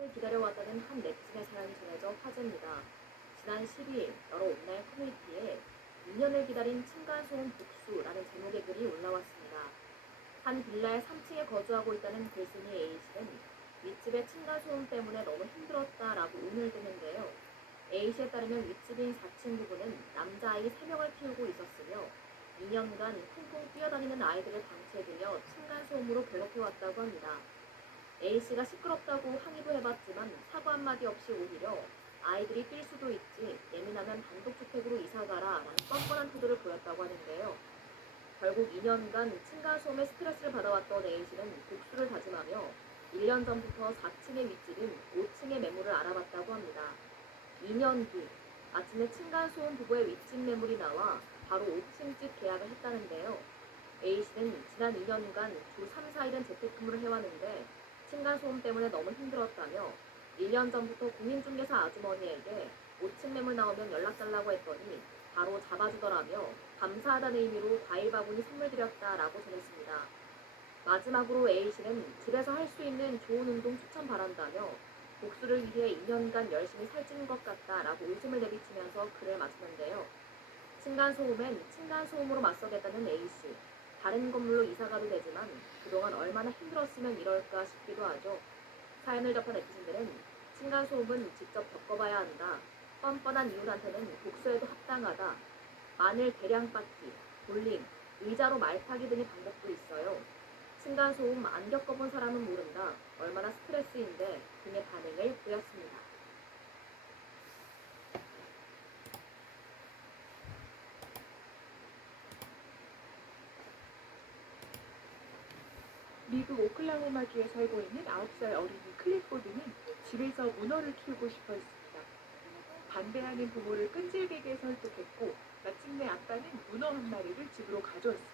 을 기다려왔다는 한 네티즌의 사연이 전해져 화제입니다. 지난 12일 여러 온라인 커뮤니티에 2년을 기다린 층간소음 복수라는 제목의 글이 올라왔습니다. 한 빌라의 3층에 거주하고 있다는 글쓴이 A씨는 윗집의 층간소음 때문에 너무 힘들었다라고 운을 떼는데요. A씨에 따르면 윗집인 4층 부부는 남자아이 3명을 키우고 있었으며 2년간 쿵쿵 뛰어다니는 아이들을 방치해두며 층간소음으로 괴롭혀왔다고 합니다. A씨가 시끄럽다고 항의도 해봤지만 사과 한마디 없이 오히려 아이들이 뛸 수도 있지 예민하면 단독주택으로 이사가라 라는 뻔뻔한 태도를 보였다고 하는데요. 결국 2년간 층간소음에 스트레스를 받아왔던 A씨는 복수를 다짐하며 1년 전부터 4층의 윗집인 5층의 매물을 알아봤다고 합니다. 2년 뒤 아침에 층간소음 부부의 윗집 매물이 나와 바로 5층집 계약을 했다는데요. A씨는 지난 2년간 주 3, 4일은 재택근무를 해왔는데 층간소음 때문에 너무 힘들었다며 1년 전부터 공인중개사 아주머니에게 5층 매물 나오면 연락달라고 했더니 바로 잡아주더라며 감사하다는 의미로 과일 바구니 선물 드렸다라고 전했습니다. 마지막으로 A씨는 집에서 할 수 있는 좋은 운동 추천 바란다며 복수를 위해 2년간 열심히 살찌는 것 같다라고 웃음을 내비치면서 글을 마치는데요. 층간소음엔 층간소음으로 맞서겠다는 A씨. 다른 건물로 이사가도 되지만 그동안 얼마나 힘들었으면 이럴까 싶기도 하죠. 사연을 접한 네티즌들은 층간소음은 직접 겪어봐야 한다. 뻔뻔한 이웃한테는 복수에도 합당하다. 마늘 대량 빻기, 볼링, 의자로 말타기 등의 방법도 있어요. 층간소음 안 겪어본 사람은 모른다. 얼마나 스트레스인데 등의 반응을 보였습니다. 미국 오클라호마주에 살고 있는 9살 어린이 클리포드는 집에서 문어를 키우고 싶어 했습니다. 반대하는 부모를 끈질기게 설득했고 마침내 아빠는 문어 한 마리를 집으로 가져왔습니다.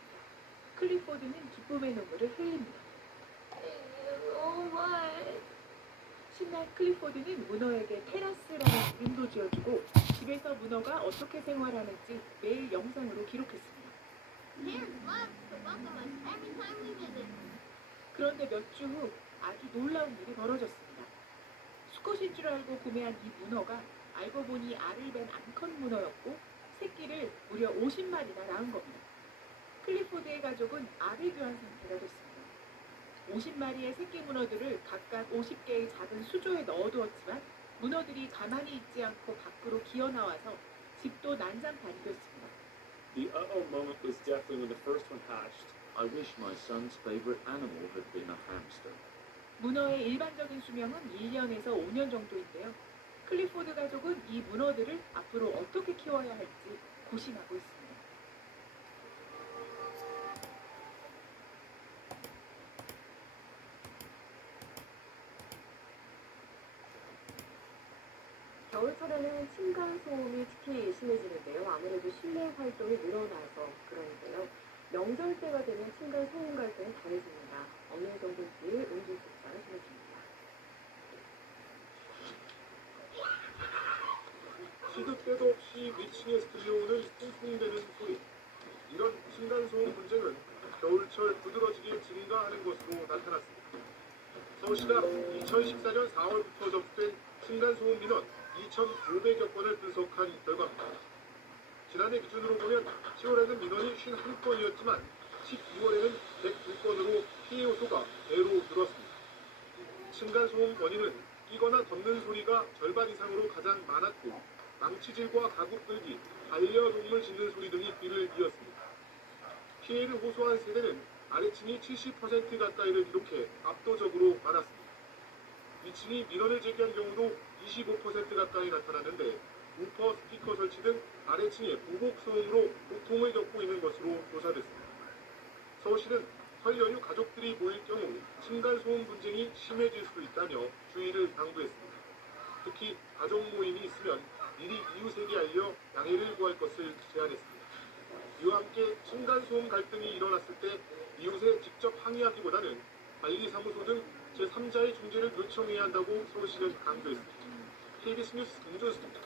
클리포드는 기쁨의 눈물을 흘립니다. 신난 클리포드는 문어에게 테라스라는 이름도 지어주고 집에서 문어가 어떻게 생활하는지 매일 영상으로 기록했습니다. 그런데 몇 주 후 아주 놀라운 일이 벌어졌습니다. 수컷인 줄 알고 구매한 이 문어가 알고 보니 알을 벤 암컷 문어였고 새끼를 무려 50마리나 낳은 겁니다. 클리포드의 가족은 알을 교환 상태가 됐습니다. 50마리의 새끼 문어들을 각각 50개의 작은 수조에 넣어두었지만 문어들이 가만히 있지 않고 밖으로 기어나와서 집도 난장판이 됐습니다. The uh-oh moment was definitely when the first one hatched. I wish my son's favorite animal had been a hamster. 문어의 일반적인 수명은 1년에서 5년 정도인데요. 클리포드 가족은 이 문어들을 앞으로 어떻게 키워야 할지 고심하고 있습니다. 겨울철에는 층간소음이 특히 심해지는데요. 아무래도 실내 활동이 늘어나서 그런데요. 명절 때가 되면 층간소음 갈등이 다해집니다. 어느 정도인지 은주 기자가 전해줍니다. 시도 때도 없이 위층에서 들려오는 쿵쿵대는 소리. 이런 층간소음 문제는 겨울철 두드러지게 증가하는 것으로 나타났습니다. 서울시가 2014년 4월부터 접수된 층간소음 민원 2,500여 건을 분석한 결과입니다. 지난해 기준으로 보면 10월에는 민원이 51건이었지만 12월에는 102건으로 피해 요소가 배로 늘었습니다. 층간소음 원인은 끼거나 덮는 소리가 절반 이상으로 가장 많았고 망치질과 가구 끌기, 반려동물 짖는 소리 등이 귀를 이었습니다. 피해를 호소한 세대는 아래층이 70% 가까이를 기록해 압도적으로 많았습니다. 위층이 민원을 제기한 경우도 25% 가까이 나타났는데 우퍼, 스피커 설치 등 아래층의 부곡 소음으로 고통을 겪고 있는 것으로 조사됐습니다. 서울시는 설 연휴 가족들이 모일 경우 층간소음 분쟁이 심해질 수 있다며 주의를 당부했습니다. 특히 가족 모임이 있으면 미리 이웃에게 알려 양해를 구할 것을 제안했습니다. 이와 함께 층간소음 갈등이 일어났을 때 이웃에 직접 항의하기보다는 관리사무소 등 제3자의 중재를 요청해야 한다고 서울시는 강조했습니다. KBS 뉴스 김준수입니다.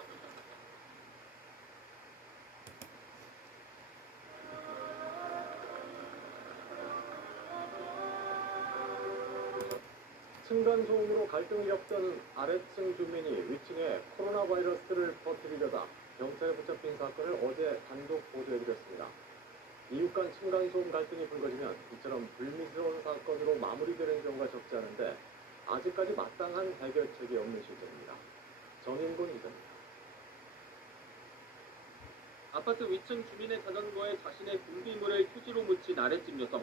층간소음으로 갈등이 겹던 아래층 주민이 위층에 코로나 바이러스를 퍼뜨리려다 경찰에 붙잡힌 사건을 어제 단독 보도해드렸습니다. 이웃 간 층간소음 갈등이 불거지면 이처럼 불미스러운 사건으로 마무리되는 경우가 적지 않은데 아직까지 마땅한 해결책이 없는 실정입니다. 전인곤 기자입니다. 아파트 위층 주민의 자전거에 자신의 분비물을 휴지로 묻힌 아랫집 여성.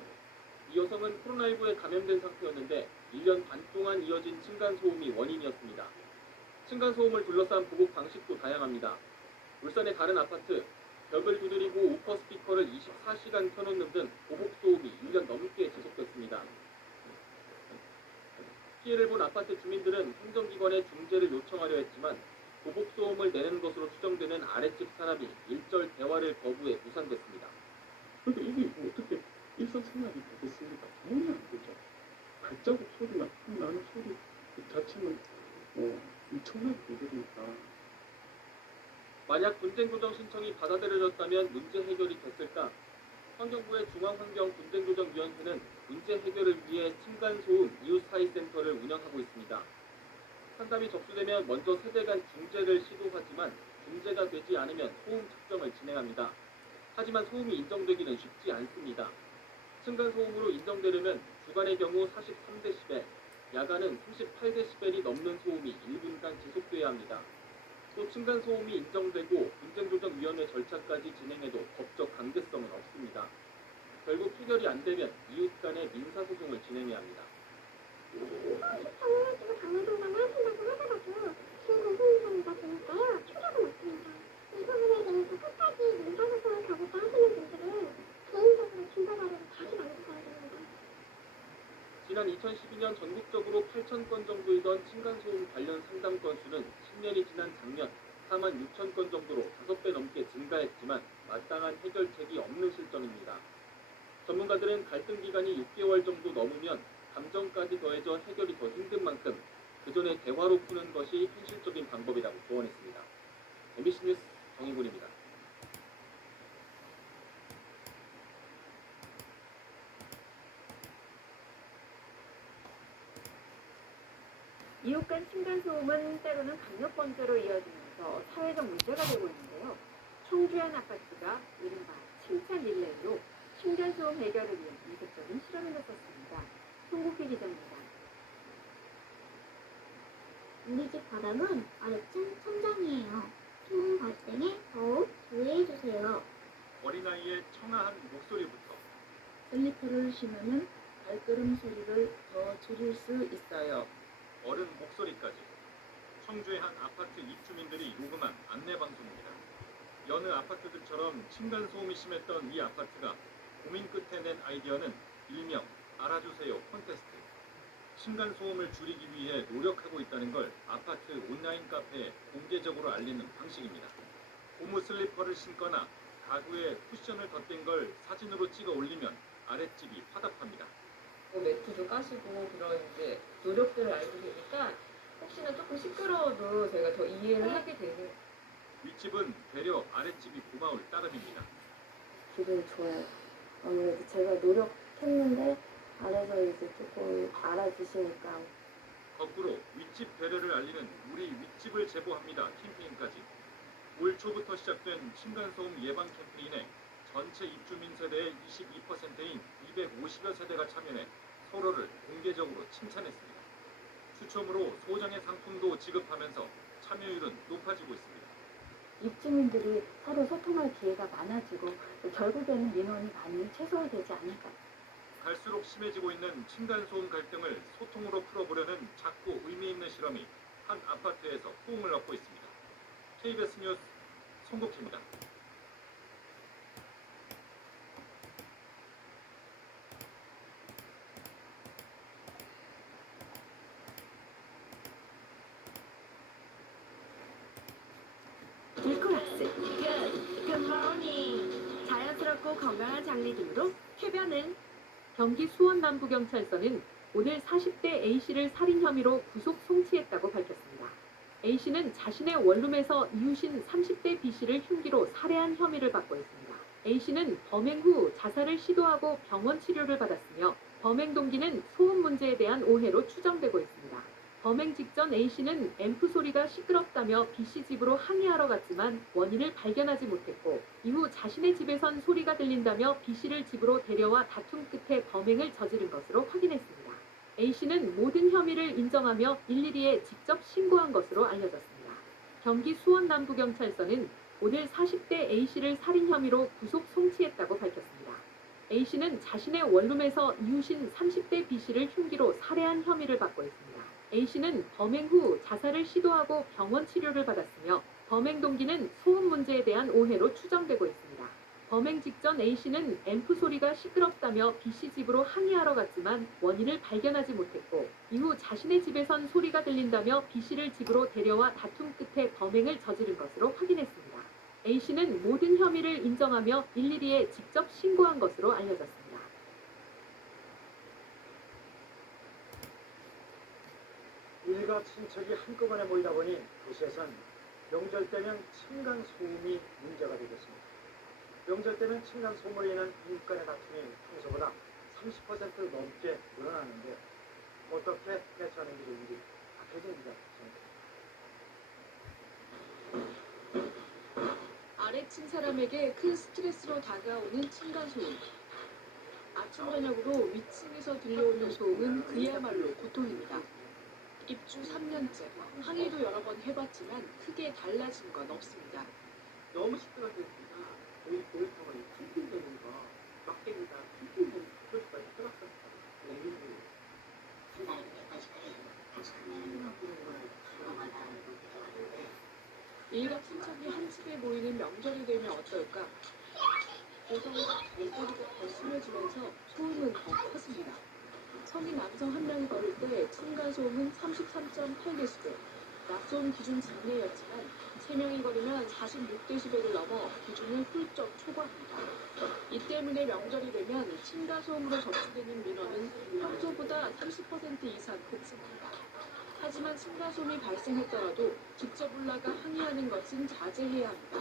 이 여성은 코로나19에 감염된 상태였는데 1년 반 동안 이어진 층간소음이 원인이었습니다. 층간소음을 둘러싼 보복 방식도 다양합니다. 울산의 다른 아파트, 벽을 두드리고 우퍼 스피커를 24시간 켜놓는 등 보복소음이 1년 넘게 지속됐습니다. 피해를 본 아파트 주민들은 행정기관에 중재를 요청하려 했지만 보복소음을 내는 것으로 추정되는 아랫집 사람이 일절 대화를 거부해 무산됐습니다. 근데 이게 뭐 어떻게 일상생활이 되겠습니까? 당연히 안 되죠. 발자국 소리나 나는 소리 그 자체는 엄청난 일들이니까. 만약 분쟁조정 신청이 받아들여졌다면 문제 해결이 됐을까? 환경부의 중앙환경분쟁조정위원회는 문제 해결을 위해 층간소음 이웃사회센터를 운영하고 있습니다. 상담이 접수되면 먼저 세대 간 중재를 시도하지만 중재가 되지 않으면 소음 측정을 진행합니다. 하지만 소음이 인정되기는 쉽지 않습니다. 층간소음으로 인정되려면 주간의 경우 43dB, 야간은 38dB이 넘는 소음이 1분간 지속돼야 합니다. 또 층간소음이 인정되고 분쟁조정위원회 절차까지 진행해도 법적 강제성은 없습니다. 결국 해결이 안 되면 이웃 간의 민사소송을 진행해야 합니다. 신청을 주고 방문상담을 하신다고 하더라도 비공개인사유가 되니까요. 충격은 없습니다. 이 부분에 대해서 끝까지 민사소송을 가겠다 하시는 분들은 개인적으로 증거자료를 다시 남기셔야 됩니다. 지난 2012년 전국적으로 8,000건 정도이던 층간소음 관련 상담 건수는 10년이 지난 작년 4만 6천 건 정도로 5배 넘게 증가했지만 마땅한 해결책이 없는 실정입니다. 전문가들은 갈등 기간이 6개월 정도 넘으면 감정까지 더해져 해결이 더 힘든 만큼 그 전에 대화로 푸는 것이 현실적인 방법이라고 조언했습니다. MBC 뉴스 정인군입니다. 이웃 간 층간소음은 때로는 강력범죄로 이어지면서 사회적 문제가 되고 있는데요. 청주의 한 아파트가 이른바 칭찬 릴레이로 층간소음 해결을 위한 이색적인 실험을 했었습니다. 송국희 기자입니다. 우리 집 바닥은 아래층 천장이에요. 소음 발생에 더욱 주의해주세요. 어린아이의 청아한 목소리부터 슬리퍼를 신으면 발걸음 소리를 더 줄일 수 있어요. 어른 목소리까지 청주의 한 아파트 입주민들이 요금한 안내방송입니다. 여느 아파트들처럼 층간소음이 심했던 이 아파트가 고민 끝에 낸 아이디어는 일명 알아주세요 콘테스트. 층간소음을 줄이기 위해 노력하고 있다는 걸 아파트 온라인 카페에 공개적으로 알리는 방식입니다. 고무 슬리퍼를 신거나 가구에 쿠션을 덧댄 걸 사진으로 찍어 올리면 아랫집이 화답합니다. 매트도 까시고 그런 이제 노력들을 알게 되니까 혹시나 조금 시끄러워도 제가 더 이해를 하게 되는. 윗집은 되려 아랫집이 고마울 따름입니다. 기분이 좋아요. 아무래도 제가 노력했는데 아래서 이제 조금 알아주시니까. 거꾸로 윗집 배려를 알리는 우리 윗집을 제보합니다 캠페인까지. 올 초부터 시작된 층간소음 예방 캠페인에 전체 입주민 세대의 22%인 250여 세대가 참여해 서로를 공개적으로 칭찬했습니다. 추첨으로 소정의 상품도 지급하면서 참여율은 높아지고 있습니다. 입주민들이 서로 소통할 기회가 많아지고 결국에는 민원이 많이 최소화되지 않을까. 갈수록 심해지고 있는 층간소음 갈등을 소통으로 풀어보려는 작고 의미 있는 실험이 한 아파트에서 호응을 얻고 있습니다. KBS 뉴스 송국희입니다. 딜코락스 자연스럽고 건강한 장미 등으로 쾌변은. 경기 수원 남부경찰서는 오늘 40대 A씨를 살인 혐의로 구속 송치했다고 밝혔습니다. A씨는 자신의 원룸에서 이웃인 30대 B씨를 흉기로 살해한 혐의를 받고 있습니다. A씨는 범행 후 자살을 시도하고 병원 치료를 받았으며 범행 동기는 소음 문제에 대한 오해로 추정되고 있습니다. 범행 직전 A씨는 앰프 소리가 시끄럽다며 B씨 집으로 항의하러 갔지만 원인을 발견하지 못했고 이후 자신의 집에선 소리가 들린다며 B씨를 집으로 데려와 다툼 끝에 범행을 저지른 것으로 확인했습니다. A씨는 모든 혐의를 인정하며 112에 직접 신고한 것으로 알려졌습니다. 경기 수원남부경찰서는 오늘 40대 A씨를 살인 혐의로 구속 송치했다고 밝혔습니다. A씨는 자신의 원룸에서 이웃인 30대 B씨를 흉기로 살해한 혐의를 받고 있습니다. A씨는 범행 후 자살을 시도하고 병원 치료를 받았으며 범행 동기는 소음 문제에 대한 오해로 추정되고 있습니다. 범행 직전 A씨는 앰프 소리가 시끄럽다며 B씨 집으로 항의하러 갔지만 원인을 발견하지 못했고 이후 자신의 집에선 소리가 들린다며 B씨를 집으로 데려와 다툼 끝에 범행을 저지른 것으로 확인했습니다. A씨는 모든 혐의를 인정하며 112에 직접 신고한 것으로 알려졌습니다. 일가 친척이 한꺼번에 모이다 보니 도시에선 명절 때면 층간 소음이 문제가 되겠습니다. 명절 때면 층간 소음으로 인한 이웃 간의 다툼이 평소보다 30% 넘게 늘어나는데 어떻게 대처하는 게 좋은지 박혜진 기자 전해드립니다. 아래층 사람에게 큰 스트레스로 다가오는 층간소음. 아침 저녁으로 위층에서 들려오는 소음은 그야말로 고통입니다. 입주 3년째, 항의도 여러 번 해봤지만 크게 달라진 건 없습니다. 너무 시끄러우니까 저희 고객사가 핑핑대는 거 막대기가 핑핑대는 그것까지 허락하니까 일가 친척이 한 집에 모이는 명절이 되면 어떨까? 고성과 발소리가 더 심해지면서 소음은 더 커집니다. 성인 남성 한 명이 걸을 때 층간소음은 33.8데시벨, 낮소음 기준 진내였지만 3명이 걸으면 46데시벨을 넘어 기준을 훌쩍 초과합니다. 이 때문에 명절이 되면 층간소음으로 접수되는 민원은 평소보다 30% 이상 급증합니다. 하지만 층간소음이 발생했더라도 직접 올라가 항의하는 것은 자제해야 합니다.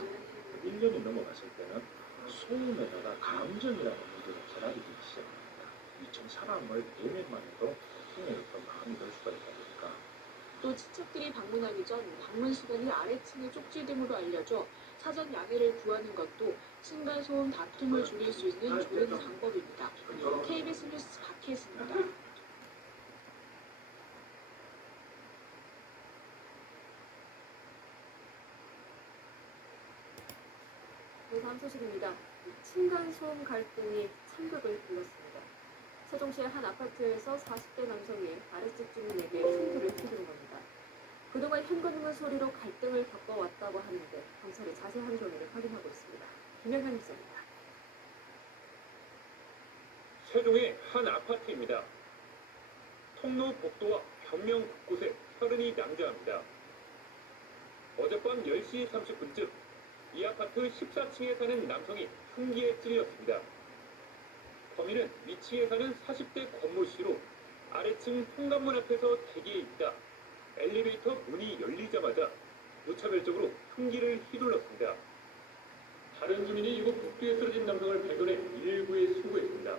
1년이 넘어갔을 때는 소음에다가 감정이라는 문제가 사라지기 시작합니다. 이전 사람을 대면만 해도 통해서 마음이 들 수가 있다 보니까 또 친척들이 방문하기 전 방문 시간을 아래층의 쪽지 등으로 알려줘 사전 양해를 구하는 것도 층간소음 다툼을 줄일 수 있는 좋은 방법입니다. KBS 뉴스 박혜수입니다. 다음 소식입니다. 층간소음 갈등이 참극을 불렀습니다. 세종시의 한 아파트에서 40대 남성이 아래집 주민에게 흉기를 휘두른 겁니다. 그동안 현관문 소리로 갈등을 겪어왔다고 하는데 경찰이 자세한 경위를 확인하고 있습니다. 김영현 기자입니다. 세종의 한 아파트입니다. 통로 복도와 벽면 곳곳에 혈흔이 낭자합니다. 어젯밤 10시 30분쯤 이 아파트 14층에 사는 남성이 흉기에 찔렸습니다. 범인은 위층에 사는 40대 권모 씨로 아래층 현관문 앞에서 대기해 있다 엘리베이터 문이 열리자마자 무차별적으로 흉기를 휘둘렀습니다. 다른 주민이 이곳 복도에 쓰러진 남성을 발견해 119에 신고했습니다.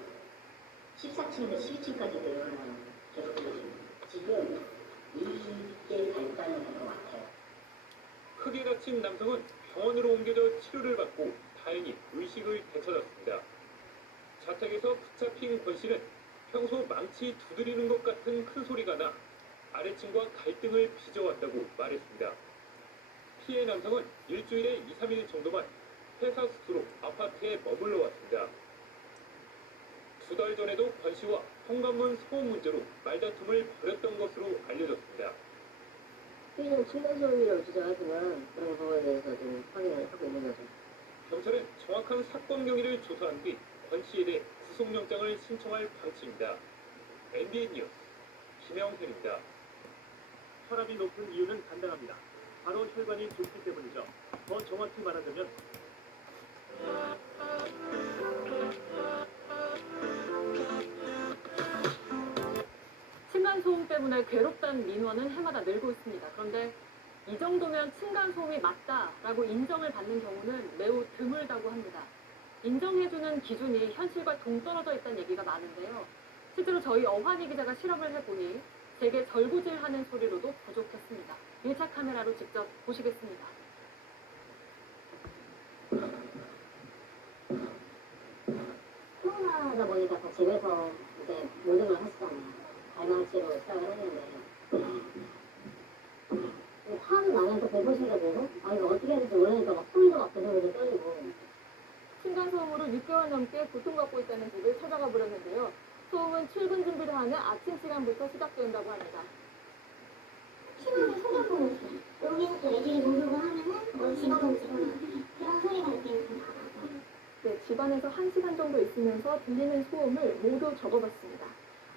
14층에서 12층까지 내려가는 계속 들렸습니다. 지금 20대 발단이 된 것 같아요. 크게 다친 남성은 병원으로 옮겨져 치료를 받고 다행히 의식을 되찾았습니다. 자택에서 붙잡힌 권 씨는 평소 망치 두드리는 것 같은 큰 소리가 나 아래층과 갈등을 빚어왔다고 말했습니다. 피해 남성은 일주일에 2, 3일 정도만 회사 스스로 아파트에 머물러 왔습니다. 2달 전에도 권 씨와 현관문 소음 문제로 말다툼을 벌였던 것으로 알려졌습니다. 피해는 층간소음이라고 주장하지만 그런 부분에 대해서 좀 확인을 하고 있는 거죠. 경찰은 정확한 사건 경위를 조사한 뒤 권 씨에 대해 구속영장을 신청할 방침입니다. MBN 뉴스 김영현입니다. 혈압이 높은 이유는 간단합니다. 바로 혈관이 좁기 때문이죠. 더 정확히 말하자면 층간소음 때문에 괴롭다는 민원은 해마다 늘고 있습니다. 그런데 이 정도면 층간소음이 맞다라고 인정을 받는 경우는 매우 드물다고 합니다. 인정해주는 기준이 현실과 동떨어져 있다는 얘기가 많은데요. 실제로 저희 어환희 기자가 실험을 해보니 제게 절구질하는 소리로도 부족했습니다. 밀착 카메라로 직접 보시겠습니다. 코로나다 보니까 다 집에서 이제 모든 걸 하시잖아요. 발망치로 시작을 했는데 화도 나면서 배고시게 되고 아 이거 어떻게 해야 될지 모르니까 막 손도 막 부들부들 떨리고 층간소음으로 6개월 넘게 고통받고 있다는 집을 찾아가 보려는데요. 소음은 출근 준비를 하는 아침 시간부터 시작된다고 합니다. 신호를 속여보고 있어요. 여기서 또 애들이 목욕을 하면은 집어던지거나 그런 소리가 이제 좀 나가서 네, 집안에서 1시간 정도 있으면서 들리는 소음을 모두 적어봤습니다.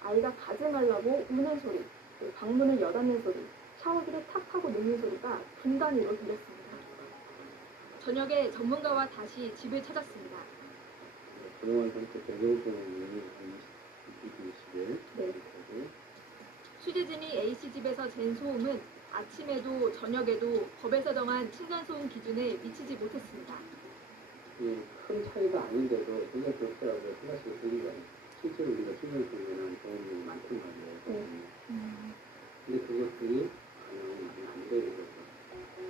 아이가 가지 말라고 우는 소리, 그리고 방문을 여닫는 소리, 샤워기를 탁하고 넣는 소리가 분단위로 들렸습니다. 저녁에 전문가와 다시 집을 찾았습니다. 그동안 함께 대교통이 한 20일 네. 취재진이 A씨 집에서 잰 소음은 아침에도 저녁에도 법에서 정한 층간소음 기준에 미치지 못했습니다. 큰 차이가 아닌데도 굉장히 그렇더라고요. 하나씩 들리가 실제로 우리가 신경 쓰는 경험이 많단 말이에요. 근데 그것들이 안 되거든요.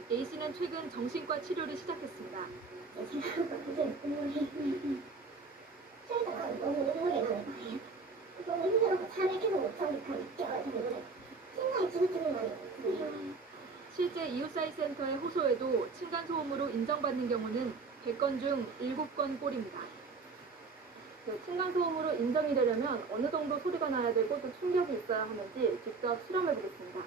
A씨는 최근 정신과 치료를 시작했습니다. 너무 눈물이 나는 거예요. 너무 힘들어서 잠을 계속 못 자니까 6개월 정도 심장이 찌글찌글 거리고 실제 이웃사이 센터의 호소에도 층간소음으로 인정받는 경우는 100건 중 7건 꼴입니다. 네, 층간소음으로 인정이 되려면 어느 정도 소리가 나야 되고 또 충격이 있어야 하는지 직접 실험해 보겠습니다.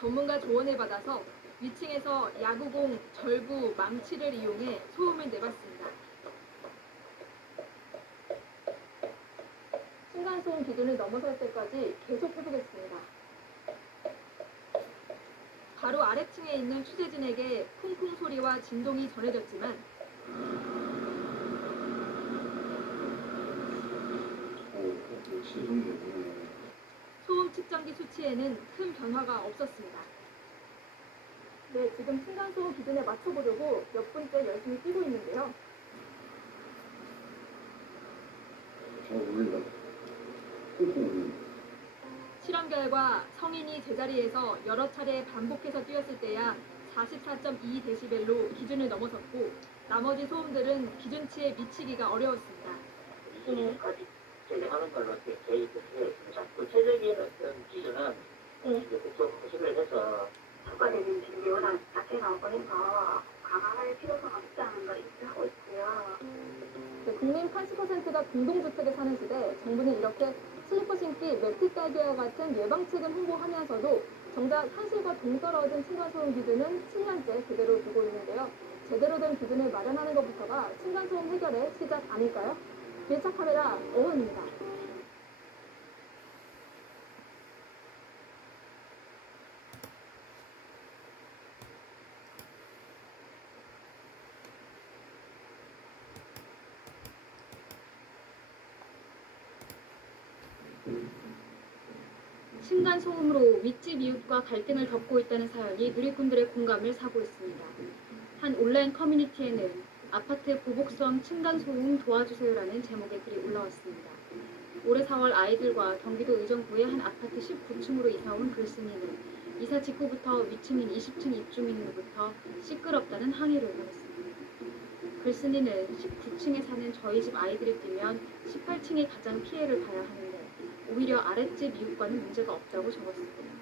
전문가 조언을 받아서 위층에서 야구공, 절구, 망치를 이용해 소음을 내봤습니다. 층간소음 기준을 넘어설 때까지 계속 해보겠습니다. 바로 아래층에 있는 취재진에게 쿵쿵 소리와 진동이 전해졌지만 소음 측정기 수치에는 큰 변화가 없었습니다. 네, 지금 층간소음 기준에 맞춰보려고 몇 분째 열심히 뛰고 있는데요. 실험 결과 성인이 제자리에서 여러 차례 반복해서 뛰었을 때야 44.2dB로 기준을 넘어섰고 나머지 소음들은 기준치에 미치기가 어려웠습니다. 하는 걸로 저희들이 구체적인 어떤 기준은 이제 국토부시를 해서 효과되는 비율이 워낙 낮게 나오고 해서 강화할 필요성은 있지 않은가 인지하고 있고요. 네, 국민 80%가 공동주택에 사는 시대 정부는 이렇게 슬리퍼 신기, 매트 딸기와 같은 예방책은 홍보하면서도 정작 현실과 동떨어진 층간소음 기준은 7년째 그대로 두고 있는데요. 제대로 된 기준을 마련하는 것부터가 층간소음 해결의 시작 아닐까요? 밀착 카메라 어원입니다. 층간소음으로 윗집 이웃과 갈등을 겪고 있다는 사연이 누리꾼들의 공감을 사고 있습니다. 한 온라인 커뮤니티에는 아파트 보복성 층간소음 도와주세요라는 제목의 글이 올라왔습니다. 올해 4월 아이들과 경기도 의정부의 한 아파트 19층으로 이사온 글쓴이는 이사 직후부터 위층인 20층 입주민으로부터 시끄럽다는 항의를 받았습니다. 글쓴이는 19층에 사는 저희 집 아이들이 뛰면 18층이 가장 피해를 봐야 하는데 오히려 아랫집 이웃과는 문제가 없다고 적었습니다.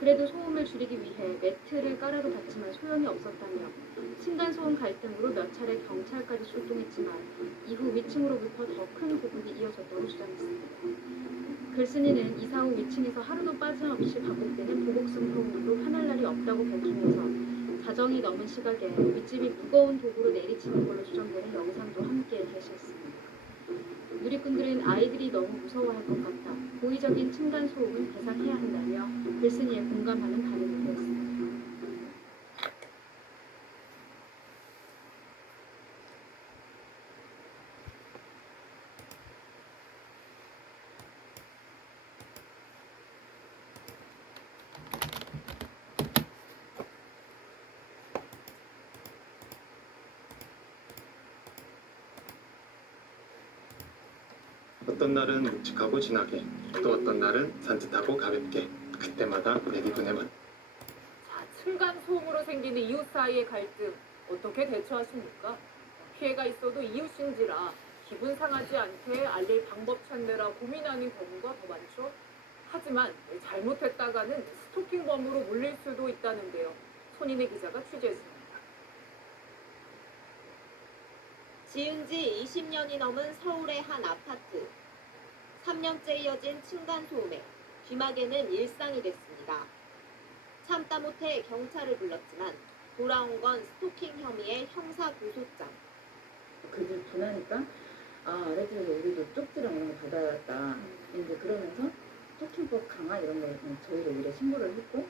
그래도 소음을 줄이기 위해 매트를 깔아도 봤지만 소용이 없었다며 층간소음 갈등으로 몇 차례 경찰까지 출동했지만 이후 위층으로부터 더 큰 부분이 이어졌다고 주장했습니다. 글쓴이는 이사 후 위층에서 하루도 빠짐없이 반복되는 보복성 소음으로 화날 날이 없다고 밝히면서 자정이 넘은 시각에 윗집이 무거운 도구로 내리치는 걸로 추정되는 영상도 함께 게시했습니다. 누리꾼들은 아이들이 너무 무서워할 것 같다. 고의적인 층간소음은 배상해야 한다며 글쓴이에 공감하는 반응을 보였습니다. 어떤 날은 묵직하고 진하게, 또 어떤 날은 산뜻하고 가볍게, 그때마다 내 기분에 맞. 자, 층간소음으로 생기는 이웃 사이의 갈등 어떻게 대처하십니까? 피해가 있어도 이웃인지라 기분 상하지 않게 알릴 방법 찾느라 고민하는 경우가 더 많죠. 하지만 잘못했다가는 스토킹범으로 몰릴 수도 있다는데요. 손인혜 기자가 취재했습니다. 지은 지 20년이 넘은 서울의 한 아파트. 3년째 이어진 층간소음에 귀마개는 일상이 됐습니다. 참다 못해 경찰을 불렀지만 돌아온 건 스토킹 혐의의 형사 고소장. 그 집 분하니까 아래쪽에서 우리도 쪽지랑 이런 거 받아왔다. 이제 그러면서 스토킹법 강화 이런 거 저희를 오히려 신고를 했고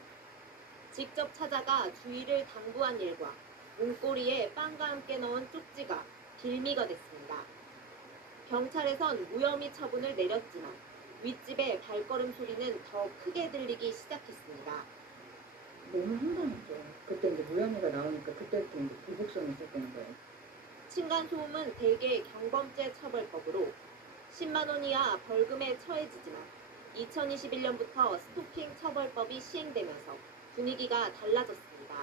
직접 찾아가 주의를 당부한 일과 문고리에 빵과 함께 넣은 쪽지가 빌미가 됐습니다. 경찰에선 무혐의 처분을 내렸지만 윗집의 발걸음 소리는 더 크게 들리기 시작했습니다. 너무 황당했죠. 그때 이제 무혐의가 나오니까 그때부터 이제 불복성이 있었던 거예요. 층간소음은 대개 경범죄 처벌법으로 10만 원 이하 벌금에 처해지지만 2021년부터 스토킹 처벌법이 시행되면서 분위기가 달라졌습니다.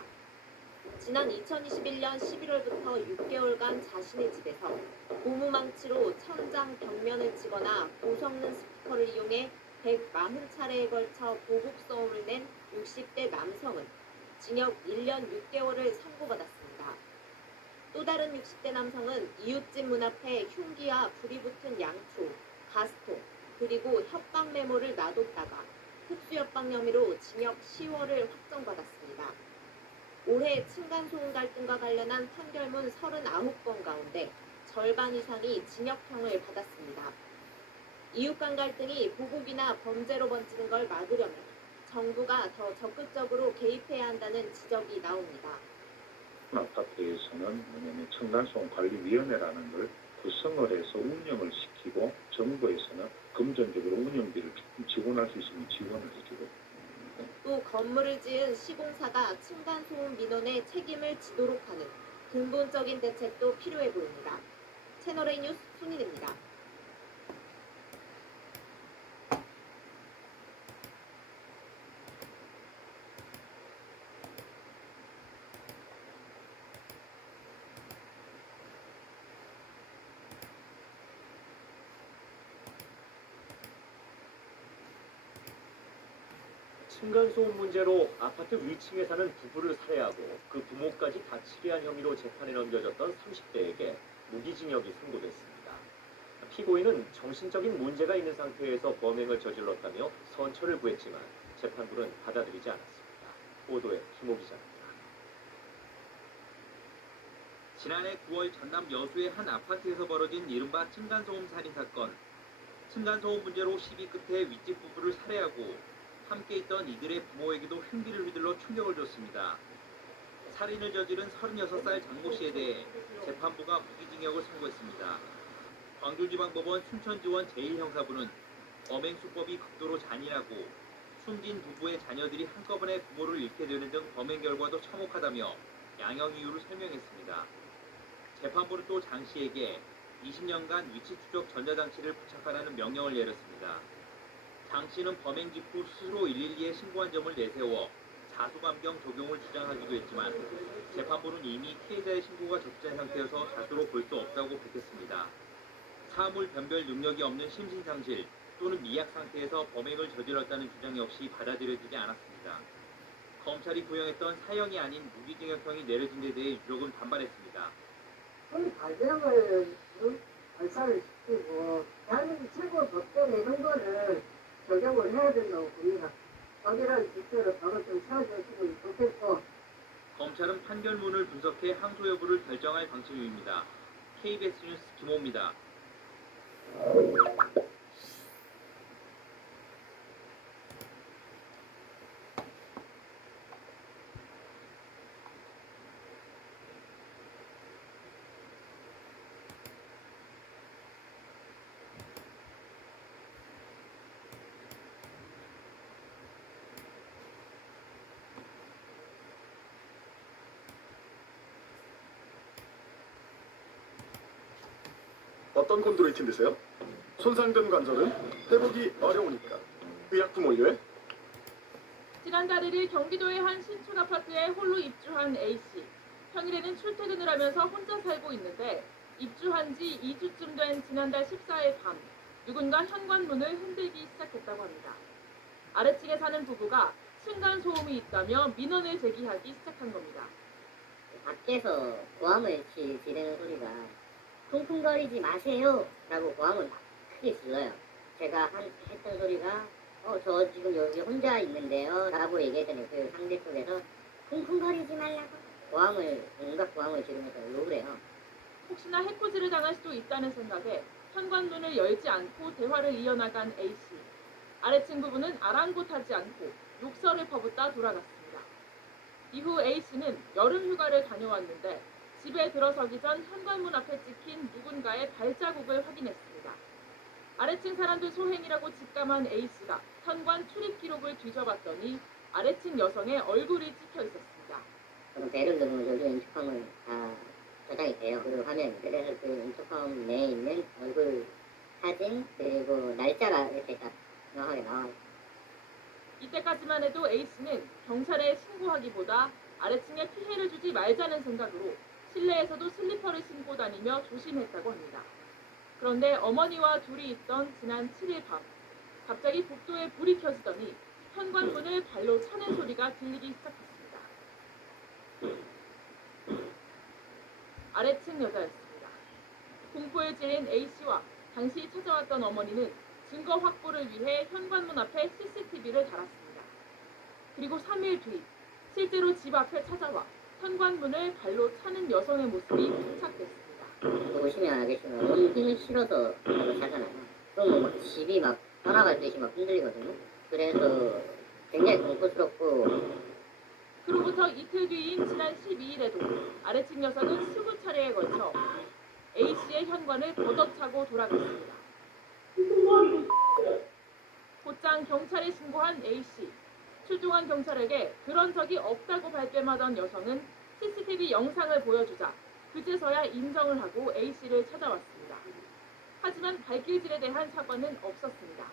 지난 2021년 11월부터 6개월간 자신의 집에서 고무망치로 천장 벽면을 치거나 고성능 스피커를 이용해 140차례에 걸쳐 보복소음을 낸 60대 남성은 징역 1년 6개월을 선고받았습니다. 또 다른 60대 남성은 이웃집 문 앞에 흉기와 불이 붙은 양초, 가스통, 그리고 협박 메모를 놔뒀다가 특수협박 혐의로 징역 10월을 확정받았습니다. 올해 층간소음 갈등과 관련한 판결문 39건 가운데 절반 이상이 징역형을 받았습니다. 이웃 간 갈등이 보복이나 범죄로 번지는 걸 막으려면 정부가 더 적극적으로 개입해야 한다는 지적이 나옵니다. 아파트에서는 뭐냐면 층간소음관리위원회라는 걸 구성을 해서 운영을 시키고 정부에서는 금전적으로 운영비를 조금 지원할 수 있으면 지원을 해주고 또 건물을 지은 시공사가 층간소음 민원의 책임을 지도록 하는 근본적인 대책도 필요해 보입니다. 채널A 뉴스 손인혜입니다. 층간소음 문제로 아파트 위층에 사는 부부를 살해하고 그 부모까지 다치게 한 혐의로 재판에 넘겨졌던 30대에게 무기징역이 선고됐습니다. 피고인은 정신적인 문제가 있는 상태에서 범행을 저질렀다며 선처를 구했지만 재판부는 받아들이지 않았습니다. 보도에 김호 기자입니다. 지난해 9월 전남 여수의 한 아파트에서 벌어진 이른바 층간소음 살인 사건. 층간소음 문제로 시비 끝에 윗집 부부를 살해하고 함께 있던 이들의 부모에게도 흉기를 휘둘러 충격을 줬습니다. 살인을 저지른 36살 장모 씨에 대해 재판부가 무기징역을 선고했습니다. 광주지방법원 순천지원 제1형사부는 범행 수법이 극도로 잔인하고 숨진 부부의 자녀들이 한꺼번에 부모를 잃게 되는 등 범행 결과도 참혹하다며 양형 이유를 설명했습니다. 재판부는 또 장 씨에게 20년간 위치 추적 전자장치를 부착하라는 명령을 내렸습니다. 장 씨는 범행 직후 스스로 112에 신고한 점을 내세워 자수감경 적용을 주장하기도 했지만 재판부는 이미 피해자의 신고가 접수된 상태여서 자수로 볼 수 없다고 밝혔습니다. 사물 변별 능력이 없는 심신상실 또는 미약 상태에서 범행을 저질렀다는 주장 역시 받아들여지지 않았습니다. 검찰이 구형했던 사형이 아닌 무기징역형이 내려진 데 대해 유족은 반발했습니다. 가정을 발사를 시키고 대한민국 최고 법대 내는 거를 적용을 해야 된다고 봅니다. 법이라는 질서를 바로 좀 세워주시면 좋겠고. 검찰은 판결문을 분석해 항소 여부를 결정할 방침입니다. KBS 뉴스 김호입니다. 어떤 콘드로이틴 드세요? 손상된 관절은 회복이 어려우니까 의약품 올려해. 지난달 1일 경기도의 한 신축 아파트에 홀로 입주한 A씨. 평일에는 출퇴근을 하면서 혼자 살고 있는데 입주한 지 2주쯤 된 지난달 14일 밤 누군가 현관문을 흔들기 시작했다고 합니다. 아래층에 사는 부부가 층간소음이 있다며 민원을 제기하기 시작한 겁니다. 밖에서 고함을 지르는 소리가 쿵쿵거리지 마세요 라고 고함을 막 크게 질러요. 제가 했던 소리가 저 지금 여기 혼자 있는데요 라고 얘기했더니 그 상대 쪽에서 쿵쿵거리지 말라고 온갖 고함을 지르면서 욕을 해요. 혹시나 해코지를 당할 수도 있다는 생각에 현관문을 열지 않고 대화를 이어나간 A씨. 아래층 부부는 아랑곳하지 않고 욕설을 퍼붓다 돌아갔습니다. 이후 A씨는 여름 휴가를 다녀왔는데 집에 들어서기 전 현관문 앞에 찍힌 누군가의 발자국을 확인했습니다. 아래층 사람들 소행이라고 직감한 A씨가 현관 출입 기록을 뒤져봤더니 아래층 여성의 얼굴이 찍혀 있었습니다. 그럼 배를 누르면 요즘 인터컴을 다 저장이 돼요. 그 화면. 그래서 그 인터컴 내에 있는 얼굴 사진 그리고 날짜가 이렇게 딱 정확하게 나와요. 이때까지만 해도 A씨는 경찰에 신고하기보다 아래층에 피해를 주지 말자는 생각으로 실내에서도 슬리퍼를 신고 다니며 조심했다고 합니다. 그런데 어머니와 둘이 있던 지난 7일 밤 갑자기 복도에 불이 켜지더니 현관문을 발로 차는 소리가 들리기 시작했습니다. 아래층 여자였습니다. 공포에 질린 A씨와 당시 찾아왔던 어머니는 증거 확보를 위해 현관문 앞에 CCTV를 달았습니다. 그리고 3일 뒤 실제로 집 앞에 찾아와 현관문을 발로 차는 여성의 모습이 포착됐습니다. 보시면 알겠지만 옮기는 싫어서 발로 차잖아요. 그러면 막 집이 막 떠나갈 듯이 막 흔들리거든요. 그래서 굉장히 공포스럽고 그로부터 이틀 뒤인 지난 12일에도 아래층 여성은 20차례에 걸쳐 A씨의 현관을 걷어차고 돌아갔습니다. 곧장 경찰에 신고한 A씨. 출동한 경찰에게 그런 적이 없다고 발뺌하던 여성은 CCTV 영상을 보여주자 그제서야 인정을 하고 A씨를 찾아왔습니다. 하지만 발길질에 대한 사과는 없었습니다.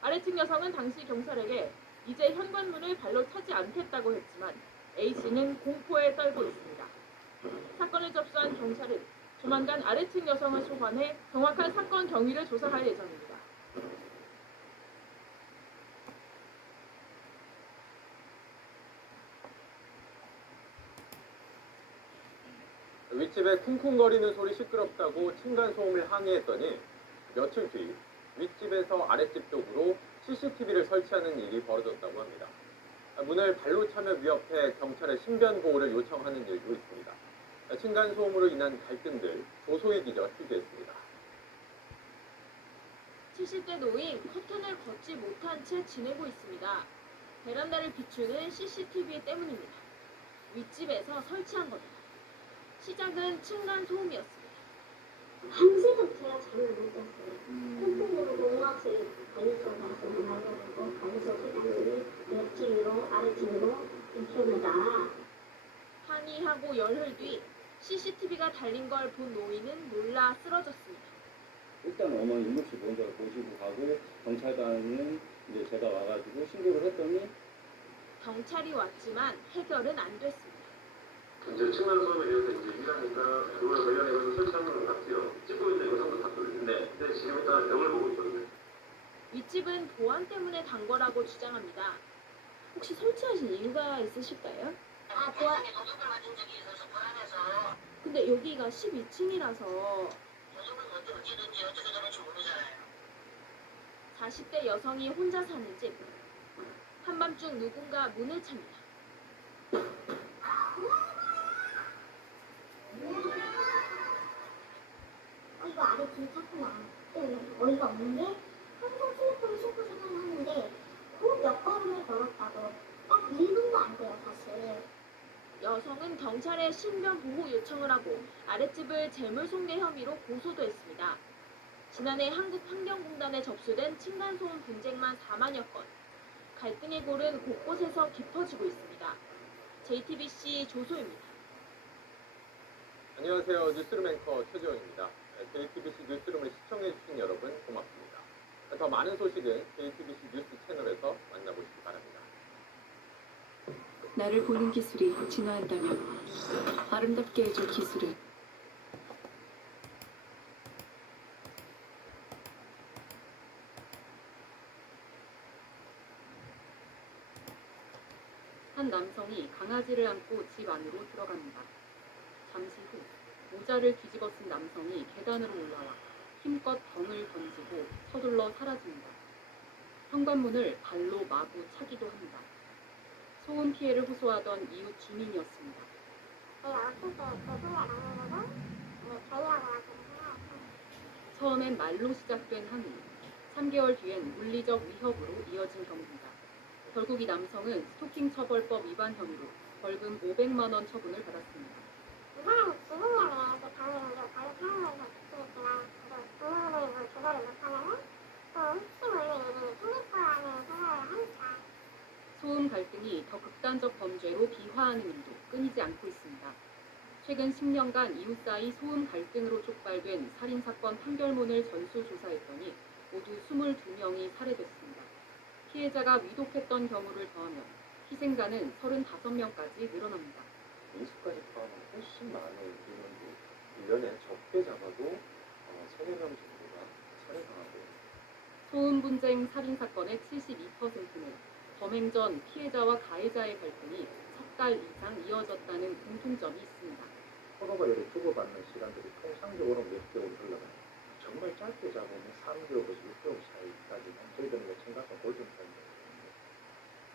아래층 여성은 당시 경찰에게 이제 현관문을 발로 차지 않겠다고 했지만 A씨는 공포에 떨고 있습니다. 사건을 접수한 경찰은 조만간 아래층 여성을 소환해 정확한 사건 경위를 조사할 예정입니다. 윗집에 쿵쿵거리는 소리 시끄럽다고 층간소음을 항의했더니 며칠 뒤 윗집에서 아랫집 쪽으로 CCTV를 설치하는 일이 벌어졌다고 합니다. 문을 발로 차며 위협해 경찰에 신변 보호를 요청하는 일도 있습니다. 층간소음으로 인한 갈등들 조소희 기자가 취재했습니다. 70대 노인 커튼을 걷지 못한 채 지내고 있습니다. 베란다를 비추는 CCTV 때문입니다. 윗집에서 설치한 겁니다. 시작은 층간소음이었습니다. 밤새도록 제가 잠을 못 잤어요. 콩콩으로 음악을 관리소에 가서 말려보고 관리소 회장님이 옆집으로 아래집으로 이쪽이다. 항의하고 열흘 뒤 CCTV가 달린 걸 본 노인은 놀라 쓰러졌습니다. 일단 어머니 응급실 먼저 모시고 가고 경찰관은 이제 제가 와가지고 신고를 했더니 경찰이 왔지만 해결은 안 됐습니다. 이제 층간소음에 대해서 이제 일하니까 그걸 관련해서 설치한 것 같아요. 찍고 있는 영상도 봤거든요. 네. 근데 지금 일단 병을 보고 있거든요. 윗집은 보안 때문에 단 거라고 주장합니다. 혹시 설치하신 이유가 있으실까요? 보안에 도둑을 맞은 적이 있어서 불안해서. 근데 여기가 12층이라서 도둑은 언제든지 어떻게 잡을지 모르잖아요. 40대 여성이 혼자 사는 집. 한밤중 누군가 문을 찹니다. 이거 아래 뒤에 찼구나. 어이가 없는 게 항상 슬리퍼를 신고 생활을 하는데 그 몇 걸음을 걸었다고 딱 1분도 안 돼요 사실. 여성은 경찰에 신변 보호 요청을 하고 아랫집을 재물손괴 혐의로 고소도 했습니다. 지난해 한국환경공단에 접수된 층간소음 분쟁만 4만여 건. 갈등의 골은 곳곳에서 깊어지고 있습니다. JTBC 조소입니다. 안녕하세요. 뉴스룸 앵커 최재원입니다. JTBC 뉴스룸을 시청해주신 여러분 고맙습니다. 더 많은 소식은 JTBC 뉴스 채널에서 만나보시기 바랍니다. 나를 보는 기술이 진화한다면 아름답게 해줄 기술은 한 남성이 강아지를 안고 집 안으로 들어갑니다. 잠시 후 모자를 뒤집어 쓴 남성이 계단으로 올라와 힘껏 병을 던지고 서둘러 사라집니다. 현관문을 발로 마구 차기도 합니다. 소음 피해를 호소하던 이웃 주민이었습니다. 처음엔 말로 시작된 항의, 3개월 뒤엔 물리적 위협으로 이어진 경기입니다. 결국 이 남성은 스토킹 처벌법 위반 혐의로 벌금 500만 원 처분을 받았습니다. 이 사람이 지금이라면 그 방을 바로 사용해서 듣기있지만 부모를 조절을 못하면은 또 혹시 모를 일이 생길 거라는 생각을 하니까 소음 갈등이 더 극단적 범죄로 비화하는 일도 끊이지 않고 있습니다. 최근 10년간 이웃 사이 소음 갈등으로 촉발된 살인사건 판결문을 전수조사했더니 모두 22명이 살해됐습니다. 피해자가 위독했던 경우를 더하면 희생자는 35명까지 늘어납니다. 이수까지 포함하면 훨씬 많은 인원도 1년에 적게 잡아도 3-4명 정도가 살해당하고 소음 분쟁 살인사건의 72%는 범행 전 피해자와 가해자의 갈등이 석 달 이상 이어졌다는 공통점이 있습니다. 서로가 이렇게 주고받는 시간들이 통상적으로 몇 개월 흘러가요. 정말 짧게 잡으면 3개월에서 6개월 사이까지는 저희들은 청각과 골든타임입니다.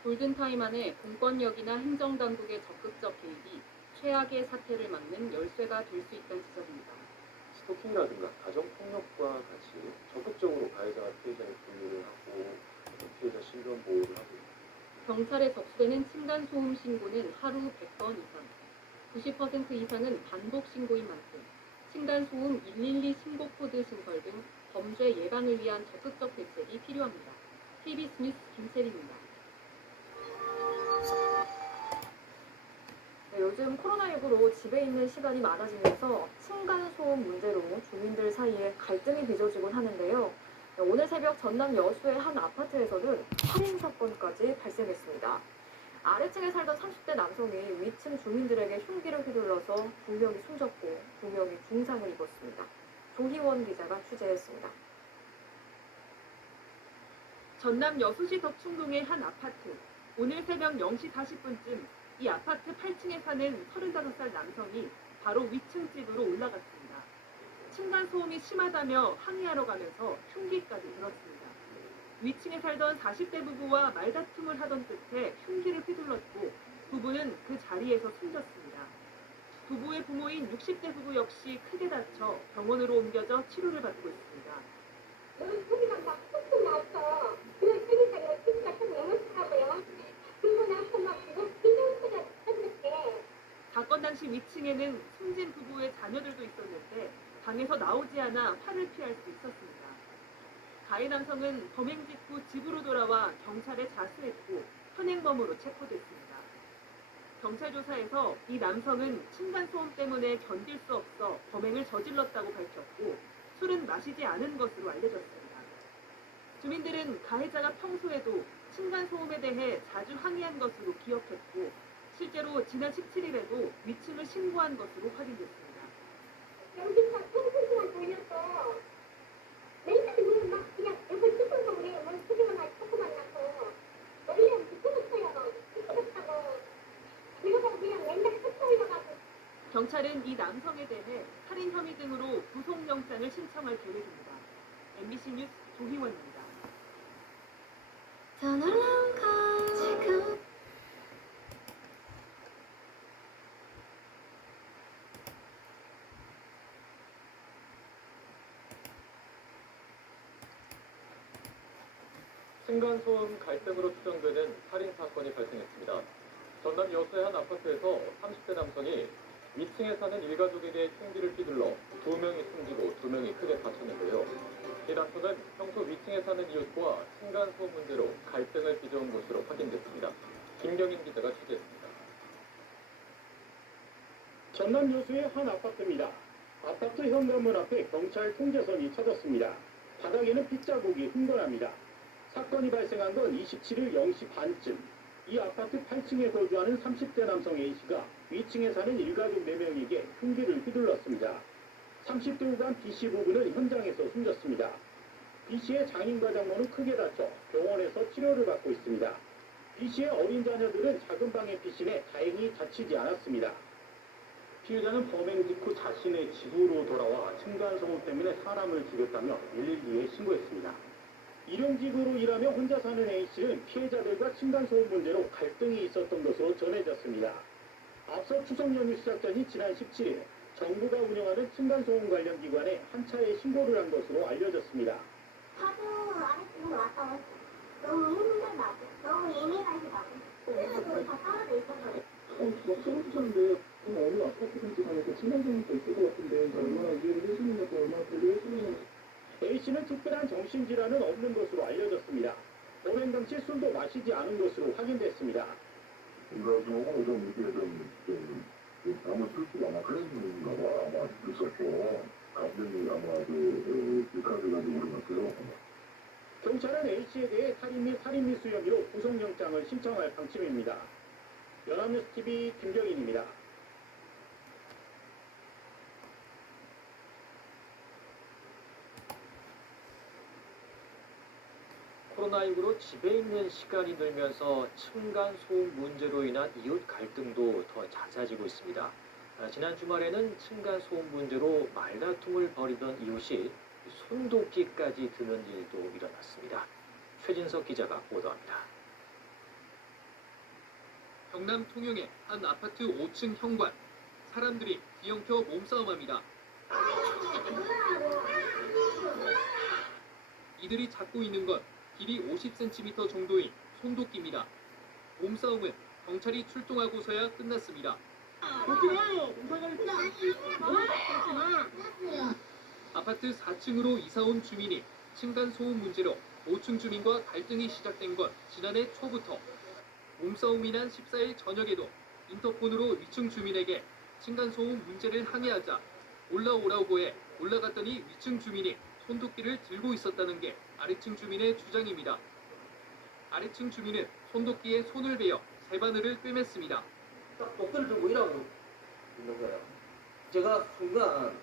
골든타임 안에 공권력이나 행정당국의 적극적 개입이 최악의 사태를 막는 열쇠가 될 수 있다는 지적입니다. 스토킹이라든가 가정폭력과 같이 적극적으로 가해자와 피해자의 분류를 하고 피해자 신변 보호를 하고 있습니다. 경찰에 접수되는 층간소음 신고는 하루 100건 이상, 90% 이상은 반복 신고인 만큼 층간소음 112 신고 코드 신설 등 범죄 예방을 위한 적극적 대책이 필요합니다. KBS 뉴스 김채린입니다. 네, 요즘 코로나19로 집에 있는 시간이 많아지면서 층간소음 문제로 주민들 사이에 갈등이 빚어지곤 하는데요. 네, 오늘 새벽 전남 여수의 한 아파트에서는 살인사건까지 발생했습니다. 아래층에 살던 30대 남성이 위층 주민들에게 흉기를 휘둘러서 2명이 숨졌고 2명이 중상을 입었습니다. 조희원 기자가 취재했습니다. 전남 여수시 덕충동의 한 아파트. 오늘 새벽 0시 40분쯤 이 아파트 8층에 사는 35살 남성이 바로 위층 집으로 올라갔습니다. 층간소음이 심하다며 항의하러 가면서 흉기까지 들었습니다. 위층에 살던 40대 부부와 말다툼을 하던 끝에 흉기를 휘둘렀고 부부는 그 자리에서 숨졌습니다. 부부의 부모인 60대 부부 역시 크게 다쳐 병원으로 옮겨져 치료를 받고 있습니다. 소리가 막 툭툭 나서 그걸 쓰니까 내가 TV가 좀 넘어지더라고요. 그리고 나서 막 그거 비디오 소리가 터졌대. 사건 당시 위층에는 숨진 부부의 자녀들도 있었는데 방에서 나오지 않아 화를 피할 수 있었습니다. 가해 남성은 범행 직후 집으로 돌아와 경찰에 자수했고 현행범으로 체포됐습니다. 경찰 조사에서 이 남성은 층간소음 때문에 견딜 수 없어 범행을 저질렀다고 밝혔고 술은 마시지 않은 것으로 알려졌습니다. 주민들은 가해자가 평소에도 층간소음에 대해 자주 항의한 것으로 기억했고 실제로 지난 17일에도 위층을 신고한 것으로 확인됐습니다. 여기서 통수시간 돌렸어. 맨날 막 그냥 옆에 뚜껑 그래. 뭐 소리만 나고 조금만 나고. 원래는 붙어놓고요. 붙어놓다고. 그러다가 그냥 맨날 흩어올려가지고. 경찰은 이 남성에 대해 살인 혐의 등으로 구속영장을 신청할 계획입니다. MBC 뉴스 조희원입니다. 층간소음 갈등으로 추정되는 살인사건이 발생했습니다. 전남 여수의 한 아파트에서 30대 남성이 위층에 사는 일가족에게 흉기를 휘둘러 2명이 숨지고 2명이 크게 다쳤는데요. 이 다툼은 평소 위층에 사는 이웃과 층간소음 문제로 갈등을 빚어온 것으로 확인됐습니다. 김경인 기자가 취재했습니다. 전남 여수의 한 아파트입니다. 아파트 현관문 앞에 경찰 통제선이 쳐졌습니다. 바닥에는 핏자국이 흥건합니다. 사건이 발생한 건 27일 0시 반쯤. 이 아파트 8층에 거주하는 30대 남성 A씨가 위층에 사는 일가족 4명에게 흉기를 휘둘렀습니다. 30대 후반 B씨 부부는 현장에서 숨졌습니다. B씨의 장인과 장모는 크게 다쳐 병원에서 치료를 받고 있습니다. B씨의 어린 자녀들은 작은 방에 피신해 다행히 다치지 않았습니다. 피해자는 범행 직후 자신의 집으로 돌아와 층간소음 때문에 사람을 죽였다며 112에 신고했습니다. 일용직으로 일하며 혼자 사는 A씨는 피해자들과 층간소음 문제로 갈등이 있었던 것으로 전해졌습니다. 앞서 추석 연휴 시작 전인 지난 17일 정부가 운영하는 층간소음 관련 기관에 한 차례 신고를 한 것으로 알려졌습니다. 하도 아래쪽으로 왔다 갔어. 너무 힘들다고. 너무 예민하시다고. 그래서 거의 다 떨어져 있었어요. 소속주셨는데 어느 아파트 단지에서 층간소음도 있을 것 같은데 얼마나 이해를 해주느냐고 얼마나 배려해 주느냐고. A씨는 특별한 정신질환은 없는 것으로 알려졌습니다. 범행 당시 술도 마시지 않은 것으로 확인됐습니다. 층간소음은 좀 이게 좀 아마 술수가 아마 그랬는가 봐. 아마 있었고 감정이 아마 불가져가지고 그런 것 같아요. 경찰은 A씨에 대해 살인 및 살인미수 혐의로 구속영장을 신청할 방침입니다. 연합뉴스 TV 김경인입니다. 코로나19로 집에 있는 시간이 늘면서 층간소음 문제로 인한 이웃 갈등도 더 잦아지고 있습니다. 지난 주말에는 층간소음 문제로 말다툼을 벌이던 이웃이 손도끼까지 드는 일도 일어났습니다. 최진석 기자가 보도합니다. 경남 통영의 한 아파트 5층 현관. 사람들이 뒤엉켜 몸싸움합니다. 이들이 잡고 있는 건 길이 50cm 정도인 손도끼입니다. 몸싸움은 경찰이 출동하고서야 끝났습니다. 아파트 4층으로 이사온 주민이 층간소음 문제로 5층 주민과 갈등이 시작된 건 지난해 초부터. 몸싸움이 난 14일 저녁에도 인터폰으로 위층 주민에게 층간소음 문제를 항의하자 올라오라고 해 올라갔더니 위층 주민이 손도끼를 들고 있었다는 게 아래층 주민의 주장입니다. 아래층 주민은 손도끼에 손을 베어 새 바늘을 꿰맸습니다. 딱 목도를 들고 일하고 있는 거예요. 제가 순간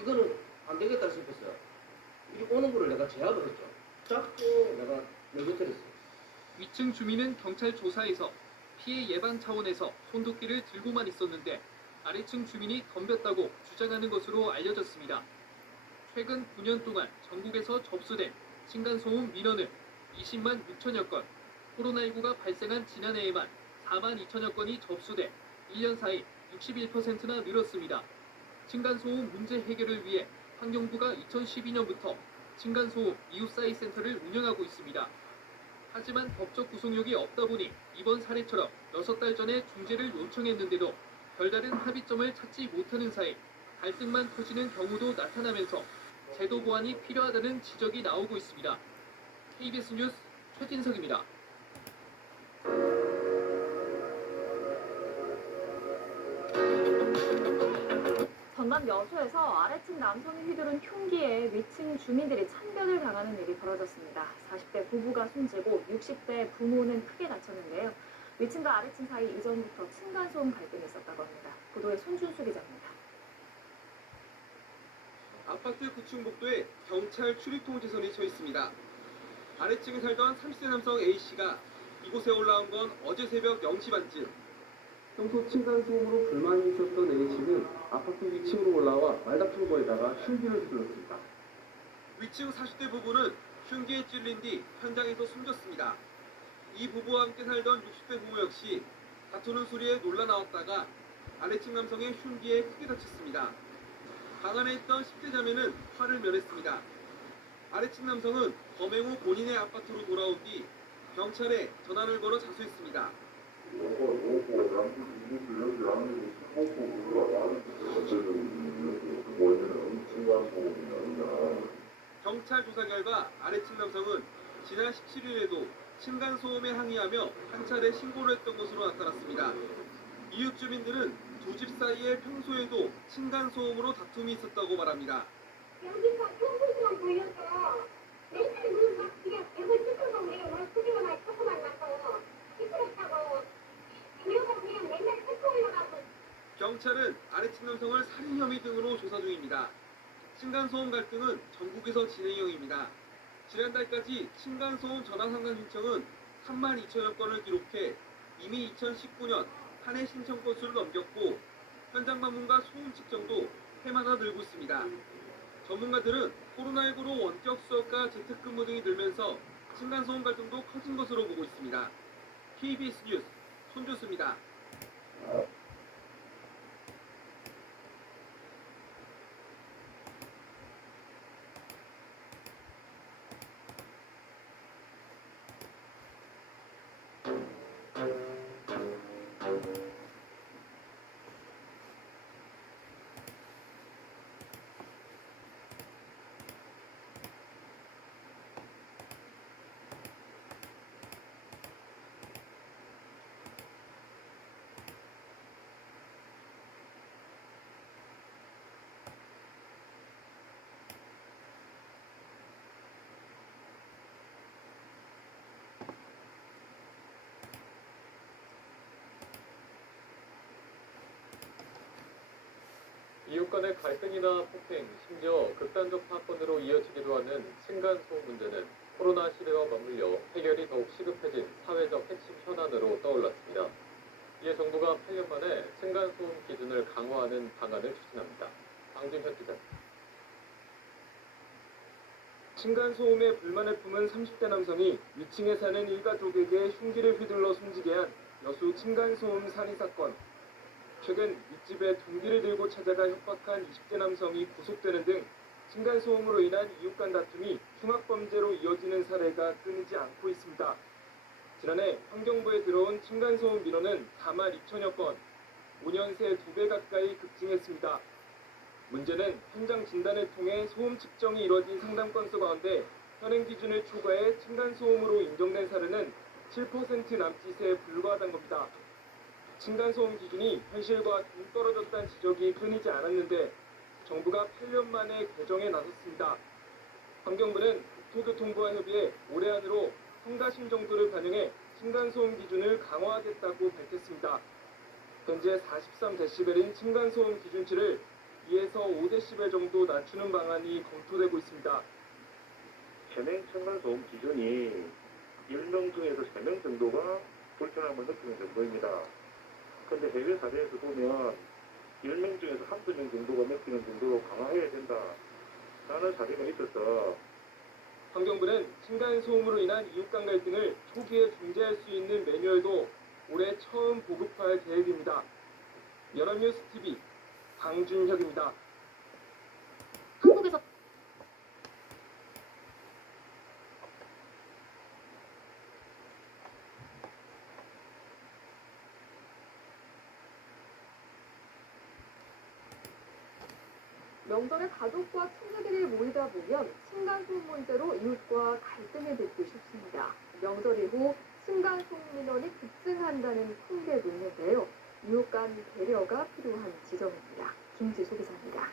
이거는 안 되겠다 싶었어요. 이렇게 오는 거를 내가 제압을 했죠. 잡고 내가 내뱉어냈어요. 위층 주민은 경찰 조사에서 피해 예방 차원에서 손도끼를 들고만 있었는데 아래층 주민이 덤볐다고 주장하는 것으로 알려졌습니다. 최근 9년 동안 전국에서 접수된 층간소음 민원은 20만 6천여 건, 코로나19가 발생한 지난해에만 4만 2천여 건이 접수돼 1년 사이 61%나 늘었습니다. 층간소음 문제 해결을 위해 환경부가 2012년부터 층간소음 이웃사이 센터를 운영하고 있습니다. 하지만 법적 구속력이 없다 보니 이번 사례처럼 6달 전에 중재를 요청했는데도 별다른 합의점을 찾지 못하는 사이 갈등만 커지는 경우도 나타나면서 제도 보완이 필요하다는 지적이 나오고 있습니다. KBS 뉴스 최진석입니다. 전남 여수에서 아래층 남성이 휘두른 흉기에 위층 주민들이 참변을 당하는 일이 벌어졌습니다. 40대 부부가 숨지고 60대 부모는 크게 다쳤는데요. 위층과 아래층 사이 이전부터 층간소음 갈등이 있었다고 합니다. 보도에 손준수 기자입니다. 아파트 9층 복도에 경찰 출입 통제선이 서 있습니다. 아래층에 살던 30대 남성 A씨가 이곳에 올라온 건 어제 새벽 0시 반쯤. 평소 층간소음으로 불만이 있었던 A씨는 아파트 위층으로 올라와 말다툼 거에다가 흉기를 휘둘렀습니다. 위층 40대 부부는 흉기에 찔린 뒤 현장에서 숨졌습니다. 이 부부와 함께 살던 60대 부모 역시 다투는 소리에 놀라 나왔다가 아래층 남성의 흉기에 크게 다쳤습니다. 방 안에 있던 10대 자매는 화를 면했습니다. 아래층 남성은 범행 후 본인의 아파트로 돌아온 뒤 경찰에 전화를 걸어 자수했습니다. 경찰 조사 결과 아래층 남성은 지난 17일에도 층간소음에 항의하며 한 차례 신고를 했던 것으로 나타났습니다. 이웃 주민들은 두 집 사이에 평소에도 층간소음으로 다툼이 있었다고 말합니다. 여기서 평소시간 걸려서 맨날 물막 그냥 벽을 뜯어서 그래요. 뭘 소리가 조금만 나서 시끄럽다고 이러고 그냥 맨날 뜯고 올라가고. 경찰은 아래층 남성을 살인 혐의 등으로 조사 중입니다. 층간소음 갈등은 전국에서 진행형입니다. 지난달까지 층간소음 전화 상담 신청은 32,000여 건을 기록해 이미 2019년 한 해 신청 건수를 넘겼고 현장 방문과 소음 측정도 해마다 늘고 있습니다. 전문가들은 코로나19로 원격 수업과 재택근무 등이 늘면서 층간소음 갈등도 커진 것으로 보고 있습니다. KBS 뉴스 손주수입니다. 이웃 간의 갈등이나 폭행, 심지어 극단적 사건으로 이어지기도 하는 층간소음 문제는 코로나 시대와 맞물려 해결이 더욱 시급해진 사회적 핵심 현안으로 떠올랐습니다. 이에 정부가 8년 만에 층간소음 기준을 강화하는 방안을 추진합니다. 강준현 기자. 층간소음에 불만을 품은 30대 남성이 위층에 사는 일가족에게 흉기를 휘둘러 숨지게 한 여수 층간소음 살인사건. 최근 윗집에 둔기를 들고 찾아가 협박한 20대 남성이 구속되는 등 층간소음으로 인한 이웃 간 다툼이 흉악범죄로 이어지는 사례가 끊이지 않고 있습니다. 지난해 환경부에 들어온 층간소음 민원은 4만 2천여 건, 5년 새 2배 가까이 급증했습니다. 문제는 현장 진단을 통해 소음 측정이 이뤄진 상담 건수 가운데 현행 기준을 초과해 층간소음으로 인정된 사례는 7% 남짓에 불과하다는 겁니다. 층간소음 기준이 현실과 동떨어졌다는 지적이 끊이지 않았는데 정부가 8년 만에 개정에 나섰습니다. 환경부는 국토교통부와 협의해 올해 안으로 성가심 정도를 반영해 층간소음 기준을 강화하겠다고 밝혔습니다. 현재 43데시벨인 층간소음 기준치를 2에서 5데시벨 정도 낮추는 방안이 검토되고 있습니다. 현행 층간소음 기준이 10명 중에서 3명 정도가 불편함을 느끼는 정도입니다. 근데 해외 사례에서 보면 10명 중에서 1~2명 정도가 느끼는 정도로 강화해야 된다라는 사례가 있어서 환경부는 층간소음으로 인한 이웃 간 갈등을 초기에 중재할 수 있는 매뉴얼도 올해 처음 보급할 계획입니다. 연합뉴스 TV 강준혁입니다. 한국에서 명절에 가족과 친구들이 모이다 보면 층간소음 문제로 이웃과 갈등에 빚기 쉽습니다. 명절 이후 층간소음 민원이 급증한다는 통계도 있는데요. 이웃 간 배려가 필요한 지점입니다. 김지수 기자입니다.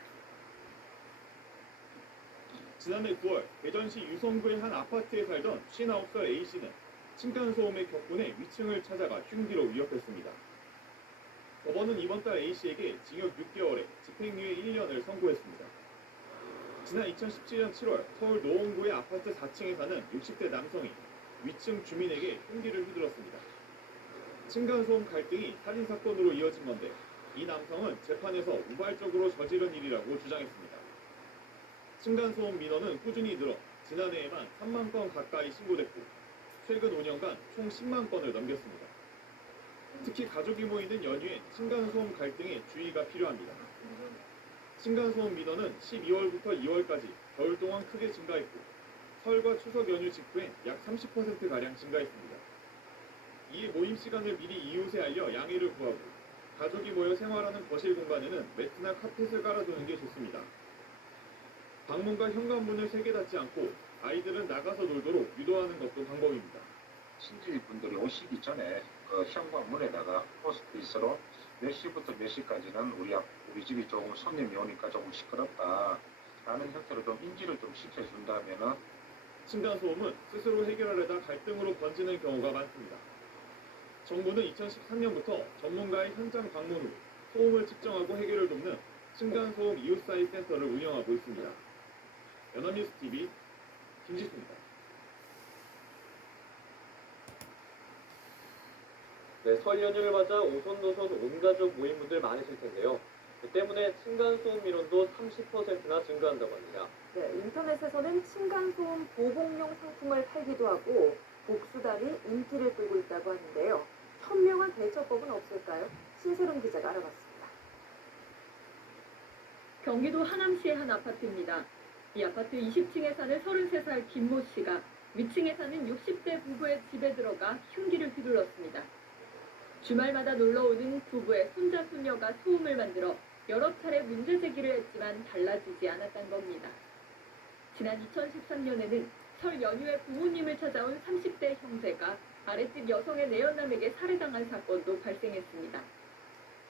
지난해 9월 대전시 유성구의 한 아파트에 살던 59살 A씨는 층간소음의 격분에 위층을 찾아가 흉기로 위협했습니다. 법원은 이번 달 A씨에게 징역 6개월에 집행유예 1년을 선고했습니다. 지난 2017년 7월 서울 노원구의 아파트 4층에 사는 60대 남성이 위층 주민에게 흉기를 휘둘렀습니다. 층간소음 갈등이 살인사건으로 이어진 건데 이 남성은 재판에서 우발적으로 저지른 일이라고 주장했습니다. 층간소음 민원은 꾸준히 늘어 지난해에만 3만 건 가까이 신고됐고 최근 5년간 총 10만 건을 넘겼습니다. 특히 가족이 모이는 연휴엔 층간소음 갈등에 주의가 필요합니다. 층간소음 민원은 12월부터 2월까지 겨울 동안 크게 증가했고 설과 추석 연휴 직후엔 약 30%가량 증가했습니다. 이에 모임 시간을 미리 이웃에 알려 양해를 구하고 가족이 모여 생활하는 거실 공간에는 매트나 카펫을 깔아두는 게 좋습니다. 방문과 현관문을 세게 닫지 않고 아이들은 나가서 놀도록 유도하는 것도 방법입니다. 친지분들이 오시기 전에 그 현관문에다가 포스트잇으로 몇 시부터 몇 시까지는 우리 집이 조금 손님이 오니까 조금 시끄럽다 라는 형태로 좀 인지를 좀 시켜준다면은 층간소음은 스스로 해결하려다 갈등으로 번지는 경우가 많습니다. 정부는 2013년부터 전문가의 현장 방문 후 소음을 측정하고 해결을 돕는 층간소음 이웃사이 센터를 운영하고 있습니다. 연합뉴스 TV 김지수입니다. 네, 설 연휴를 맞아 오손도손 온가족 모임분들 많으실 텐데요. 그 때문에 층간소음 민원도 30%나 증가한다고 합니다. 네, 인터넷에서는 층간소음 보복용 상품을 팔기도 하고 복수달이 인기를 끌고 있다고 하는데요. 현명한 대처법은 없을까요? 신세롬 기자가 알아봤습니다. 경기도 하남시의 한 아파트입니다. 이 아파트 20층에 사는 33살 김모 씨가 위층에 사는 60대 부부의 집에 들어가 흉기를 휘둘렀습니다. 주말마다 놀러오는 부부의 손자 손녀가 소음을 만들어 여러 차례 문제 제기를 했지만 달라지지 않았던 겁니다. 지난 2013년에는 설 연휴에 부모님을 찾아온 30대 형제가 아랫집 여성의 내연남에게 살해당한 사건도 발생했습니다.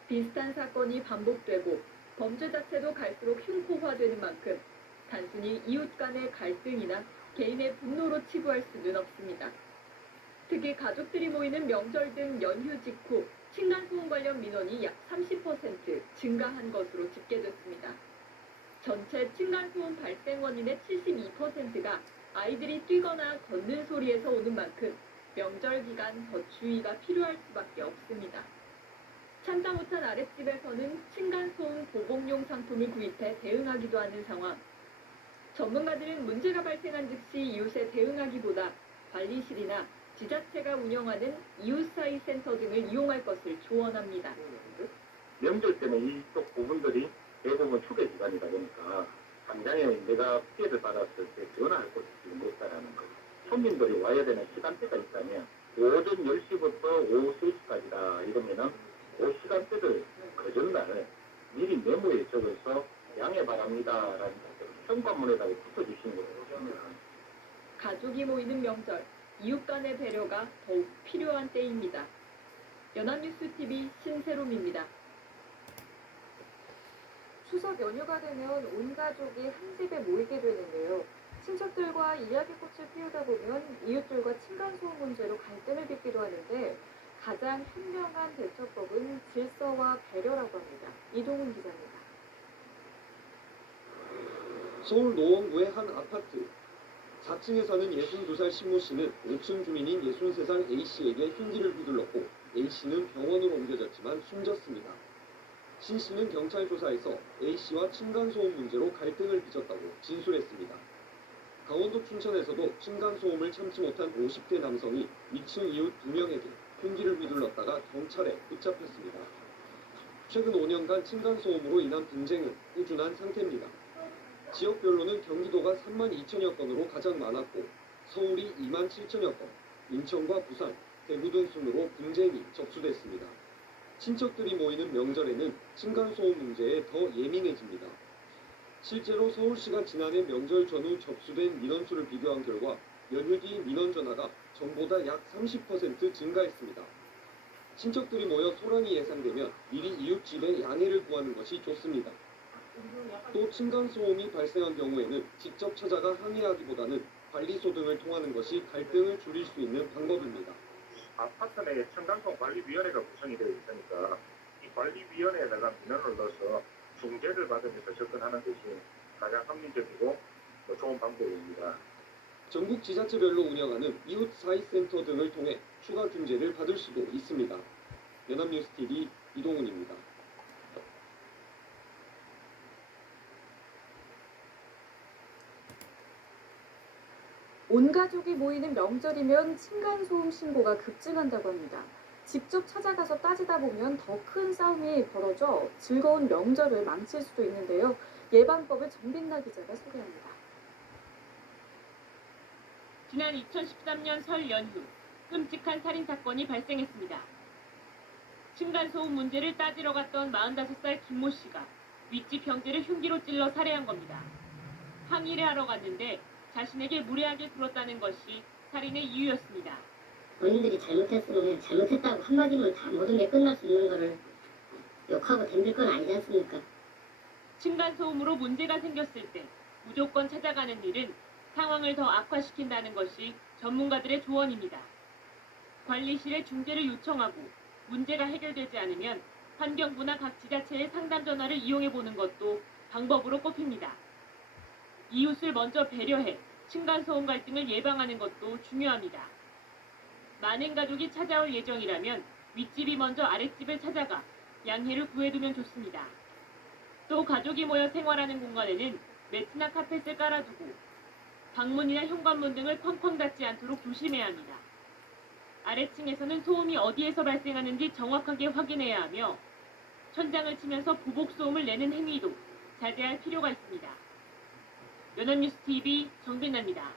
비슷한 사건이 반복되고 범죄 자체도 갈수록 흉포화되는 만큼 단순히 이웃 간의 갈등이나 개인의 분노로 치부할 수는 없습니다. 특히 가족들이 모이는 명절 등 연휴 직후 층간소음 관련 민원이 약 30% 증가한 것으로 집계됐습니다. 전체 층간소음 발생 원인의 72%가 아이들이 뛰거나 걷는 소리에서 오는 만큼 명절 기간 더 주의가 필요할 수밖에 없습니다. 참다 못한 아랫집에서는 층간소음 보복용 상품을 구입해 대응하기도 하는 상황. 전문가들은 문제가 발생한 즉시 이웃에 대응하기보다 관리실이나 지자체가 운영하는 이웃사이 센터 등을 이용할 것을 조언합니다. 명절 때는 이쪽 부분들이 대부분 휴게 기간이다 보니까 당장에 내가 피해를 받았을 때 전화할 곳이 지금 없다라는 거예요. 손님들이 와야 되는 시간대가 있다면 오전 10시부터 오후 3시까지다 이러면은 그 시간대를 그 전날 미리 메모에 적어서 양해 바랍니다라는 현관문에다가 붙여주시는 거예요. 가족이 모이는 명절, 이웃 간의 배려가 더욱 필요한 때입니다. 연합뉴스 TV 신세롬입니다. 추석 연휴가 되면 온 가족이 한 집에 모이게 되는데요. 친척들과 이야기꽃을 피우다 보면 이웃들과 층간소음 문제로 갈등을 빚기도 하는데 가장 현명한 대처법은 질서와 배려라고 합니다. 이동훈 기자입니다. 서울 노원구의 한 아파트. 4층에 사는 62살 신모 씨는 5층 주민인 63살 A씨에게 흉기를 휘둘렀고 A씨는 병원으로 옮겨졌지만 숨졌습니다. 신 씨는 경찰 조사에서 A씨와 층간소음 문제로 갈등을 빚었다고 진술했습니다. 강원도 춘천에서도 층간소음을 참지 못한 50대 남성이 위층 이웃 2명에게 흉기를 휘둘렀다가 경찰에 붙잡혔습니다. 최근 5년간 층간소음으로 인한 분쟁은 꾸준한 상태입니다. 지역별로는 경기도가 3만 2천여 건으로 가장 많았고 서울이 2만 7천여 건, 인천과 부산, 대구 등 순으로 분쟁이 접수됐습니다. 친척들이 모이는 명절에는 층간소음 문제에 더 예민해집니다. 실제로 서울시가 지난해 명절 전후 접수된 민원수를 비교한 결과 연휴 뒤 민원 전화가 전보다 약 30% 증가했습니다. 친척들이 모여 소란이 예상되면 미리 이웃 집에 양해를 구하는 것이 좋습니다. 또 층간소음이 발생한 경우에는 직접 찾아가 항의하기보다는 관리소 등을 통하는 것이 갈등을 줄일 수 있는 방법입니다. 아파트 내에 층간소음 관리위원회가 구성이 되어 있으니까 이 관리위원회에다가 민원을 넣어서 중재를 받으면서 접근하는 것이 가장 합리적이고 좋은 방법입니다. 전국 지자체별로 운영하는 이웃 사이센터 등을 통해 추가 중재를 받을 수도 있습니다. 연합뉴스 TV 이동훈입니다. 온 가족이 모이는 명절이면 층간소음 신고가 급증한다고 합니다. 직접 찾아가서 따지다 보면 더 큰 싸움이 벌어져 즐거운 명절을 망칠 수도 있는데요. 예방법을 정빈나 기자가 소개합니다. 지난 2013년 설 연휴 끔찍한 살인사건이 발생했습니다. 층간소음 문제를 따지러 갔던 45살 김모 씨가 윗집 형제를 흉기로 찔러 살해한 겁니다. 항의를 하러 갔는데 자신에게 무례하게 굴었다는 것이 살인의 이유였습니다. 본인들이 잘못했으면 그냥 잘못했다고 한마디면 다 모든 게 끝날 수 있는 거를 욕하고 덤빌 건 아니지 않습니까? 층간소음으로 문제가 생겼을 때 무조건 찾아가는 일은 상황을 더 악화시킨다는 것이 전문가들의 조언입니다. 관리실에 중재를 요청하고 문제가 해결되지 않으면 환경부나 각 지자체의 상담 전화를 이용해 보는 것도 방법으로 꼽힙니다. 이웃을 먼저 배려해 층간소음 갈등을 예방하는 것도 중요합니다. 많은 가족이 찾아올 예정이라면 윗집이 먼저 아랫집을 찾아가 양해를 구해두면 좋습니다. 또 가족이 모여 생활하는 공간에는 매트나 카펫을 깔아두고 방문이나 현관문 등을 쾅쾅 닫지 않도록 조심해야 합니다. 아래층에서는 소음이 어디에서 발생하는지 정확하게 확인해야 하며 천장을 치면서 보복 소음을 내는 행위도 자제할 필요가 있습니다. 연합뉴스 TV 정빈나입니다.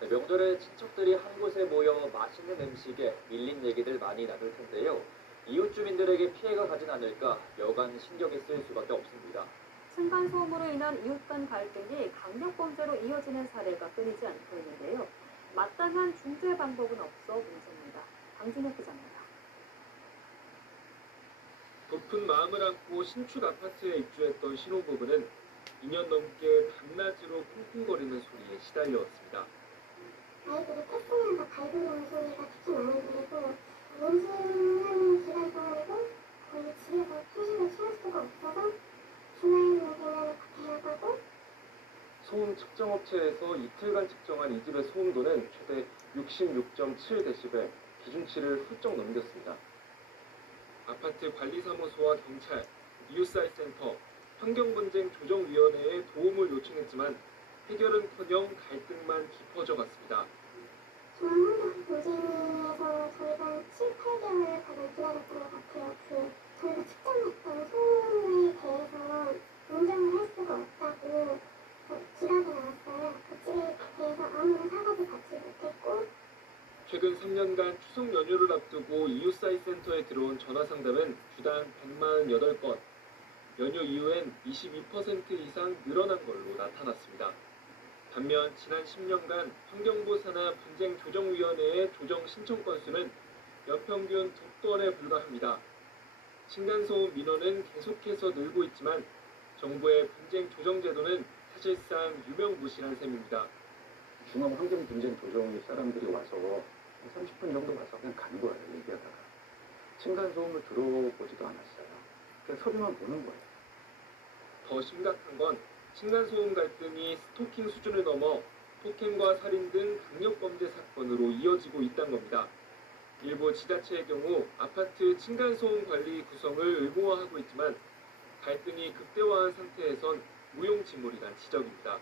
네, 명절에 친척들이 한 곳에 모여 맛있는 음식에 밀린 얘기들 많이 나눌 텐데요. 이웃 주민들에게 피해가 가진 않을까 여간 신경이 쓰일 수밖에 없습니다. 층간소음으로 인한 이웃 간 갈등이 강력범죄로 이어지는 사례가 끊이지 않고 있는데요. 마땅한 중재 방법은 없어 문제입니다. 강준혁 기자입니다. 높은 마음을 안고 신축 아파트에 입주했던 신혼부부는 2년 넘게 밤낮으로 쿵쿵거리는 소리에 시달려왔습니다. 아이들이 떼쓰면서 갈구는 소리가 특히 많이 들리고 음식은 집안 동안이고 거의 집에서 휴식을 취할 수가 없어서 주말에는 그냥 밖에 나가고. 소음 측정 업체에서 이틀간 측정한 이 집의 소음도는 최대 66.7dB, 기준치를 훌쩍 넘겼습니다. 아파트 관리사무소와 경찰, 이웃사회센터, 환경분쟁조정위원회에 도움을 요청했지만 해결은커녕 갈등만 깊어져 갔습니다. 중앙환경보증에서 저희가 7, 8개월 가량 기다렸던 것 같아요. 저희가 측정했던 소음에 대해서 인정을 할 수가 없다고 기각이 나왔어요. 그 집에 대해서 아무런 사과도 받지 못했고. 최근 3년간 추석 연휴를 앞두고 이웃사회센터에 들어온 전화상담은 주당 148건, 연휴 이후엔 22% 이상 늘어난 걸로 나타났습니다. 반면 지난 10년간 환경부 산하 분쟁조정위원회의 조정 신청 건수는 연평균 2건에 불과합니다. 층간소음 민원은 계속해서 늘고 있지만 정부의 분쟁조정제도는 사실상 유명무실한 셈입니다. 중앙환경분쟁조정위 사람들이 와서 30분 정도 와서 그냥 간 거예요, 얘기하다가. 층간소음을 들어보지도 않았어요. 그냥 소리만 보는 거예요. 더 심각한 건 층간소음 갈등이 스토킹 수준을 넘어 폭행과 살인 등 강력범죄 사건으로 이어지고 있다는 겁니다. 일부 지자체의 경우 아파트 층간소음 관리 구성을 의무화하고 있지만 갈등이 극대화한 상태에선 무용지물이란 지적입니다.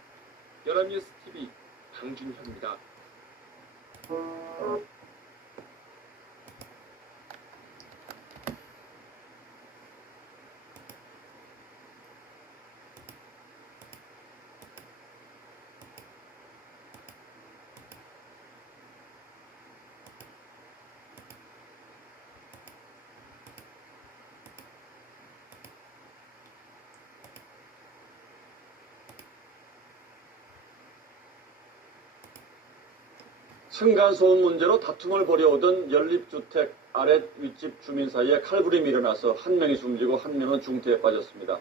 연합뉴스 TV 강준현입니다. 층간소음 문제로 다툼을 벌여오던 연립주택 아랫 윗집 주민 사이에 칼부림이 일어나서 한 명이 숨지고 한 명은 중태에 빠졌습니다.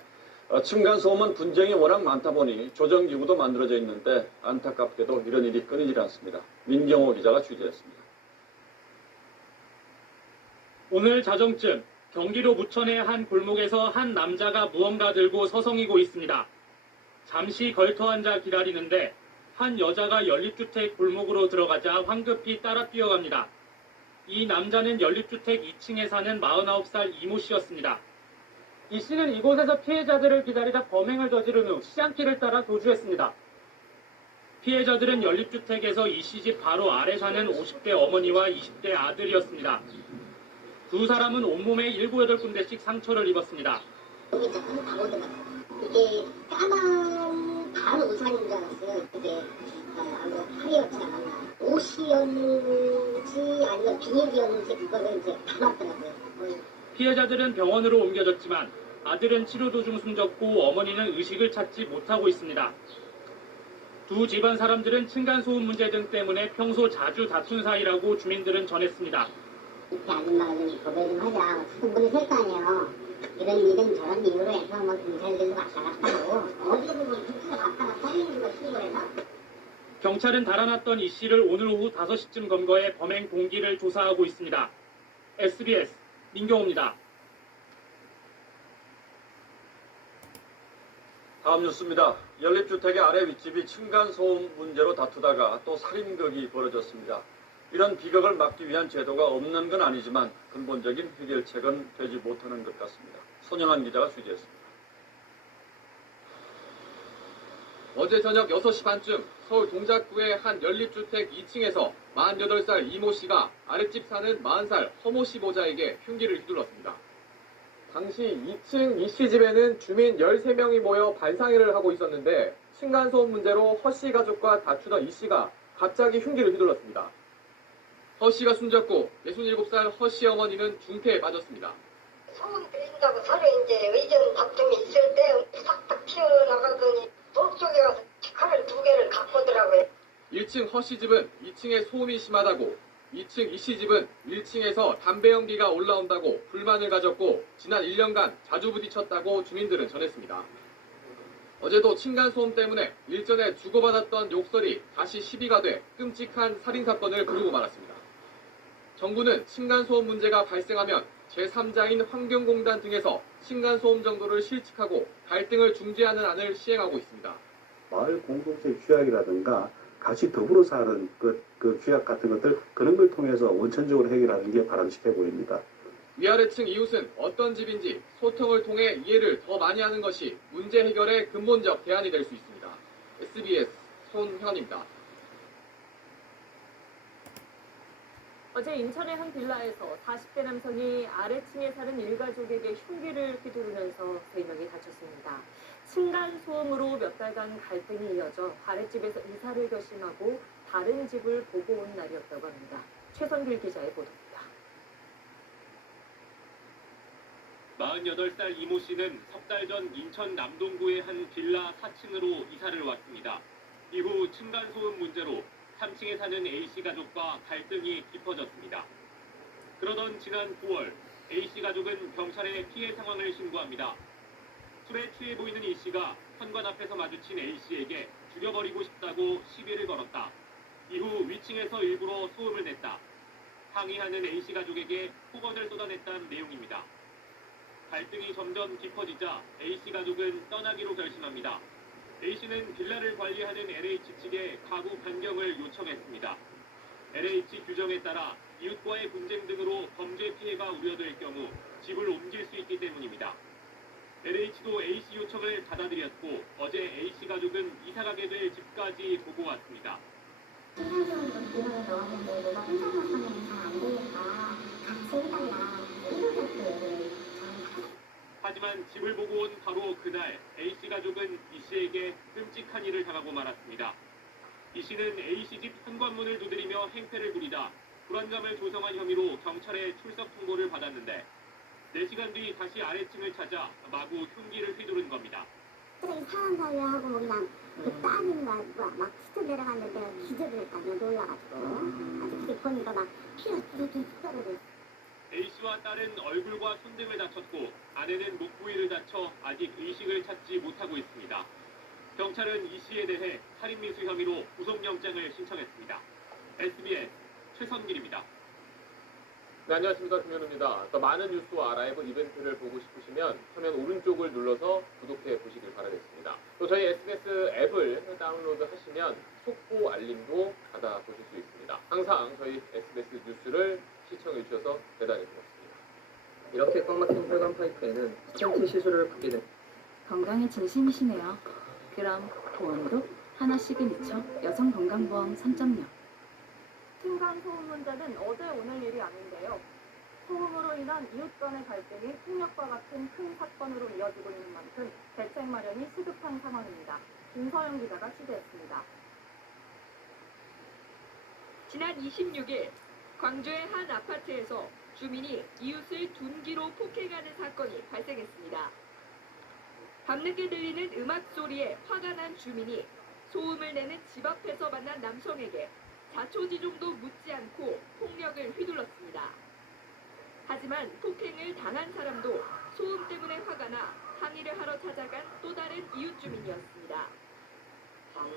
층간소음은 분쟁이 워낙 많다 보니 조정기구도 만들어져 있는데 안타깝게도 이런 일이 끊이질 않습니다. 민경호 기자가 취재했습니다. 오늘 자정쯤 경기도 무천의 한 골목에서 한 남자가 무언가 들고 서성이고 있습니다. 잠시 걸터 앉아 기다리는데 한 여자가 연립주택 골목으로 들어가자 황급히 따라 뛰어갑니다. 이 남자는 연립주택 2층에 사는 49살 이모 씨였습니다. 이 씨는 이곳에서 피해자들을 기다리다 범행을 저지른 후 시장길을 따라 도주했습니다. 피해자들은 연립주택에서 이 씨 집 바로 아래 사는 50대 어머니와 20대 아들이었습니다. 두 사람은 온몸에 7, 8군데씩 상처를 입었습니다. 이게 까만 바로 우산인 줄 알았어요. 그게 팔이었지 않았나. 옷이었는지 아니면 비닐이었는지 그거를 이제 담았더라고요. 피해자들은 병원으로 옮겨졌지만 아들은 치료 도중 숨졌고 어머니는 의식을 찾지 못하고 있습니다. 두 집안 사람들은 층간소음 문제 등 때문에 평소 자주 다툰 사이라고 주민들은 전했습니다. 이렇게 아줌마가 좀 고백 좀 하자. 충분히 셀 거 아니에요. 이런 저런 이유로 해서 뭐 경찰들도 왔다 갔다 하고 어디로 보면 경찰이 왔다 갔다 하는 거 시골에서. 경찰은 달아났던 이 씨를 오늘 오후 5시쯤 검거해 범행 동기를 조사하고 있습니다. SBS 민경호입니다. 다음 뉴스입니다. 연립주택의 아래 윗집이 층간소음 문제로 다투다가 또 살인극이 벌어졌습니다. 이런 비극을 막기 위한 제도가 없는 건 아니지만 근본적인 해결책은 되지 못하는 것 같습니다. 손영한 기자가 취재했습니다. 어제 저녁 6시 반쯤 서울 동작구의 한 연립주택 2층에서 48살 이모 씨가 아랫집 사는 40살 허모 씨 보자에게 흉기를 휘둘렀습니다. 당시 2층 이 씨 집에는 주민 13명이 모여 반상회를 하고 있었는데 층간소음 문제로 허 씨 가족과 다투던 이 씨가 갑자기 흉기를 휘둘렀습니다. 허 씨가 숨졌고 67살 허 씨 어머니는 중태에 빠졌습니다. 소음 들린다고 서로 이제 의견 다툼이 있을 때 싹싹 튀어나가더니 북쪽에 가서 칼을 2개를 갖고 오더라고요. 1층 허 씨 집은 2층에 소음이 심하다고, 2층 이 씨 집은 1층에서 담배 연기가 올라온다고 불만을 가졌고 지난 1년간 자주 부딪혔다고 주민들은 전했습니다. 어제도 층간소음 때문에 일전에 주고받았던 욕설이 다시 시비가 돼 끔찍한 살인사건을 부르고 말았습니다. 정부는 층간소음 문제가 발생하면 제3자인 환경공단 등에서 층간소음 정도를 실측하고 갈등을 중재하는 안을 시행하고 있습니다. 마을 공동체 규약이라든가 같이 더불어 사는 그 규약 같은 것들 그런 걸 통해서 원천적으로 해결하는 게 바람직해 보입니다. 위아래층 이웃은 어떤 집인지 소통을 통해 이해를 더 많이 하는 것이 문제 해결의 근본적 대안이 될 수 있습니다. SBS 손현입니다. 어제 인천의 한 빌라에서 40대 남성이 아래층에 사는 일가족에게 흉기를 휘두르면서 3명이 다쳤습니다. 층간소음으로 몇 달간 갈등이 이어져 아랫집에서 이사를 결심하고 다른 집을 보고 온 날이었다고 합니다. 최선길 기자의 보도입니다. 48살 이모 씨는 석 달 전 인천 남동구의 한 빌라 4층으로 이사를 왔습니다. 이후 층간소음 문제로 3층에 사는 A씨 가족과 갈등이 깊어졌습니다. 그러던 지난 9월 A씨 가족은 경찰에 피해 상황을 신고합니다. 술에 취해 보이는 A씨가 현관 앞에서 마주친 A씨에게 죽여버리고 싶다고 시비를 걸었다. 이후 위층에서 일부러 소음을 냈다. 항의하는 A씨 가족에게 폭언을 쏟아냈다는 내용입니다. 갈등이 점점 깊어지자 A씨 가족은 떠나기로 결심합니다. A씨는 빌라를 관리하는 LH 측에 가구 변경을 요청했습니다. LH 규정에 따라 이웃과의 분쟁 등으로 범죄 피해가 우려될 경우 집을 옮길 수 있기 때문입니다. LH도 A씨 요청을 받아들였고 어제 A씨 가족은 이사가게 될 집까지 보고 왔습니다. 층간소음도 빌라에 넣었는데 내가 혼자서 사면 잘 안 되니까 같이 해달라. 이렇게 하지만 집을 보고 온 바로 그날 A씨 가족은 B씨에게 끔찍한 일을 당하고 말았습니다. B씨는 A씨 집 현관문을 두드리며 행패를 부리다 불안감을 조성한 혐의로 경찰에 출석 통보를 받았는데 4시간 뒤 다시 아래층을 찾아 마구 흉기를 휘두른 겁니다. 사람 살려하고 뭐 그냥 따님과 막 스쳐 내려갔는데 기절을 했다며 놀라가지고 아주 그게 보니까 막 피가 뚜루뚜루 떨어져. A씨와 딸은 얼굴과 손 등을 다쳤고 아내는 목 부위를 다쳐 아직 의식을 찾지 못하고 있습니다. 경찰은 E씨에 대해 살인미수 혐의로 구속영장을 신청했습니다. SBS 최선길입니다. 네, 안녕하십니까. 김현우입니다. 더 많은 뉴스와 라이브 이벤트를 보고 싶으시면 화면 오른쪽을 눌러서 구독해 보시길 바라겠습니다. 또 저희 SBS 앱을 다운로드 하시면 속보 알림도 받아보실 수 있습니다. 항상 저희 SBS 뉴스를 시청해 주셔서 대단히 고맙습니다. 이렇게 꽉 막힌 혈관 파이프에는 스텐트 시술을 받게 됩니다. 건강에 진심이시네요. 그럼 보험도 하나 시그니처 여성건강보험 3.0. 층간소음 문제는 어제 오늘 일이 아닌데요. 소음으로 인한 이웃 간의 갈등이 폭력과 같은 큰 사건으로 이어지고 있는 만큼 대책 마련이 시급한 상황입니다. 김서영 기자가 취재했습니다. 지난 26일 광주의 한 아파트에서 주민이 이웃을 둔기로 폭행하는 사건이 발생했습니다. 밤늦게 들리는 음악 소리에 화가 난 주민이 소음을 내는 집 앞에서 만난 남성에게 자초지종도 묻지 않고 폭력을 휘둘렀습니다. 하지만 폭행을 당한 사람도 소음 때문에 화가 나 항의를 하러 찾아간 또 다른 이웃 주민이었습니다. 밤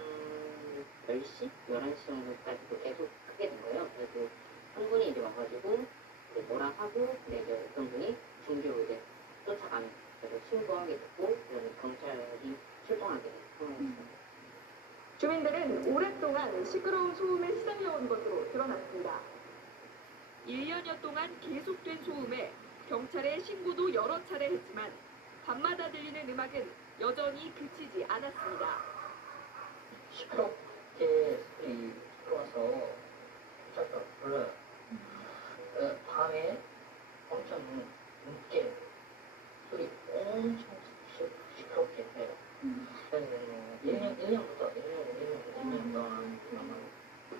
10시? 11시까지도 계속 크게 된 거예요. 그래서 한 분이 이제 와가지고 이제 뭐라 하고, 근데 이제 어떤 분이 중지로 이제 쫓아가는, 그래서 신고하게 됐고, 그래서 경찰이 출동하게 됐고. 주민들은 오랫동안 시끄러운 소음에 시달려온 것으로 드러났습니다. 1년여 동안 계속된 소음에 경찰에 신고도 여러 차례 했지만 밤마다 들리는 음악은 여전히 그치지 않았습니다. 시끄럽게 소리 시끄러워서 자꾸 불러요. 밤에 엄청 늦게 소리 엄청 시끄럽게 해요. 1년부터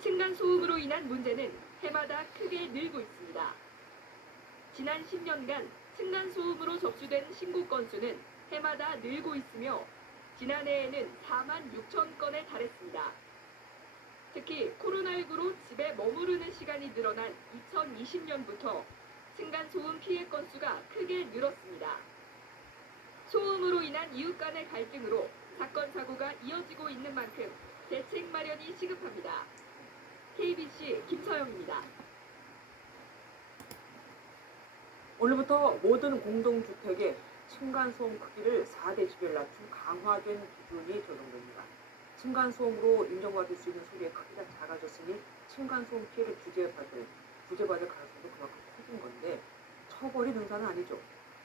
층간 소음으로 인한 문제는 해마다 크게 늘고 있습니다. 지난 10년간 층간 소음으로 접수된 신고 건수는 해마다 늘고 있으며 지난해에는 4만 6천 건에 달했습니다. 특히 코로나19로 집에 머무르는 시간이 늘어난 2020년부터 층간 소음 피해 건수가 크게 늘었습니다. 소음으로 인한 이웃 간의 갈등으로 사건 사고가 이어지고 있는 만큼 대책 마련이 시급합니다. KBC 김서영입니다. 오늘부터 모든 공동주택의 층간소음 크기를 4dB 낮춘 강화된 기준이 적용됩니다. 층간소음으로 인정받을 수 있는 소리의 크기가 작아졌으니 층간소음 피해를 구제받을 가능성도 그만큼 커진 건데 처벌이 능사는 아니죠.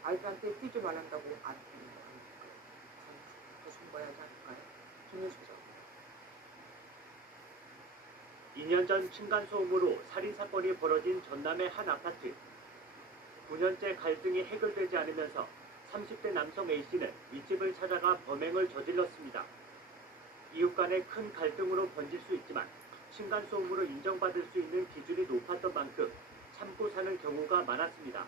아이들한테 뛰지 말란다고 안 뛰는 거 아닙니까? 더 숨어야 하지 않을까요? 김윤수 기자. 2년 전 층간소음으로 살인사건이 벌어진 전남의 한 아파트. 9년째 갈등이 해결되지 않으면서 30대 남성 A씨는 윗집을 찾아가 범행을 저질렀습니다. 이웃 간의 큰 갈등으로 번질 수 있지만 층간소음으로 인정받을 수 있는 기준이 높았던 만큼 참고 사는 경우가 많았습니다.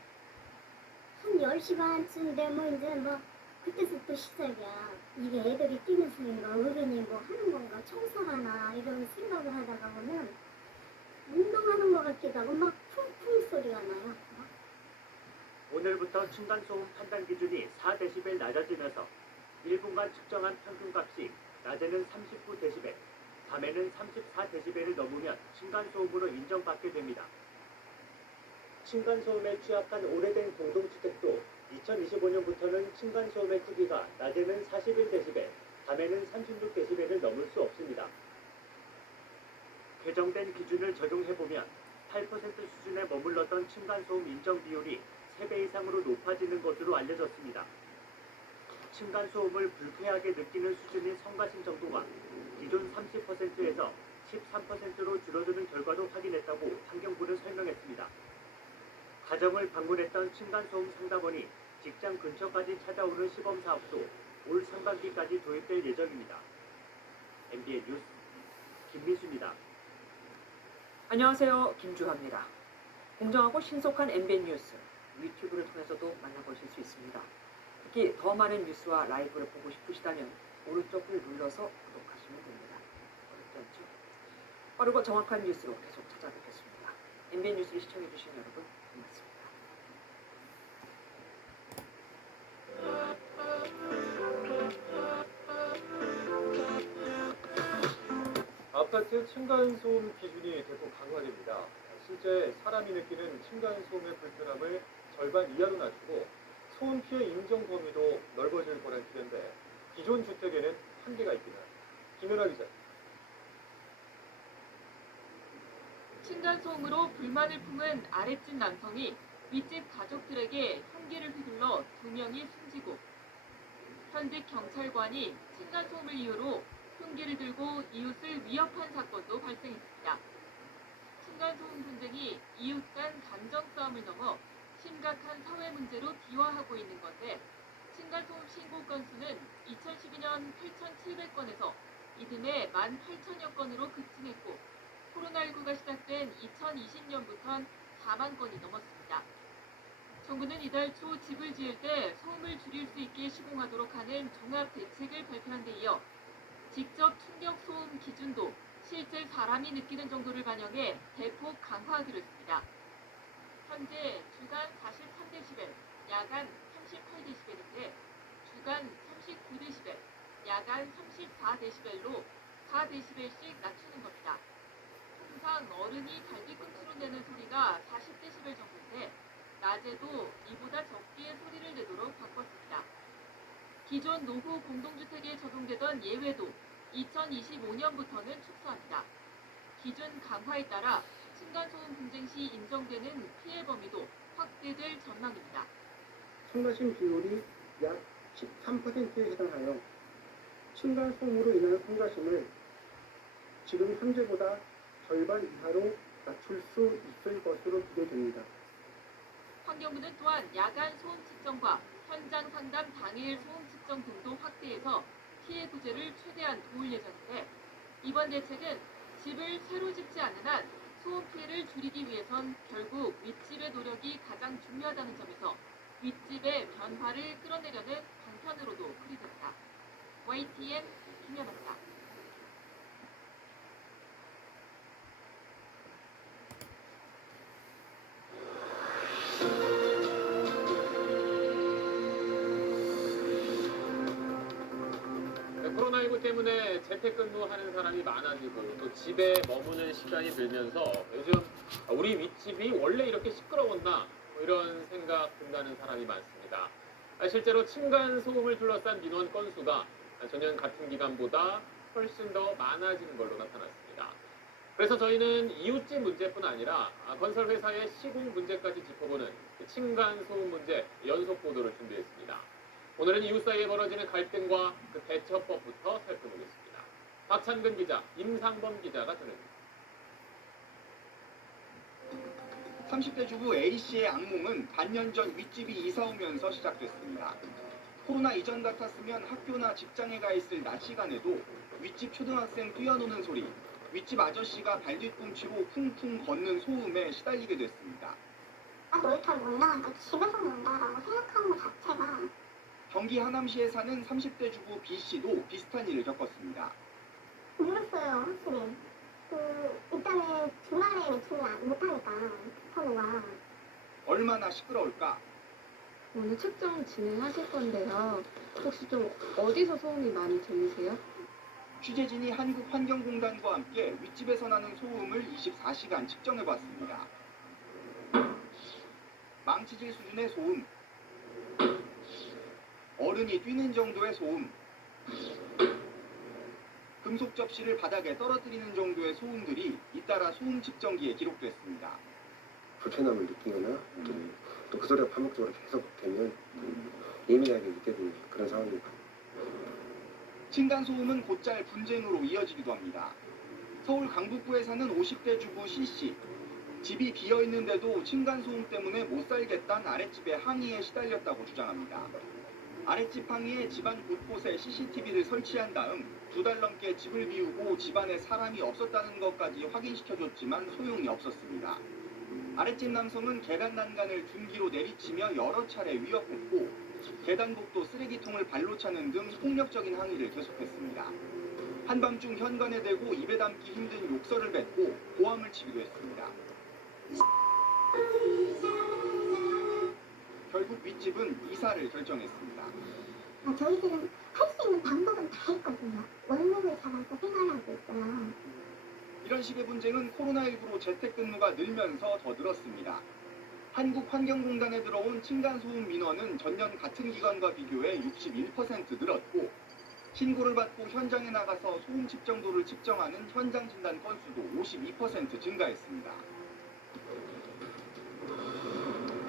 한 10시 반쯤 되면 이제 뭐 그때부터 시작이야. 이게 애들이 뛰는 소리인가 어른이 뭐 하는 건가 청소하나 이런 생각을 하다가 보면 운동하는 것 같기도 하고 막 쿵쿵 소리가 나요. 오늘부터 층간소음 판단 기준이 4dB 낮아지면서 1분간 측정한 평균값이 낮에는 39dB, 밤에는 34dB를 넘으면 층간소음으로 인정받게 됩니다. 층간소음에 취약한 오래된 공동주택도 2025년부터는 층간소음의 크기가 낮에는 41dB, 밤에는 36dB를 넘을 수 없습니다. 개정된 기준을 적용해보면 8% 수준에 머물렀던 층간소음 인정 비율이 3배 이상으로 높아지는 것으로 알려졌습니다. 층간소음을 불쾌하게 느끼는 수준인 성가신 정도가 기존 30%에서 13%로 줄어드는 결과도 확인했다고 환경부는 설명했습니다. 가정을 방문했던 층간소음 상담원이 직장 근처까지 찾아오는 시범사업도 올 상반기까지 도입될 예정입니다. MBN 뉴스 김민수입니다. 안녕하세요. 김주하입니다. 공정하고 신속한 MBN 뉴스 유튜브를 통해서도 만나보실 수 있습니다. 특히 더 많은 뉴스와 라이브를 보고 싶으시다면 오른쪽을 눌러서 구독하시면 됩니다. 어렵지 않죠? 빠르고 정확한 뉴스로 계속 찾아뵙겠습니다. MBN 뉴스를 시청해주신 여러분 고맙습니다. 아파트 층간소음 기준이 대폭 강화됩니다. 실제 사람이 느끼는 층간소음의 불편함을 절반 이하로 낮추고 소음 피해 인정 범위도 넓어질 거란 기대인데 기존 주택에는 한계가 있긴 해요. 김연아 기자. 층간소음으로 불만을 품은 아랫집 남성이 윗집 가족들에게 흉기를 휘둘러 2명이 숨지고 현직 경찰관이 층간소음을 이유로 흉기를 들고 이웃을 위협한 사건도 발생했습니다. 층간소음 분쟁이 이웃 간 감정 싸움을 넘어 심각한 사회 문제로 비화하고 있는 건데 층간소음 신고 건수는 2012년 8,700건에서 이듬해 18,000여 건으로 급증했고 코로나19가 시작된 2020년부터는 4만 건이 넘었습니다. 정부는 이달 초 집을 지을 때 소음을 줄일 수 있게 시공하도록 하는 종합 대책을 발표한 데 이어 직접 충격 소음 기준도 실제 사람이 느끼는 정도를 반영해 대폭 강화하기로 했습니다. 현재 주간 43dB, 야간 38dB인데 주간 39dB, 야간 34dB로 4dB씩 낮추는 겁니다. 통상 어른이 갈비꿈치로 내는 소리가 40dB 정도인데 낮에도 이보다 적게 소리를 내도록 바꿨습니다. 기존 노후 공동주택에 적용되던 예외도 2025년부터는 축소합니다. 기준 강화에 따라 층간소음 분쟁 시 인정되는 피해 범위도 확대될 전망입니다. 참가심 비율이 약 13%에 해당하여 층간소음으로 인한 참가심을 지금 현재보다 절반 이하로 낮출 수 있을 것으로 기대됩니다. 환경부는 또한 야간 소음 측정과 현장 상담 당일 소음 측정 등도 확대해서 피해 구제를 최대한 도울 예정인데 이번 대책은 집을 새로 짓지 않는 한 소음 피해를 줄이기 위해선 결국 윗집의 노력이 가장 중요하다는 점에서 윗집의 변화를 끌어내려는 방편으로도 풀이됩니다. YTN 김연아입니다. 코로나19 때문에 재택근무하는 사람이 많아지고 또 집에 머무는 시간이 들면서 요즘 우리 윗집이 원래 이렇게 시끄러웠나 뭐 이런 생각 든다는 사람이 많습니다. 실제로 층간소음을 둘러싼 민원 건수가 전년 같은 기간보다 훨씬 더 많아진 걸로 나타났습니다. 그래서 저희는 이웃집 문제뿐 아니라 건설회사의 시공 문제까지 짚어보는 층간소음 문제 연속 보도를 준비했습니다. 오늘은 이웃 사이에 벌어지는 갈등과 그 대처법부터 살펴보겠습니다. 박찬근 기자, 임상범 기자가 전해드립니다. 30대 주부 A씨의 악몽은 반년 전 윗집이 이사 오면서 시작됐습니다. 코로나 이전 같았으면 학교나 직장에 가 있을 낮 시간에도 윗집 초등학생 뛰어노는 소리, 윗집 아저씨가 발뒤꿈치로 쿵쿵 걷는 소음에 시달리게 됐습니다. 놀이터를 못 나가니까 집에서 논다라고 생각하는 것 자체가 경기 하남시에 사는 30대 주부 B씨도 비슷한 일을 겪었습니다. 몰랐어요, 확실히. 일단은 주말에 외출을 못하니까 서로가. 얼마나 시끄러울까? 오늘 측정 진행하실 건데요. 혹시 좀 어디서 소음이 많이 들리세요? 취재진이 한국환경공단과 함께 윗집에서 나는 소음을 24시간 측정해봤습니다. 망치질 수준의 소음, 어른이 뛰는 정도의 소음, 금속 접시를 바닥에 떨어뜨리는 정도의 소음들이 잇따라 소음 측정기에 기록됐습니다. 불편함을 느끼거나 또 그 소리가 반복적으로 계속 되면 예민하게 느껴지는 그런 상황입니다. 층간소음은 곧잘 분쟁으로 이어지기도 합니다. 서울 강북구에 사는 50대 주부 C씨. 집이 비어있는데도 층간소음 때문에 못 살겠다는 아랫집의 항의에 시달렸다고 주장합니다. 아랫집 항의에 집안 곳곳에 CCTV를 설치한 다음 2달 넘게 집을 비우고 집안에 사람이 없었다는 것까지 확인시켜줬지만 소용이 없었습니다. 아랫집 남성은 계단 난간을 둔기로 내리치며 여러 차례 위협했고 계단복도 쓰레기통을 발로 차는 등 폭력적인 항의를 계속했습니다. 한밤중 현관에 대고 입에 담기 힘든 욕설을 뱉고 고함을 치기도 했습니다. 결국 윗집은 이사를 결정했습니다. 저희들은 할 수 있는 방법은 다 했거든요. 월급을 잡아서 생활하고 있어요. 이런 식의 분쟁은 코로나19로 재택근무가 늘면서 더 늘었습니다. 한국환경공단에 들어온 층간소음 민원은 전년 같은 기간과 비교해 61% 늘었고 신고를 받고 현장에 나가서 소음 측정도를 측정하는 현장 진단 건수도 52% 증가했습니다.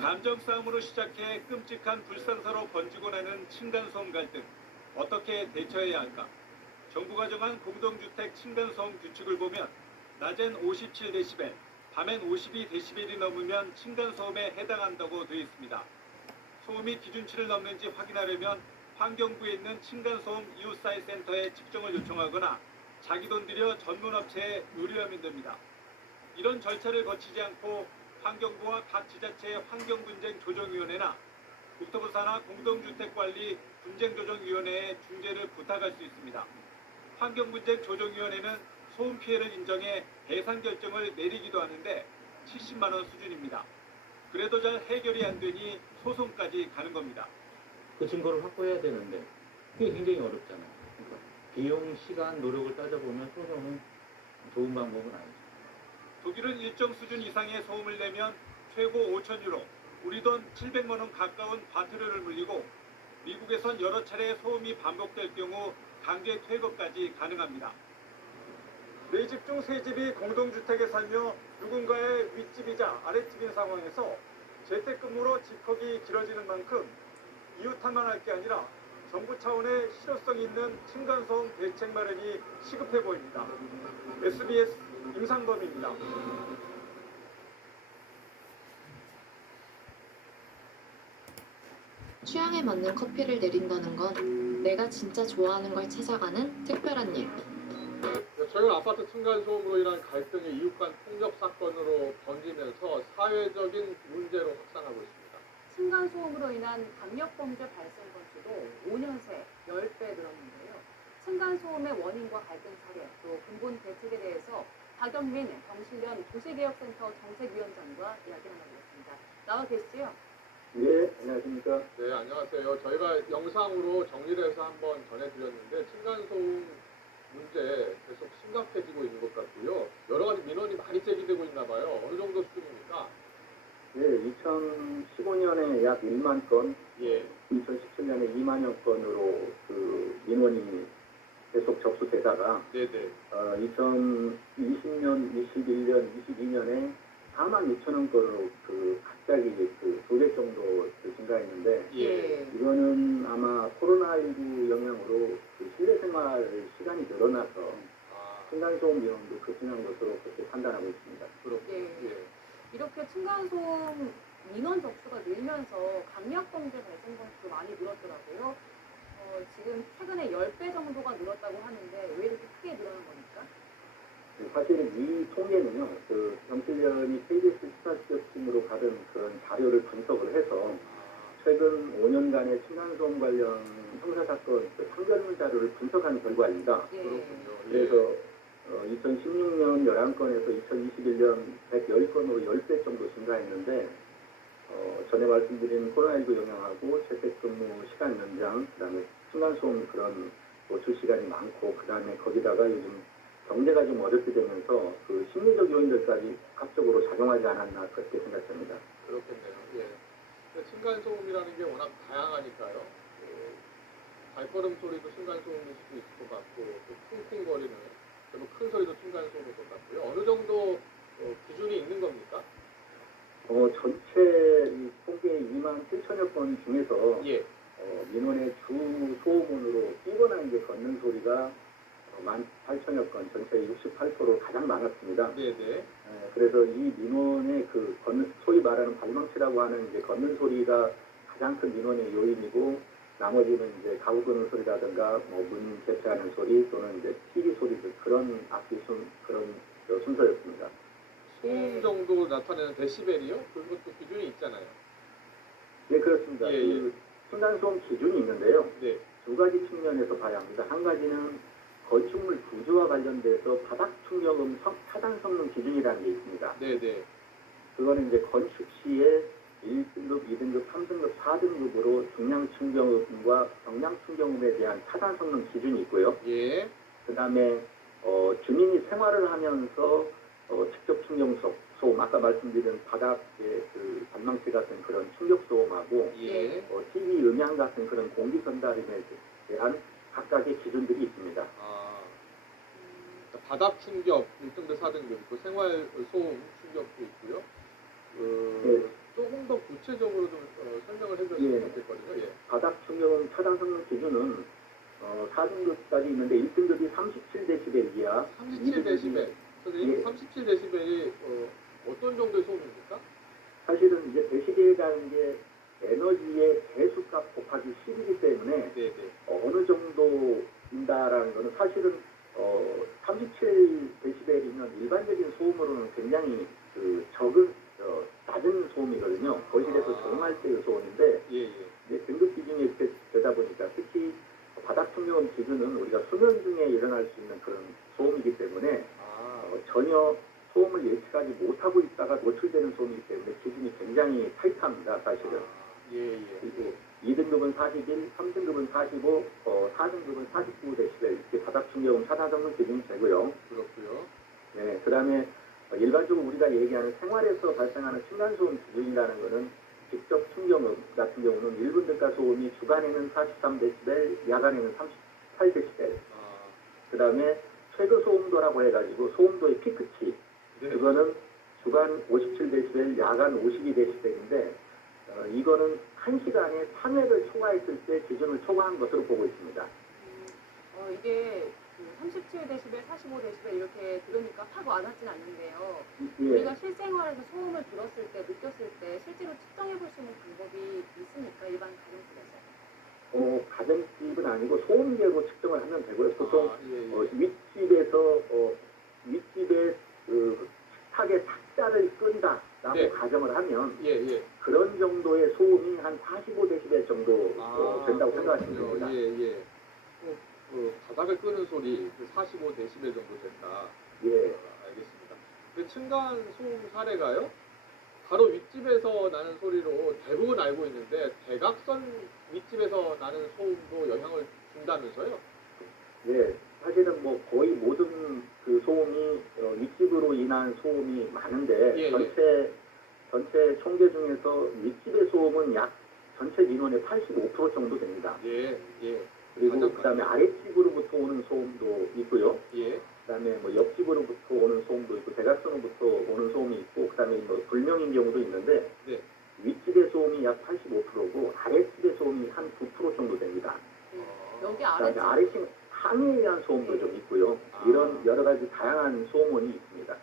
감정 싸움으로 시작해 끔찍한 불상사로 번지고 나는 층간소음 갈등. 어떻게 대처해야 할까? 정부가 정한 공동주택 층간소음 규칙을 보면 낮엔 57dB, 밤엔 52dB이 넘으면 층간소음에 해당한다고 되어 있습니다. 소음이 기준치를 넘는지 확인하려면 환경부에 있는 층간소음 이웃사회센터에 측정을 요청하거나 자기 돈 들여 전문업체에 의뢰하면 됩니다. 이런 절차를 거치지 않고 환경부와 각 지자체의 환경분쟁조정위원회나 국토부 산하 공동주택관리 분쟁조정위원회에 중재를 부탁할 수 있습니다. 환경분쟁조정위원회는 소음 피해를 인정해 배상 결정을 내리기도 하는데 70만 원 수준입니다. 그래도 잘 해결이 안 되니 소송까지 가는 겁니다. 그 증거를 확보해야 되는데 그게 굉장히 어렵잖아요. 그러니까 비용, 시간, 노력을 따져보면 소송은 좋은 방법은 아니죠. 독일은 일정 수준 이상의 소음을 내면 최고 5,000유로, 우리 돈 700만 원 가까운 과태료를 물리고 미국에선 여러 차례 소음이 반복될 경우 강제 퇴거까지 가능합니다. 4집 중 3집이 공동주택에 살며 누군가의 윗집이자 아랫집인 상황에서 재택근무로 집콕이 길어지는 만큼 이웃한만 할 게 아니라 정부 차원의 실효성 있는 층간소음 대책 마련이 시급해 보입니다. SBS 임상범입니다. 취향에 맞는 커피를 내린다는 건 내가 진짜 좋아하는 걸 찾아가는 특별한 일. 최근 아파트 층간소음으로 인한 갈등이 이웃 간 폭력 사건으로 번지면서 사회적인 문제로 확산하고 있습니다. 층간소음으로 인한 강력범죄 발생 건수도 5년 새 10배 늘었는데요. 층간소음의 원인과 갈등 사례, 또 근본 대책에 대해서 박연민 경실련 도시개혁센터 정책위원장과 이야기 나눠보겠습니다. 나와 계시죠? 네, 안녕하십니까. 네, 안녕하세요. 저희가 영상으로 정리를 해서 한번 전해드렸는데 층간소음 문제 계속 심각해지고 있는 것 같고요. 여러 가지 민원이 많이 제기되고 있나 봐요. 어느 정도 수준입니까? 네, 2015년에 약 1만 건, 예. 2017년에 2만여 건으로 그 민원이 계속 접수되다가, 네네. 2020년, 21년, 22년에 4만 6천원 건으로 그 갑자기 그 2배 정도 증가했는데, 예. 이거는 아마 코로나19 영향으로 그 실내 생활 시간이 늘어나서 층간소음 민원도 급증한 것으로 그렇게 판단하고 있습니다. 그렇군요. 예. 이렇게 층간소음 민원 접수가 늘면서 강력범죄 발생 건수도 많이 늘었더라고요. 지금 최근에 10배 정도가 늘었다고 하는데 왜 이렇게 크게 늘어난 겁니까? 사실 이 통계는요, 그 경실련이 KBS 수사지역팀으로 받은 그런 자료를 분석을 해서 최근 5년간의 층간소음 관련 형사사건 그 판결문 자료를 분석한 결과입니다. 그렇군요. 그래서 2016년 11건에서 2021년 110건으로 10배 정도 증가했는데, 전에 말씀드린 코로나19 영향하고 재택근무 시간 연장, 그 다음에 층간소음 그런 노출 시간이 많고, 그 다음에 거기다가 요즘 경제가 좀 어렵게 되면서 그 심리적 요인들까지 복합적으로 작용하지 않았나 그렇게 생각합니다. 그렇겠네요. 예. 층간소음이라는 게 워낙 다양하니까요. 발걸음 소리도 층간소음일 수도 있을 것 같고, 또 쿵쿵거리는 그리고 큰 소리도 층간소음일 것 같고요. 어느 정도 기준이 있는 겁니까? 전체 이 통계 2만 7천여 건 중에서 예. 민원의 주 소음원으로 뛰거나 이제 걷는 소리가 18,000여 건, 전체의 68%로 가장 많았습니다. 네네. 그래서 이 민원의 그 걷는, 소위 말하는 발망치라고 하는 이제 걷는 소리가 가장 큰 민원의 요인이고, 나머지는 이제 가구 끄는 소리라든가, 뭐 문 개폐하는 소리, 또는 이제 TV 소리들, 그런 악기 그런 순서였습니다. 소음 정도 나타내는 데시벨이요? 그것도 기준이 있잖아요. 네, 그렇습니다. 예, 그 층간소음 기준이 있는데요. 네. 두 가지 측면에서 봐야 합니다. 한 가지는 건축물 구조와 관련돼서 바닥 충격음 차단 성능 기준이라는 게 있습니다. 네네. 그거는 이제 건축 시에 1등급, 2등급, 3등급, 4등급으로 중량 충격음과 경량 충격음에 대한 차단 성능 기준이 있고요. 예. 그 다음에 주민이 생활을 하면서 직접 충격 소음, 아까 말씀드린 바닥의 그 발망치 같은 그런 충격 소음하고 예. TV 음향 같은 그런 공기 전달에 대한 각각의 기준들이 있습니다. 바닥 충격 1등급, 4등급 있고 생활 소음 충격도 있고요. 네. 조금 더 구체적으로 좀 설명을 해주셨으면 좋겠거든요. 예. 바닥 충격음 차단 성능 기준은 4등급까지 있는데 1등급이 37데시벨 이하. 37데시벨. 선생님, 예. 37데시벨이 어떤 정도의 소음입니까? 사실은 이제 데시벨이라는 게 에너지의 개수값 곱하기 10이기 때문에 네네. 어느 정도인다라는 거는 사실은 37데시벨이면 일반적인 소음으로는 굉장히 그 적은 낮은 소음이거든요. 거실에서 조용할 때의 소음인데 예, 예. 이제 등급 기준이 이렇게 되다 보니까 특히 바닥 충격음 기준은 우리가 수면 중에 일어날 수 있는 그런 소음이기 때문에 전혀 소음을 예측하지 못하고 있다가 노출되는 소음이기 때문에 기준이 굉장히 타이트합니다. 사실은. 예, 예. 그리고 2등급은 41, 3등급은 45, 4등급은 49dB 이렇게 바닥 충격음 차단성능 기준이 되고요. 그렇고요. 네, 그다음에 일반적으로 우리가 얘기하는 생활에서 발생하는 층간소음 기준이라는 것은 직접 충격음 같은 경우는 1분 등가 소음이 주간에는 43dB, 야간에는 38dB. 그다음에 최고 소음도라고 해가지고 소음도의 피크치. 그거는 주간 57dB, 야간 52dB인데 이거는 1시간에 3회를 초과했을 때 기준을 초과한 것으로 보고 있습니다. 이게 37dB, 45dB 이렇게 들으니까 확 와닿진 않는데요. 예. 우리가 실생활에서 소음을 들었을 때, 느꼈을 때 실제로 측정해 볼 수 있는 방법이 있습니까? 일반 가정집에서? 가정집은 아니고 소음계로 측정을 하면 되고요. 보통 예, 예. 윗집에 그 식탁에 탁자를 끈다라고 네. 가정을 하면 예, 예. 그런 정도의 소음이 한 45dB 정도 된다고 생각하시면 됩니다. 예, 예. 그 바닥을 끄는 소리 45dB 정도 된다. 예. 알겠습니다. 그 층간 소음 사례가요? 바로 윗집에서 나는 소리로 대부분 알고 있는데 대각선 윗집에서 나는 소음도 영향을 준다면서요? 네, 사실은 뭐 거의 모든 그 소음이 윗집으로 인한 소음이 많은데 예, 전체 총계 중에서 윗집의 소음은 약 전체 민원의 85% 정도 됩니다. 예, 예. 그리고 그다음에 아랫집으로부터 오는 소음도 있고요. 예. 그다음에 뭐 옆집으로부터 오는 소음도 있고 대각선으로부터 오는 소음이 있고 그다음에 뭐 불명인 경우도 있는데 네. 윗집의 소음이 약 85%고 아랫집의 소음이 한 9% 정도 됩니다. 여기 그다음에 아래층 항해에 의한 소음도 좀 있고요. 이런 여러 가지 다양한 소음원이 있습니다.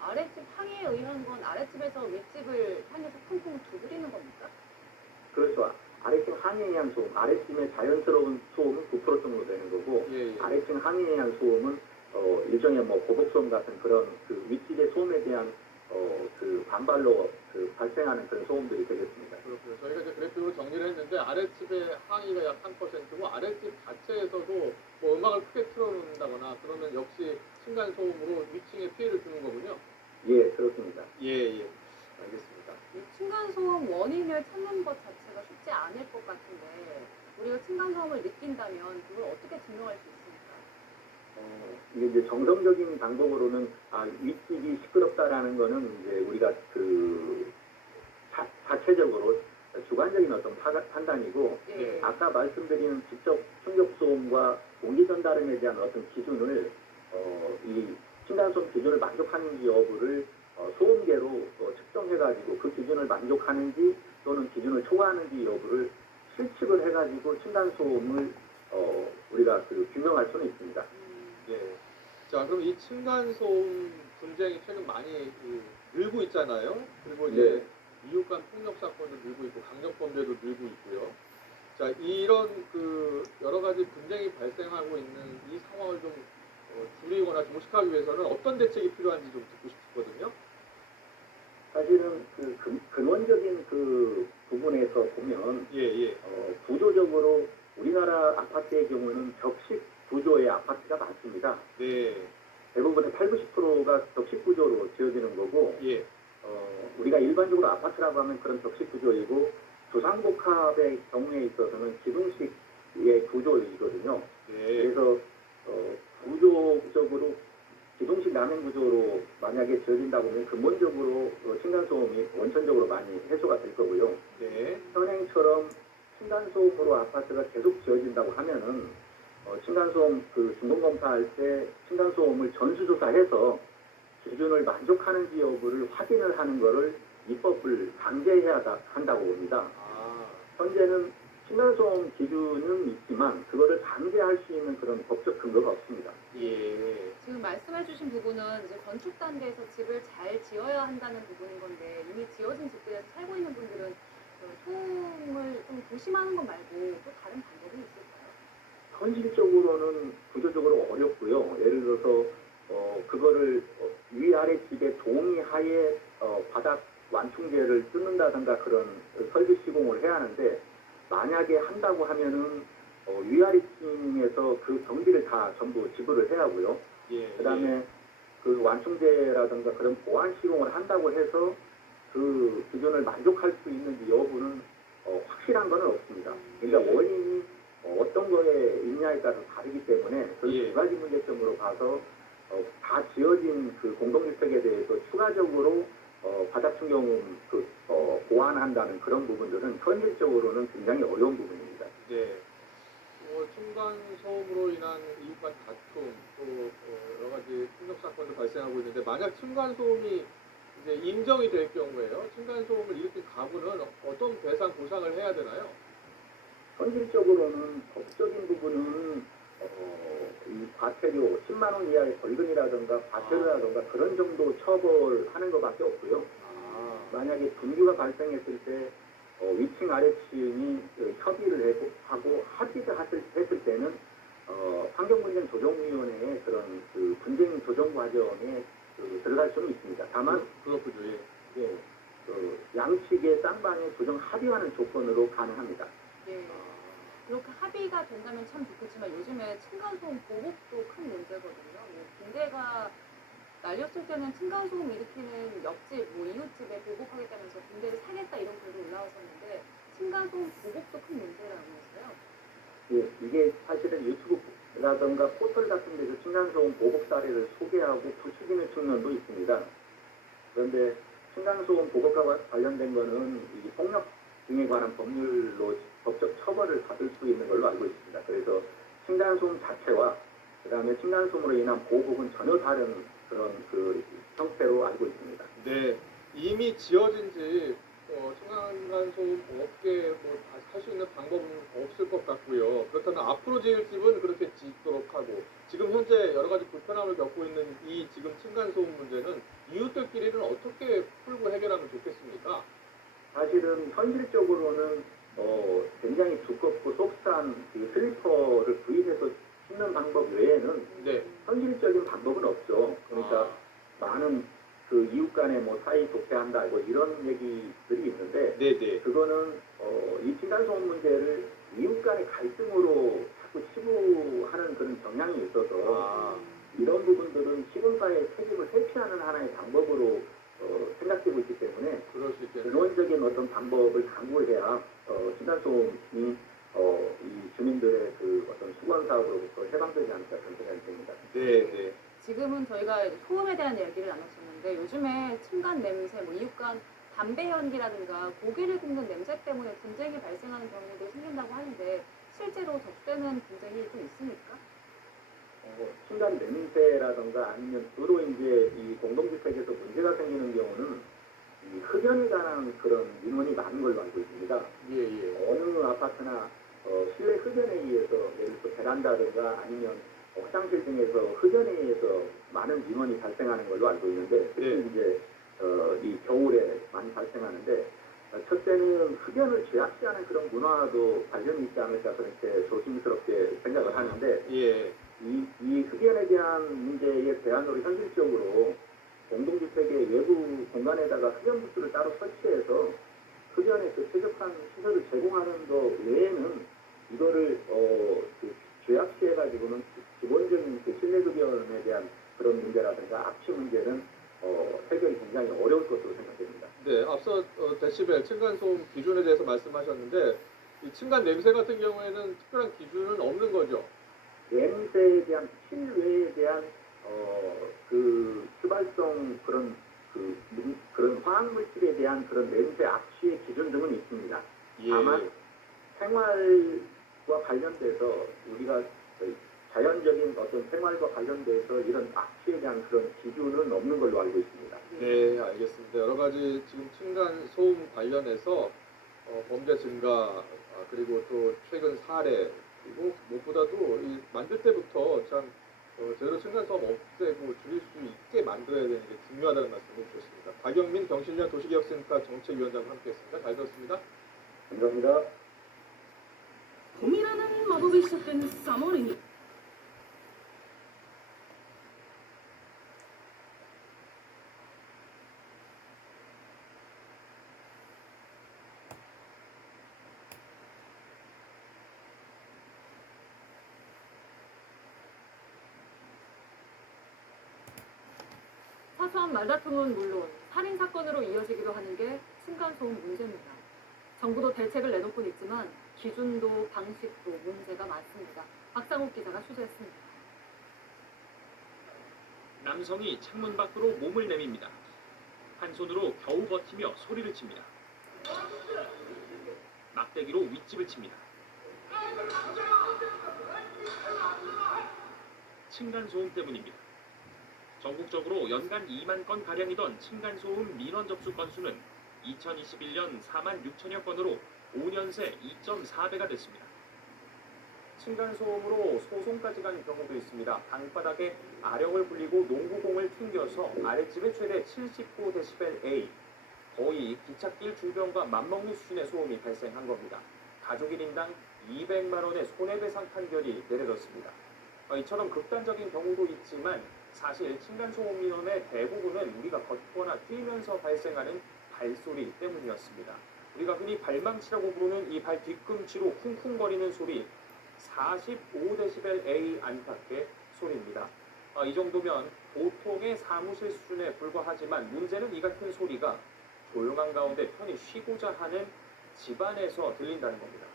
아랫집 항해에 의한 건 아랫집에서 윗집을 향해서 쿵쿵 두드리는 겁니까? 그래서 아래층 항해에 의한 소음, 아래층의 자연스러운 소음은 9% 정도 되는 거고 예, 예. 아래층 항해에 의한 소음은 일종의 뭐 고복소음 같은 그런 그 윗집의 소음에 대한 그 반발로 그 발생하는 그런 소음들이 되겠습니다. 그렇군요. 저희가 이제 그래프로 정리를 했는데 아랫집의 항의가 약 3%고 아랫집 자체에서도 뭐 음악을 크게 틀어놓는다거나 그러면 역시 층간 소음으로 위층에 피해를 주는 거군요. 예, 그렇습니다. 예, 예. 알겠습니다. 이 층간소음 원인을 찾는 것 자체가 쉽지 않을 것 같은데 우리가 층간소음을 느낀다면 그걸 어떻게 증명할 수 있습니까? 이게 이제 정성적인 방법으로는 윗집이 시끄럽다라는 거는 이제 우리가 그 자체적으로 주관적인 어떤 판단이고 예. 아까 말씀드린 직접 충격 소음과 공기 전달음에 대한 어떤 기준을 이 층간소음 기준을 만족하는지 여부를 소음계로 측정해가지고 그 기준을 만족하는지 또는 기준을 초과하는지 여부를 실측을 해가지고 층간소음을 우리가 그 규명할 수는 있습니다. 예. 자, 그럼 이 층간소음 분쟁이 최근 많이 늘고 있잖아요. 그리고 이제 이웃 간 폭력 사건도 늘고 있고 강력범죄도 늘고 있고요. 자, 이런 그 여러 가지 분쟁이 발생하고 있는 이 상황을 좀 줄이거나 종식하기 위해서는 어떤 대책이 필요한지 좀 듣고 싶거든요. 사실은 그 근원적인 그 부분에서 보면 구조적으로 우리나라 아파트의 경우는 벽식 구조의 아파트가 많습니다. 네. 대부분의 80~90%가 벽식 구조로 지어지는 거고 우리가 일반적으로 아파트라고 하면 그런 벽식 구조이고 주상복합의 경우에 있어서는 기둥식의 구조이거든요. 그래서 구조적으로 기둥식 남행 구조로 만약에 지어진다고 하면 근본적으로 층간소음이 원천적으로 많이 해소가 될 거고요. 현행처럼 층간소음으로 아파트가 계속 지어진다고 하면은 층간소음 그 준공검사할 때 층간소음을 전수조사해서 기준을 만족하는지 여부를 확인을 하는 것을 입법을 강제해야 한다고 봅니다. 현재는 층간소음 기준은 있지만 그거를 강제할 수 있는 그런 법적 근거가 없습니다. 예. 지금 말씀해주신 부분은 이제 건축 단계에서 집을 잘 지어야 한다는 부분인 건데 이미 지어진 집들에서 살고 있는 분들은 소음을 좀 조심하는 것 말고 또 다른 방법이 있을까요? 현실적으로는 구조적으로 어렵고요. 예를 들어서 그거를 위아래 집의 동의하에 바닥 완충제를 뜯는다든가 그런 설비 시공을 해야 하는데 만약에 한다고 하면은 위아래층에서 그 경비를 다 전부 지불을 해야 하고요. 그다음에 그 완충제라든가 그런 보안 시공을 한다고 해서 그 기준을 만족할 수 있는지 여부는 확실한 건 없습니다. 그러니까 원인이 어떤 거에 있냐에 따라서 다르기 때문에 그 두 가지 문제점으로 봐서 다 지어진 그 공동주택에 대해서 추가적으로 바닥충격음 보완한다는 그런 부분들은 현실적으로는 굉장히 어려운 부분입니다. 네. 층간 소음으로 인한 이웃 간 다툼, 또 여러 가지 폭력 사건도 발생하고 있는데 만약 층간 소음이 이제 인정이 될 경우에요. 층간 소음을 일으킨 가구는 어떤 배상 보상을 해야 되나요? 현실적으로는 법적인 부분은 이 과태료 10만 원 이하의 벌금이라든가 과태료라든가 그런 정도 처벌하는 것밖에 없고요. 만약에 분규가 발생했을 때 위층 아래층이 협의를 하고 합의를 했을 때는 환경분쟁조정위원회의 그런 그 분쟁 조정 과정에 들어갈 수는 있습니다. 다만 그렇군요. 양측의 쌍방의 조정 합의하는 조건으로 가능합니다. 예. 이렇게 합의가 된다면 참 좋겠지만 요즘에 층간소음 보복도 큰 문제거든요. 붕대가 날렸을 때는 층간소음 일으키는 옆집, 이웃집에 보복하겠다면서 붕대를 사겠다 이런 글도 올라왔었는데 층간소음 보복도 큰 문제라면서요? 예, 이게 사실은 유튜브라든가 포털 같은 데서 층간소음 보복 사례를 소개하고 부추기는 측면도 있습니다. 그런데 층간소음 보복과 관련된 거는 이 폭력 등에 관한 법률로 법적 처벌을 받을 수 있는 걸로 알고 있습니다. 그래서 층간소음 자체와 그다음에 층간소음으로 인한 보복은 전혀 다른 그런 그 형태로 알고 있습니다. 네, 이미 지어진 집 층간소음 없게 할 수 있는 방법은 없을 것 같고요. 그렇다면 앞으로 지을 집은 그렇게 짓도록 하고 지금 현재 여러 가지 불편함을 겪고 있는 이 지금 층간소음 문제는 이웃들끼리는 어떻게 풀고 해결하면 좋겠습니까? 사실은 현실적으로는 굉장히 두껍고 속산 그 슬리퍼를 구입해서 신는 방법 외에는 현실적인 방법은 없죠. 그러니까 많은 그 이웃 간에 사이 도패한다 이런 얘기들이 있는데 그거는 이 층간소음 문제를 이웃 간의 갈등으로 자꾸 치부하는 그런 경향이 있어서 이런 부분들은 시공사의 책임을 회피하는 하나의 방법으로 생각되고 있기 때문에 근원적인 어떤 방법을 강구해야 층간소음이 이 주민들의 그 어떤 수건 사업으로부터 해방되지 않을까 그런 생각이 듭니다. 네. 지금은 저희가 소음에 대한 이야기를 나눴었는데 요즘에 층간 냄새, 이웃 간 담배 연기라든가 고기를 굽는 냄새 때문에 분쟁이 발생하는 경우도 생긴다고 하는데 실제로 접대는 분쟁이 좀 있습니까? 층간 냄새라든가 아니면 주로 이제 이 공동주택에서 문제가 생기는 경우는 이 흡연에 관한 그런 민원이 많은 걸로 알고 있습니다. 어느 아파트나 실내 흡연에 의해서 예를 들어 베란다든가 아니면 화장실 등에서 흡연에 의해서 많은 민원이 발생하는 걸로 알고 있는데 특히 이제 이 겨울에 많이 발생하는데 첫째는 흡연을 제약시하는 그런 문화도 관련이 있지 않을까 그렇게 조심스럽게 생각을 하는데 이 흡연에 대한 문제의 대안으로 현실적으로 공동주택의 외부 공간에다가 흡연 부스를 따로 설치해서 흡연에 최적한 시설을 제공하는 것 외에는 이거를 죄악시해가지고는 기본적인 실내 흡연에 대한 그런 문제라든가 악취 문제는 해결이 굉장히 어려울 것으로 생각됩니다. 네, 앞서 데시벨 층간소음 기준에 대해서 말씀하셨는데 이 층간 냄새 같은 경우에는 특별한 기준은 없는 거죠? 냄새에 대한 실외에 대한 그 휘발성 그런 화학 물질에 대한 그런 냄새 악취의 기준 등은 있습니다. 다만 생활과 관련돼서 우리가 자연적인 어떤 생활과 관련돼서 이런 악취에 대한 그런 기준은 없는 걸로 알고 있습니다. 네, 알겠습니다. 여러 가지 지금 층간 소음 관련해서 범죄 증가 그리고 또 최근 사례 그리고 무엇보다도 이 만들 때부터 참 제대로 층간소음 없애고 줄일 수 있게 만들어야 되는 게 중요하다는 말씀을 주셨습니다. 박영민 경실련 도시개혁센터 정책위원장과 함께했습니다. 잘 들었습니다. 감사합니다. 봄이라는 마법이 시작된 3월이니 사소한 말다툼은 물론 살인 사건으로 이어지기도 하는 게 층간소음 문제입니다. 정부도 대책을 내놓곤 있지만 기준도 방식도 문제가 많습니다. 박상욱 기자가 취재했습니다. 남성이 창문 밖으로 몸을 내밉니다. 한 손으로 겨우 버티며 소리를 칩니다. 막대기로 윗집을 칩니다. 층간소음 때문입니다. 전국적으로 연간 2만 건 가량이던 층간소음 민원 접수 건수는 2021년 4만 6천여 건으로 5년 새 2.4배가 됐습니다. 층간소음으로 소송까지 간 경우도 있습니다. 방바닥에 아령을 불리고 농구공을 튕겨서 아랫집에 최대 79dBA, 거의 기찻길 주변과 맞먹는 수준의 소음이 발생한 겁니다. 가족 1인당 200만 원의 손해배상 판결이 내려졌습니다. 이처럼 극단적인 경우도 있지만 사실 층간소음 민원의 대부분은 우리가 걷거나 뛰면서 발생하는 발소리 때문이었습니다. 우리가 흔히 발망치라고 부르는 이 발 뒤꿈치로 쿵쿵거리는 소리, 45dBA 안팎의 소리입니다. 이 정도면 보통의 사무실 수준에 불과하지만 문제는 이 같은 소리가 조용한 가운데 편히 쉬고자 하는 집안에서 들린다는 겁니다.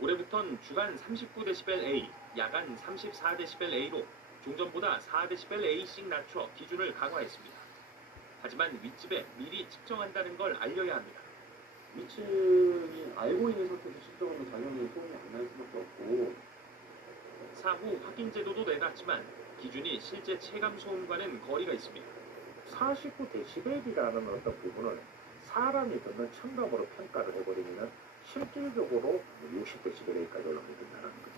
올해부턴 주간 39dBA, 야간 34dBA로 종전보다 4dBA씩 낮춰 기준을 강화했습니다. 하지만 윗집에 미리 측정한다는 걸 알려야 합니다. 위층이 알고 있는 상태에서 측정하면 당연히 소음이 안 날 수밖에 없고, 사후 확인 제도도 내놨지만 기준이 실제 체감 소음과는 거리가 있습니다. 49dB이라는 어떤 부분을 사람이 듣는 청감으로 평가를 해버리면 실질적으로 60dB까지 올라가게 된다는 거죠.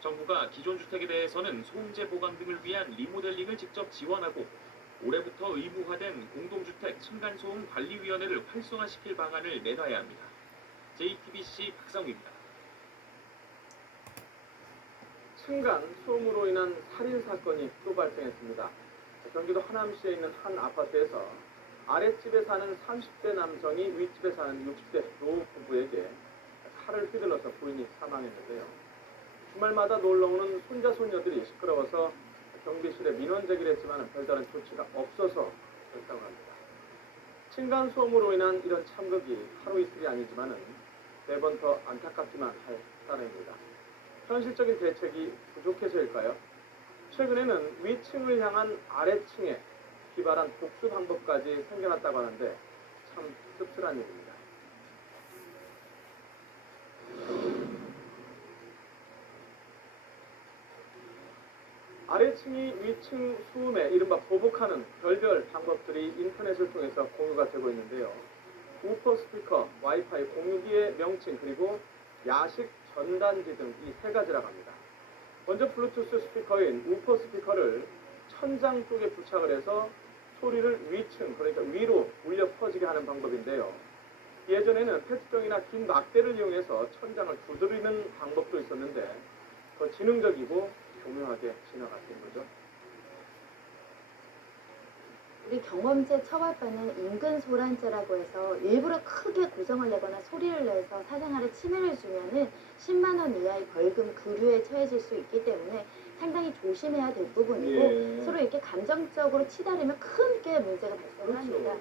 정부가 기존 주택에 대해서는 소음재 보강 등을 위한 리모델링을 직접 지원하고 올해부터 의무화된 공동주택 층간소음 관리위원회를 활성화시킬 방안을 내놔야 합니다. JTBC 박상우입니다. 층간소음으로 인한 살인사건이 또 발생했습니다. 경기도 하남시에 있는 한 아파트에서 아랫집에 사는 30대 남성이 윗집에 사는 60대 노부부에게 칼을 휘둘러서 부인이 사망했는데요. 주말마다 놀러오는 손자 손녀들이 시끄러워서 경비실에 민원 제기를 했지만 별다른 조치가 없어서 그랬다고 합니다. 층간소음으로 인한 이런 참극이 하루 이틀이 아니지만 매번 더 안타깝기만 할 따름입니다. 현실적인 대책이 부족해서일까요? 최근에는 위층을 향한 아래층에 기발한 복수 방법까지 생겨났다고 하는데 참 씁쓸한 일입니다. 아래층이 위층 수음에 이른바 보복하는 별별 방법들이 인터넷을 통해서 공유가 되고 있는데요. 우퍼 스피커, 와이파이 공유기의 명칭, 그리고 야식 전단지 등 이 세 가지라고 합니다. 먼저 블루투스 스피커인 우퍼 스피커를 천장 쪽에 부착을 해서 소리를 위층, 그러니까 위로 울려 퍼지게 하는 방법인데요. 예전에는 페트병이나 긴 막대를 이용해서 천장을 두드리는 방법도 있었는데 더 지능적이고 교묘하게 지나갔던 거죠. 우리 경범죄 처벌법은 인근 소란죄라고 해서 일부러 크게 고성을 내거나 소리를 내서 사생활에 침해를 주면은 10만 원 이하의 벌금, 급유에 처해질 수 있기 때문에 상당히 조심해야 될 부분이고 서로 이렇게 감정적으로 치달으면 크게 문제가 발생을 합니다.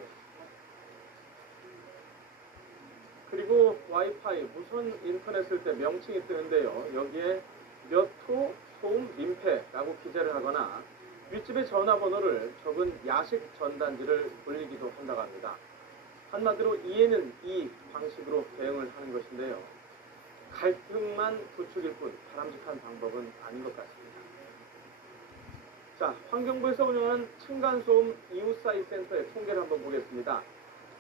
그리고 와이파이, 무선 인터넷 쓸 때 명칭이 뜨는데요. 여기에 몇 호 소음 민폐라고 기재를 하거나 윗집의 전화번호를 적은 야식 전단지를 올리기도 한다고 합니다. 한마디로 이에는 이 방식으로 대응을 하는 것인데요. 갈등만 부추길 뿐 바람직한 방법은 아닌 것 같습니다. 자, 환경부에서 운영하는 층간소음 이웃사이 센터의 통계를 한번 보겠습니다.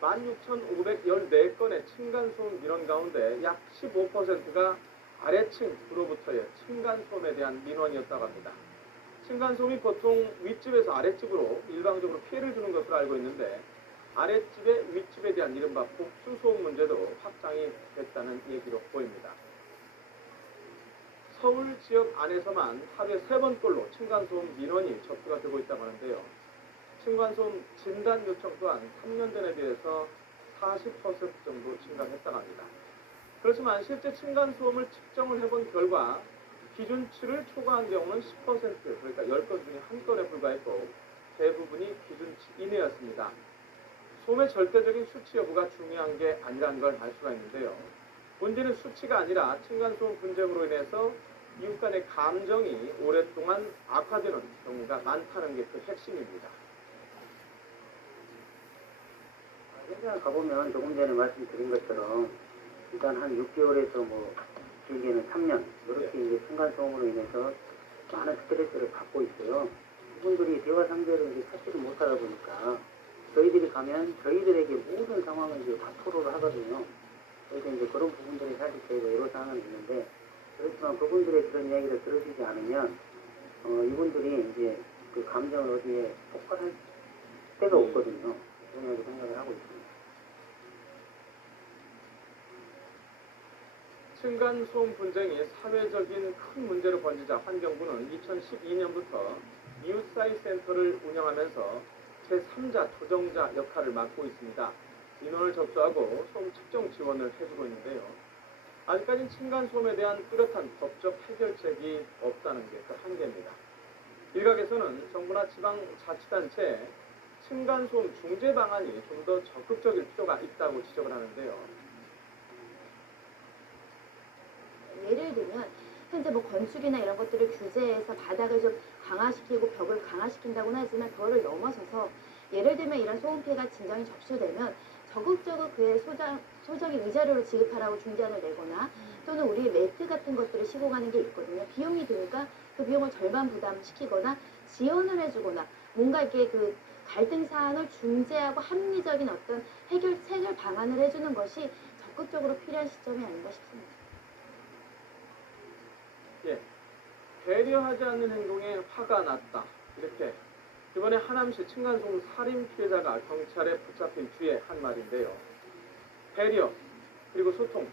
16,514건의 층간소음 민원 가운데 약 15%가 아래층으로부터의 층간소음에 대한 민원이었다고 합니다. 층간소음이 보통 윗집에서 아랫집으로 일방적으로 피해를 주는 것으로 알고 있는데 아랫집에 윗집에 대한 이른바 복수소음 문제도 확장이 됐다는 얘기로 보입니다. 서울 지역 안에서만 하루에 3번꼴로 층간소음 민원이 접수가 되고 있다고 하는데요. 층간소음 진단 요청 또한 3년 전에 비해서 40% 정도 증가했다고 합니다. 그렇지만 실제 층간소음을 측정을 해본 결과 기준치를 초과한 경우는 10%, 그러니까 10건 중에 1건에 불과했고 대부분이 기준치 이내였습니다. 소음의 절대적인 수치 여부가 중요한 게 아니라는 걸 알 수가 있는데요. 문제는 수치가 아니라 층간소음 분쟁으로 인해서 이웃 간의 감정이 오랫동안 악화되는 경우가 많다는 게 그 핵심입니다. 현장 가보면 조금 전에 말씀드린 것처럼 일단 한 6개월에서 뭐 길게는 3년 이렇게 이제 층간소음으로 인해서 많은 스트레스를 받고 있어요. 이분들이 대화 상대를 이제 찾지를 못하다 보니까 저희들이 가면 저희들에게 모든 상황을 이제 다 토로를 하거든요. 그래서 이제 그런 부분들이 사실 저희가 애로사항은 있는데 그렇지만 그분들의 그런 이야기를 들으시지 않으면 이분들이 이제 그 감정을 어디에 폭발할 때가 없거든요. 그런 생각을 하고 있습니다. 층간소음 분쟁이 사회적인 큰 문제로 번지자 환경부는 2012년부터 이웃사이 센터를 운영하면서 제3자 조정자 역할을 맡고 있습니다. 인원을 접수하고 소음 측정 지원을 해주고 있는데요. 아직까지는 층간소음에 대한 뚜렷한 법적 해결책이 없다는 게 그 한계입니다. 일각에서는 정부나 지방자치단체 층간소음 중재 방안이 좀 더 적극적일 필요가 있다고 지적을 하는데요. 예를 들면 현재 뭐 건축이나 이런 것들을 규제해서 바닥을 좀 강화시키고 벽을 강화시킨다고는 하지만 그거를 넘어서서 예를 들면 이런 소음 피해가 진정이 접수되면 적극적으로 그의 소정의 위자료를 지급하라고 중재안을 내거나 또는 우리 매트 같은 것들을 시공하는 게 있거든요. 비용이 드니까 그 비용을 절반 부담시키거나 지원을 해주거나 뭔가 이렇게 그 갈등 사안을 중재하고 합리적인 어떤 해결 방안을 해주는 것이 적극적으로 필요한 시점이 아닌가 싶습니다. 예, 배려하지 않는 행동에 화가 났다. 이렇게 이번에 하남시 층간소음 살인 피해자가 경찰에 붙잡힌 뒤에 한 말인데요. 배려 그리고 소통.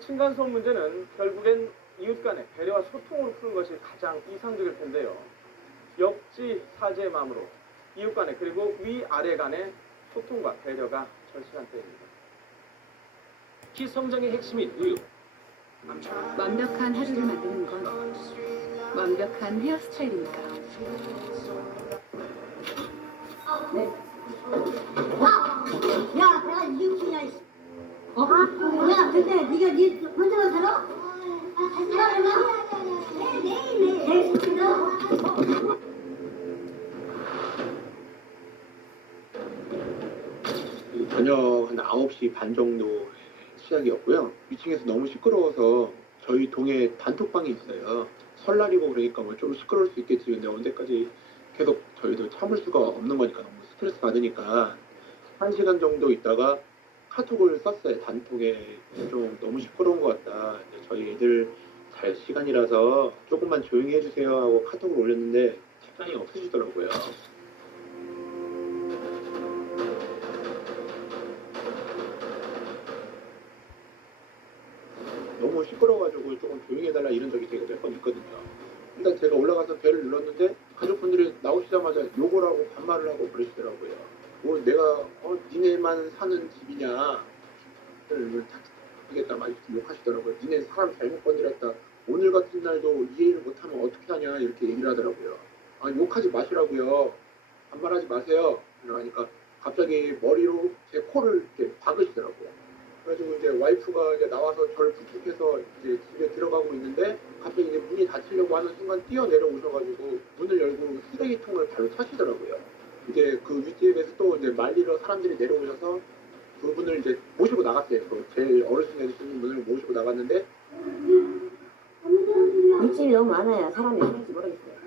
층간소음 문제는 결국엔 이웃 간의 배려와 소통으로 푸는 것이 가장 이상적일 텐데요. 역지사지의 마음으로 이웃 간의 그리고 위아래 간의 소통과 배려가 절실한 때입니다. 기성장의 핵심인 우유. 완벽한 하루를 만드는 건 완벽한 헤어스타일입니다. 야, 내가 이웃이야. 야, 근데 네가 네 혼자만 살아? 저녁 한 9시 반 정도 시작이었고요. 위층에서 너무 시끄러워서 저희 동에 단톡방이 있어요. 설날이고 그러니까 뭐 좀 시끄러울 수 있겠지. 근데 언제까지 계속 저희도 참을 수가 없는 거니까 너무 스트레스 받으니까 1시간 정도 있다가 카톡을 썼어요. 단톡에 좀 너무 시끄러운 것 같다. 저희 애들 잘 시간이라서 조금만 조용히 해주세요 하고 카톡을 올렸는데 답장이 없으시더라고요. 너무 시끄러워가지고 조금 조용히 해달라 이런 적이 제가 몇 번 있거든요. 일단 제가 올라가서 벨을 눌렀는데 가족분들이 나오시자마자 욕을 하고 반말을 하고 그러시더라고요. 뭐 내가 니네만 사는 집이냐 를 하겠다 막 이렇게 욕하시더라고요. 니네 사람 잘못 건드렸다. 오늘 같은 날도 이해를 못하면 어떻게 하냐 이렇게 얘기를 하더라고요. 아 욕하지 마시라고요. 반말하지 마세요. 이러니까 갑자기 머리로 제 코를 이렇게 박으시더라고요. 그래가지고 이제 와이프가 이제 나와서 저를 부축해서 이제 집에 들어가고 있는데 갑자기 이제 문이 닫히려고 하는 순간 뛰어내려 오셔가지고 문을 열고 쓰레기통을 발로 차시더라고요. 이제 그 윗집에서 또 이제 말리러 사람들이 내려오셔서 그분을 이제 모시고 나갔어요. 제일 어르신 되시는 분을 모시고 나갔는데 윗집이 너무 많아요. 사람이 몇 명인지 모르겠어요.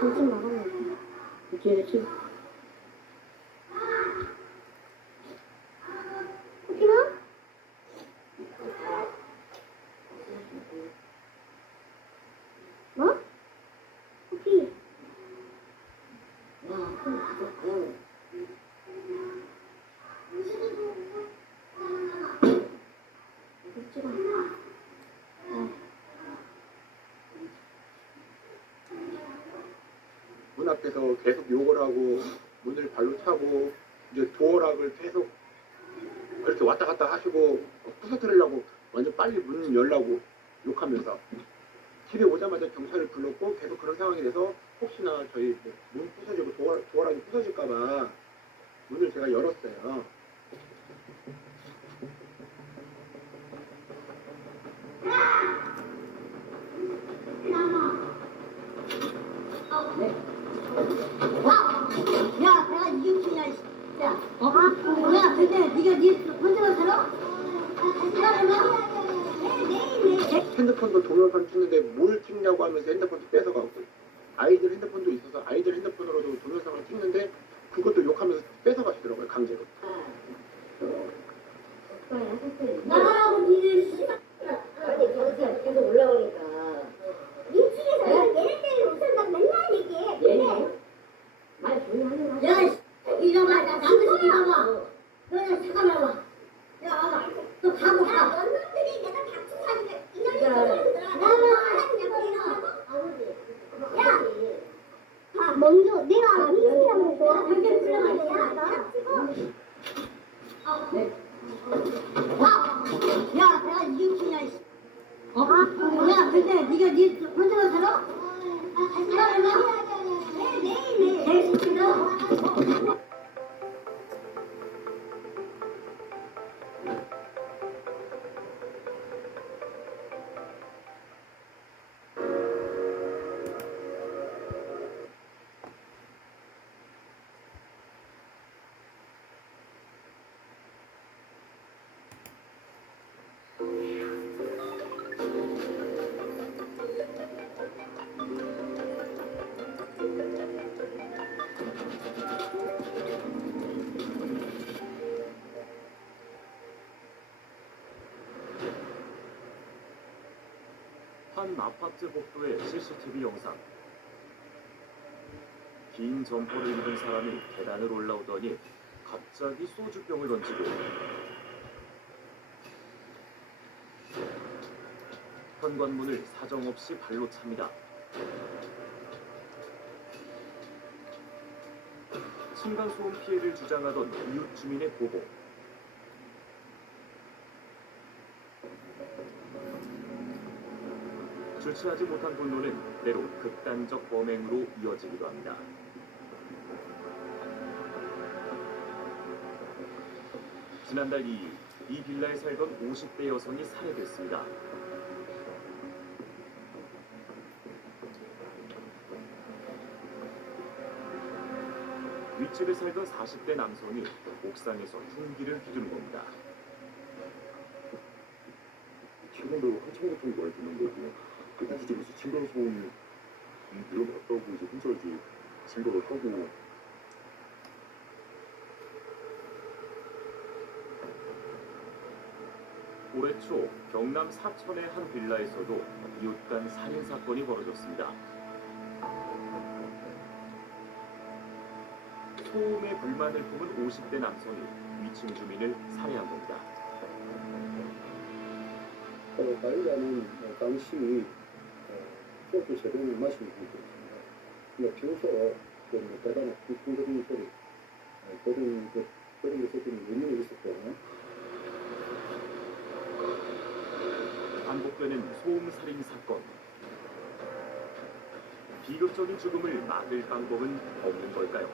도좀 나가면 이제 지금 문 앞에서 계속 욕을 하고 문을 발로 차고 이제 도어락을 계속 그렇게 왔다 갔다 하시고 부서뜨리려고 완전 빨리 문 열라고 욕하면서 집에 오자마자 경찰을 불렀고 계속 그런 상황이 돼서 혹시나 저희 문 부서지고 도어락이 부서질까봐 문을 제가 열었어요. 야, 내가 이웃이냐, 야, 야, 근데 네가 네 혼자만 살아? 핸드폰도 동영상 찍는데 뭘 찍냐고 하면서 핸드폰도 뺏어가고 아이들 핸드폰도 있어서 아이들 핸드폰으로도 동영상을 찍는데 그것도 욕하면서 뺏어가시더라고요, 강제로. 나가라고 니들 씨발. 아니 저기서 계속 올라오니까. 미치겠어. 얘네 때문에 우선 맨날 얘기해. 얘네. 말 조용히 하는 거야. 야, 이거 말다 남들 이거 봐. 너네 잠깐만 봐. 야, 와봐. 너 가고 가. 너희들이 내가 닥쳐 사니까 이년이 나는 야. 아, 먼저 내가 미치라고 했어. 당장 불러가야 돼. 야, 내가 이웃이냐, 씨. 야, 근데 네가 네 혼자만 살아? 매일매일 시키고. 한 아파트 복도의 CCTV 영상. 긴 점퍼를 입은 사람이 계단을 올라오더니 갑자기 소주병을 던지고 현관문을 사정없이 발로 찹니다. 층간소음 피해를 주장하던 이웃 주민의 보복. 주체하지 못한 분노는 때로 극단적 범행으로 이어지기도 합니다. 지난달 2일 이 빌라에 살던 50대 여성이 살해됐습니다. 윗집에 살던 40대 남성이 옥상에서 흉기를 휘두른 겁니다. 친구들하고 한참 같은 거 많이 듣는데 그 집에서 층간소음 일어났다고 이제 혼자 이제 생각을 하고 올해 초 경남 사천의 한 빌라에서도 이웃 간 살인 사건이 벌어졌습니다. 소음에 불만을 품은 50대 남성이 위층 주민을 살해한 겁니다. 가해자는 당시 소주 세 병을 마신 분이었습니다. 그러니까 평소 좀 대단한 쿵쿵거리는 소리, 그런 것에 좀 의문이 있었거든요. 반복되는 소음 살인 사건. 비극적인 죽음을 막을 방법은 없는 걸까요?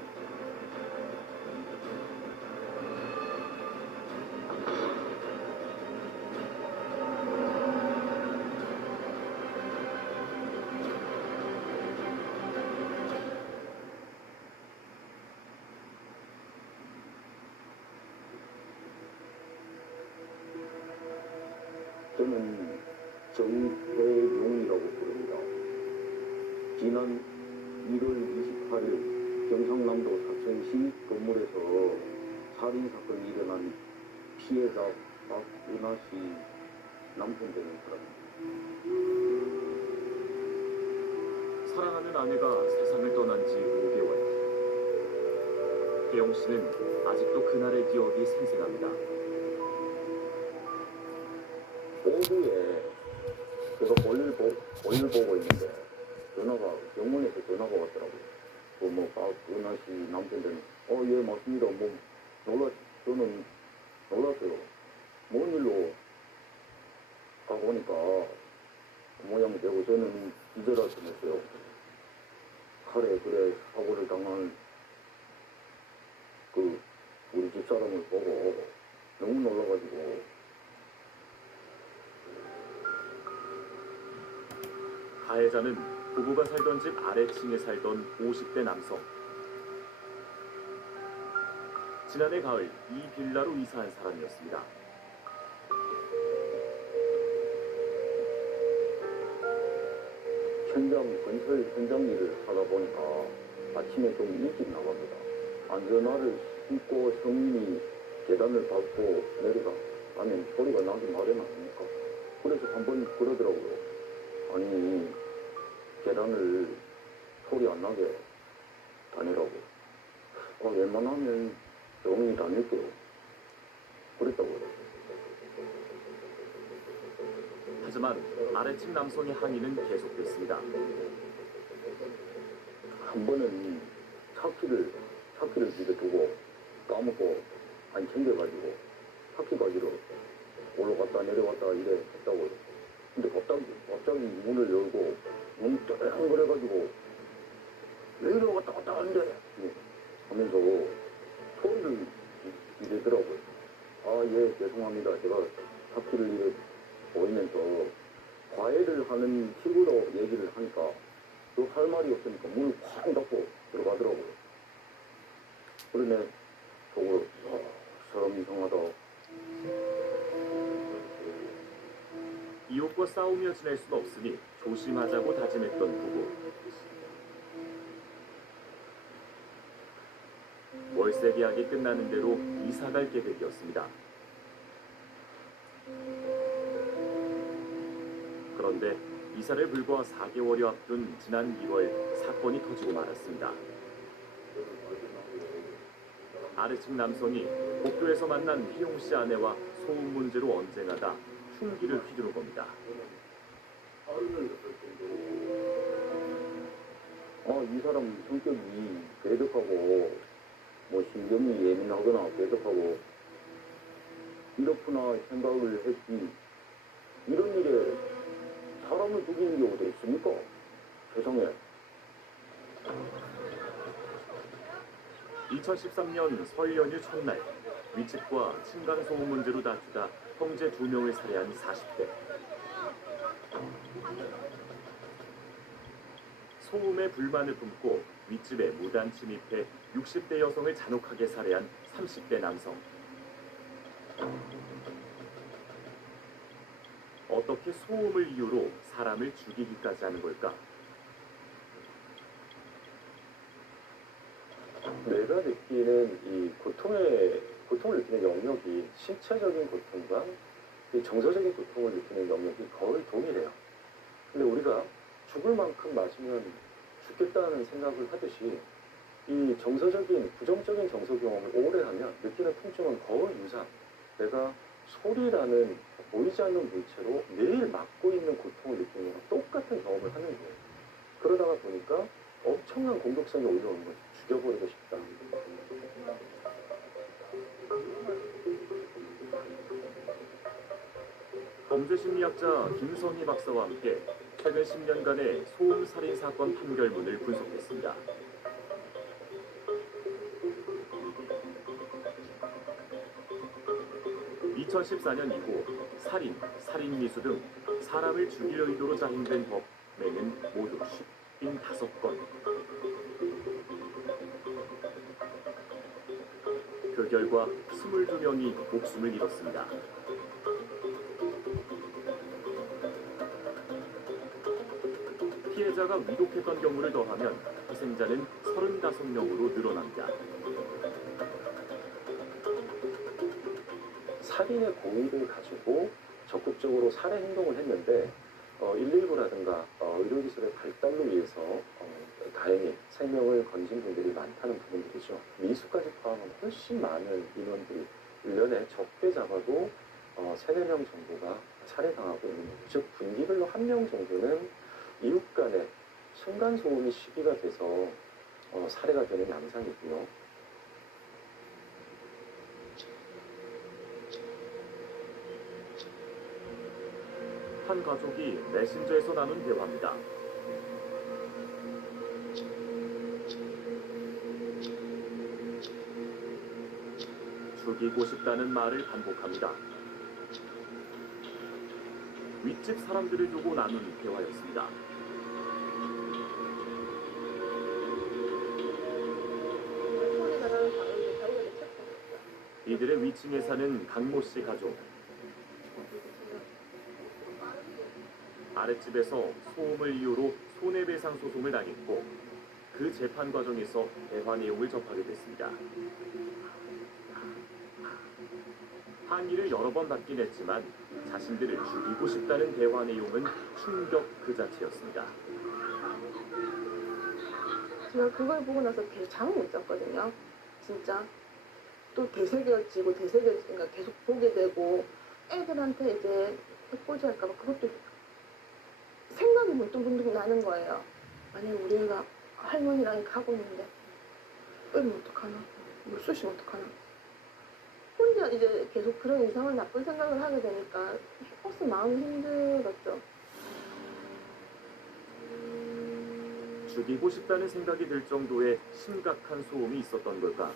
저는 정배용이라고 부릅니다. 지난 1월 28일 경상남도 사천시 건물에서 살인사건이 일어난 피해자 박은하 씨 남편 되는 사람입니다. 사랑하는 아내가 세상을 떠난 지 5개월. 혜영 씨는 아직도 그날의 기억이 생생합니다. 오후에 제가 볼일 보고 있는데 병원에서 전화가 왔더라고요. 뭐 박은하 씨 남편들은 예 맞습니다. 저는 놀랐어요. 뭔 일로 가고 오니까 모양이 되고 저는 기절할 뻔했어요. 그래 사고를 당한 우리 집 사람을 보고 너무 놀라가지고 가해자는 부부가 살던 집 아래층에 살던 50대 남성. 지난해 가을 이 빌라로 이사한 사람이었습니다. 건설 현장 일을 하다 보니까 아침에 좀 일찍 나갑니다. 안전화를 신고 성인이 계단을 밟고 내려가면 소리가 나기 마련 아닙니까? 그래서 한번 그러더라고요. 아니 계단을 소리 안 나게 다니라고. 웬만하면 조용히 다닐게요. 그랬다고요. 하지만 아래층 남성의 항의는 계속됐습니다. 한 번은 차키를 집에 두고 까먹고 안 챙겨가지고 차키 가지러 올라갔다 내려갔다 이래 했다고요. 근데 갑자기 문을 열고 문이 쫙 그래가지고 왜 이래 왔다 갔다 하는데 하면서 소리를 이러더라고요. 예 죄송합니다. 제가 차키를 이래 보이면서 과외를 하는 식으로 얘기를 하니까 또 할 말이 없으니까 문을 쾅 닫고 들어가더라고요. 그러네 속으로 사람 이상하다. 이웃과 싸우며 지낼 순 없으니 조심하자고 다짐했던 부부. 월세 계약이 끝나는 대로 이사갈 계획이었습니다. 그런데 이사를 불과 4개월여 앞둔 지난 2월 사건이 터지고 말았습니다. 아래층 남성이 복도에서 만난 희용 씨 아내와 소음 문제로 언쟁하다 흉기를 휘두른 겁니다. 이 사람 성격이 배덕하고 신경이 예민하거나 배덕하고 이렇구나 생각을 했지. 이런 일에 사람을 죽이는 게 어디 있습니까? 세상에. 2013년 설 연휴 첫날 윗집과 층간소음 문제로 다투다 형제 2명을 살해한 40대. 소음에 불만을 품고 윗집에 무단 침입해 60대 여성을 잔혹하게 살해한 30대 남성. 어떻게 소음을 이유로 사람을 죽이기까지 하는 걸까? 내가 느끼는 이 고통을 느끼는 영역이 신체적인 고통과 이 정서적인 고통을 느끼는 영역이 거의 동일해요. 근데 우리가 죽을 만큼 맞으면 죽겠다는 생각을 하듯이 이 정서적인 부정적인 정서 경험을 오래 하면 느끼는 통증은 거의 유사합니다. 내가 소리라는 보이지 않는 물체로 매일 맞고 있는 고통을 느끼는 거랑 똑같은 경험을 하는 거예요. 그러다가 보니까 엄청난 공격성이 올라오는 거죠. 죽여버리고 싶다. 범죄심리학자 김선희 박사와 함께 최근 10년간의 소음 살인 사건 판결문을 분석했습니다. (2014년) 이후 살인, 살인미수 등 사람을 죽일 의도로 자행된 범행은 모두 55건. 그 결과 22명이 목숨을 잃었습니다. 피해자가 위독했던 경우를 더하면 희생자는 35명으로 늘어납니다. 살인의 고의를 가지고 적극적으로 살해 행동을 했는데 119라든가 의료기술의 발달로 위해서 다행히 생명을 건진 분들이 많다는 부분들이죠. 미수까지 포함하면 훨씬 많은 인원들이 1년에 적게 잡아도 3-4명 정도가 살해당하고 있는 거죠. 즉 분기별로 1명 정도는 이웃 간에 층간소음이 시비가 돼서 사례가 되는 양상이고요. 한 가족이 메신저에서 나눈 대화입니다. 죽이고 싶다는 말을 반복합니다. 윗집 사람들을 두고 나눈 대화였습니다. 이들의 위층에 사는 강모 씨 가족. 아랫집에서 소음을 이유로 손해배상 소송을 당했고 그 재판 과정에서 대화 내용을 접하게 됐습니다. 항의를 여러 번 받긴 했지만 자신들을 죽이고 싶다는 대화 내용은 충격 그 자체였습니다. 제가 그걸 보고 나서 계속 잠을 못 잤거든요. 진짜 또 되새겨지고 되새겨지니까 계속 보게 되고 애들한테 이제 해코지 할까 봐 그것도 생각이 문득문득 나는 거예요. 만약에 우리 애가 할머니랑 가고 있는데 끌면 어떡하나? 물 쑤시면 어떡하나? 혼자 이제 계속 그런 이상한 나쁜 생각을 하게 되니까 버스 마음이 힘들었죠. 죽이고 싶다는 생각이 들 정도의 심각한 소음이 있었던 걸까?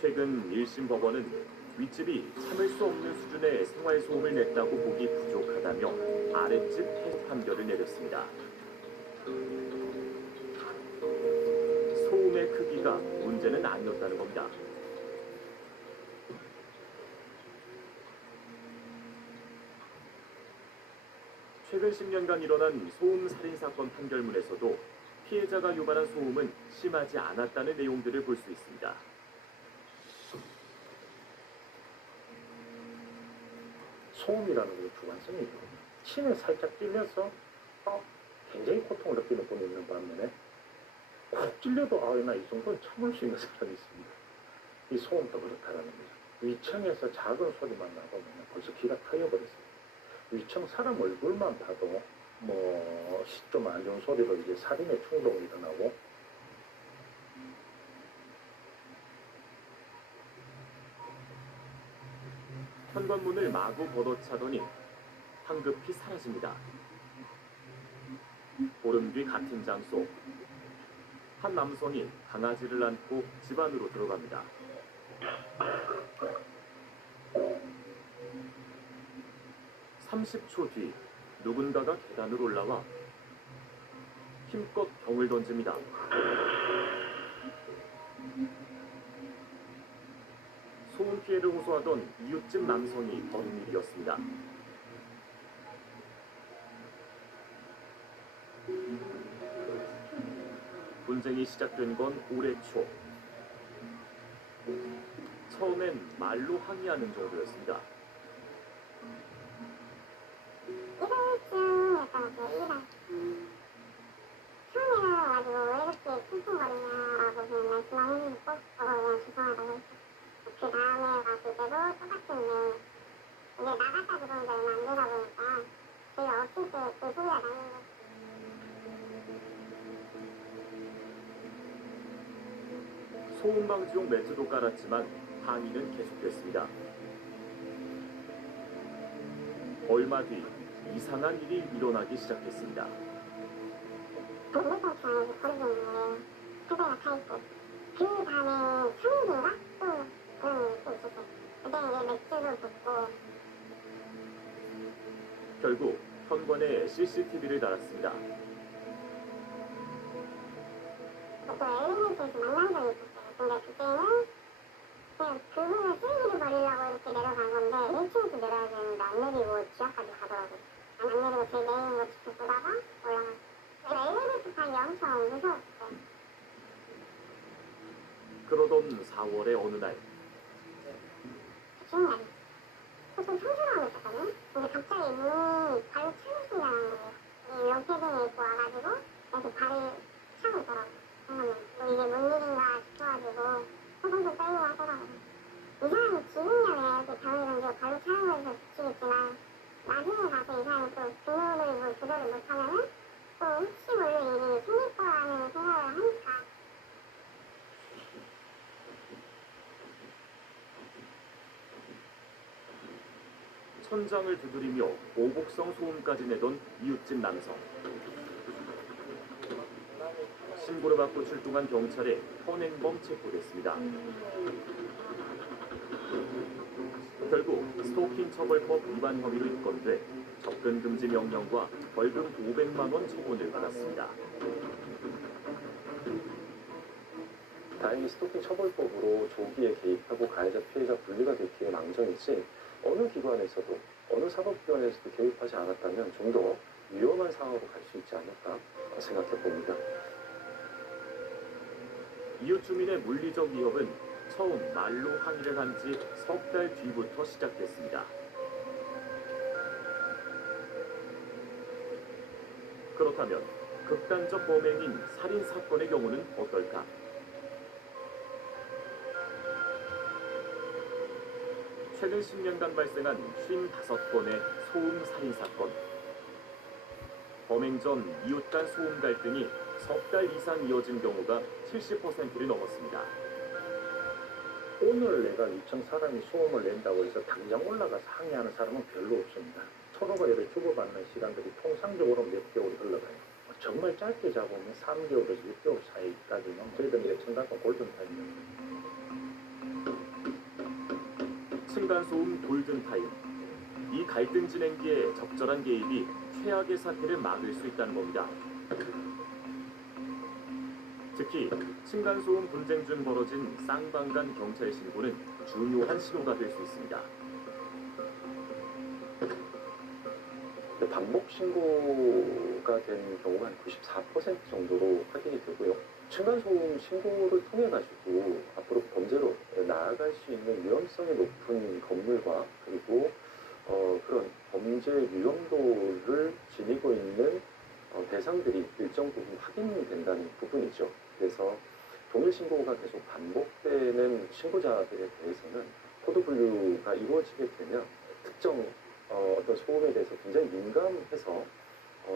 최근 1심 법원은 윗집이 참을 수 없는 수준의 생활 소음을 냈다고 보기 부족하다며 아랫집 해고 판결을 내렸습니다. 소음의 크기가 문제는 아니었다는 겁니다. 최근 10년간 일어난 소음 살인 사건 판결문에서도 피해자가 유발한 소음은 심하지 않았다는 내용들을 볼 수 있습니다. 소음이라는 게 주관성이 있거든요. 침에 살짝 찔려서 굉장히 고통을 느끼는 분이 있는 반면에 콕 찔려도 나 이 정도는 참을 수 있는 사람이 있습니다. 이 소음도 그렇다는 거죠. 위층에서 작은 소리만 나보면 벌써 귀가 트여버렸어요. 위층 사람 얼굴만 봐도 좀 안 좋은 소리로 이제 살인의 충동이 일어나고 현관문을 마구 걷어차더니 황급히 사라집니다. 보름 뒤 같은 장소, 한 남성이 강아지를 안고 집 안으로 들어갑니다. (30초) 뒤 누군가가 계단으로 올라와 힘껏 병을 던집니다. 소음 피해를 호소하던 이웃집 남성이 벌인 일이었습니다. 분쟁이 시작된 건 올해 초. 처음엔 말로 항의하는 정도였습니다. 이거쯤 약간 처음에는 와가지고 왜 이렇게 쿵쿵거리냐라고 그냥 말씀만 해주고 그냥 죄송하다고 했죠. 그 다음에 갔을 때도 똑같은데 이제 나갔다 들어온 지 얼마 안 되다 보니까 저희가 없을 때 그 소리가 나는 거죠. 소음 방지용 매트도 깔았지만 항의는 계속됐습니다. 얼마 뒤 이상한 일이 일어나기 시작했습니다. 동물상처 안에서 버리고 있는데 사자가 타있고 그 다음에 3일인가 또 그런 일이 또 있었어요. 그때 이제 맥주도 붓고 결국 현관에 CCTV를 달았습니다. 또 엘리베이터에서 만난 적이 있었어요. 근데 그때는 그냥 그분을 쓰레기를 버리려고 이렇게 내려간 건데 1층에서 내려야 되는데 안 내리고 지하까지 가더라고요. 안 내리고 제 내린 거 직접 보다가 올라갔어요. 엘리베이터 타기 엄청 무서웠어요. 그러던 4월의 어느 날 주중날이 보통 청소를 하고 있었거든요. 근데 갑자기 문이 발로 차는 소리가 나는 거예요. 이 롱패딩에 입고 와가지고 이렇게 발을 차고 있더라고요. 이게 뭔 일인가 싶어가지고 소송도 떨리고 하더라고요. 이 사람이 기능력에 이렇게 병을 던지고 발로 차는 거에서 붙이겠지만 나중에 가서 이 사람이 또 등록을 그대로 못하면은 또 천장을 두드리며 보복성 소음까지 내던 이웃집 남성. 신고를 받고 출동한 경찰에 현행범 체포됐습니다. 결국 스토킹 처벌법 위반 혐의로 입건돼 접근 금지 명령과 벌금 500만 원 처분을 받았습니다. 다행히 스토킹 처벌법으로 조기에 개입하고 가해자 피해자 분리가 됐기에 망정이지 어느 기관에서도 어느 사법기관에서도 개입하지 않았다면 좀 더 위험한 상황으로 갈 수 있지 않을까 생각해 봅니다. 이웃 주민의 물리적 위협은 처음 말로 항의를 한 지 석 달 뒤부터 시작됐습니다. 그렇다면 극단적 범행인 살인 사건의 경우는 어떨까? 최근 10년간 발생한 55건의 소음 살인 사건. 범행 전 이웃 간 소음 갈등이 석 달 이상 이어진 경우가 70%를 넘었습니다. 오늘 내가 위층 사람이 소음을 낸다고 해서 당장 올라가서 항의하는 사람은 별로 없습니다. 서로가 이렇게 주고받는 시간들이 통상적으로 몇 개월이 흘러가요. 정말 짧게 잡으면 3개월에서 6개월 사이까지는 저희들이 층간소음 골든타임입니다. 층간소음 골든타임. 이 갈등 진행기에 적절한 개입이 최악의 사태를 막을 수 있다는 겁니다. 특히 층간소음 분쟁 중 벌어진 쌍방간 경찰 신고는 중요한 신호가 될 수 있습니다. 반복 신고가 된 경우가 한 94% 정도로 확인이 되고요. 층간소음 신고를 통해 가지고 앞으로 범죄로 나아갈 수 있는 위험성이 높은 건물과 그리고 그런 범죄 위험도를 지니고 있는 대상들이 일정 부분 확인된다는 부분이죠. 그래서 동일 신고가 계속 반복되는 신고자들에 대해서는 코드 분류가 이루어지게 되면 특정 어떤 소음에 대해서 굉장히 민감해서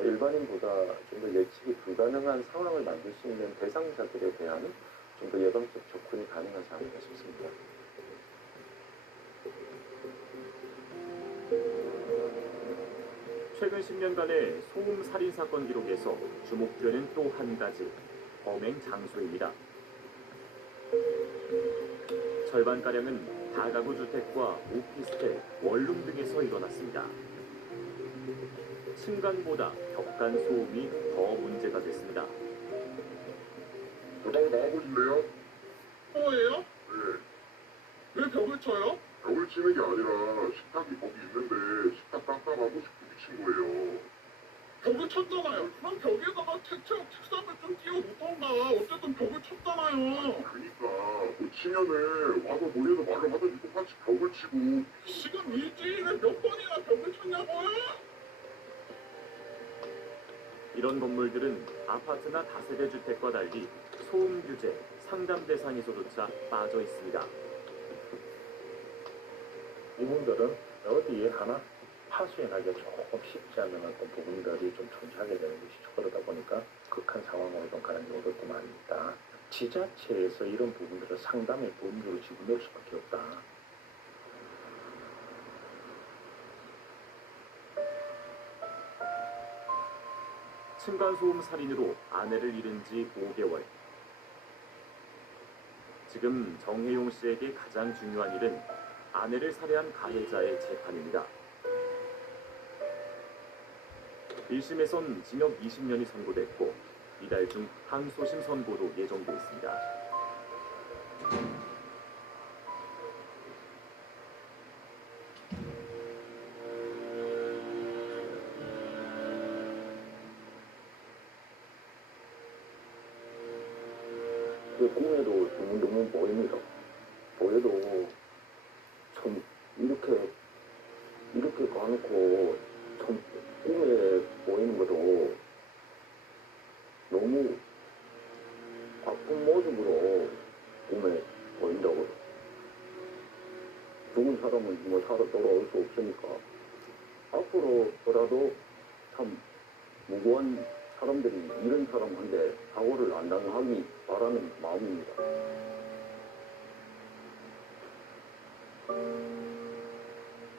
일반인보다 좀 더 예측이 불가능한 상황을 만들 수 있는 대상자들에 대한 좀 더 예방적 접근이 가능하지 않을까 싶습니다. 최근 10년간의 소음 살인 사건 기록에서 주목되는 또 한 가지 범행 장소입니다. 절반가량은 다가구 주택과 오피스텔, 원룸 등에서 일어났습니다. 층간보다 벽간 소음이 더 문제가 됐습니다. 나가고 싶네요. 뭐예요? 네. 왜 벽을 쳐요? 벽을 치는 게 아니라 식탁이 거기 있는데 식탁 깜깜하고 싶고 미친 거예요. 벽을 쳤잖아요. 그럼 벽에다가 책상을 좀 띄워놓던가. 어쨌든 벽을 쳤잖아요. 그러니까 뭐 치면은 와서 몰래서 말을 하든지 똑같이 벽을 치고. 지금 일주일에 몇 번이나 벽을 쳤냐고요? 이런 건물들은 아파트나 다세대 주택과 달리 소음 규제, 상담 대상에서조차 빠져 있습니다. 이분들은 어디에 하나 하수인하기가 조금 쉽지 않은 어떤 부분들이 좀 존재하게 되는 것이죠. 그러다 보니까 극한 상황으로 좀 가는 경우도 많다. 지자체에서 이런 부분들을 상담의 범주를 집어넣을 수밖에 없다. 층간소음 살인으로 아내를 잃은 지 5개월. 지금 정혜용 씨에게 가장 중요한 일은 아내를 살해한 가해자의 재판입니다. 1심에선 징역 20년이 선고됐고 이달 중 항소심 선고도 예정돼 있습니다. 꿈에도 너무 보입니다. 보여도 참 이렇게 가놓고 참 꿈에 보이는 것도 너무 아픈 모습으로 꿈에 보인다고. 죽은 사람은 뭐 살아 돌아올 수 없으니까 앞으로라도 참 무고한 사람들이 이런 사람한테 사고를 안 당하기 바라는 마음입니다.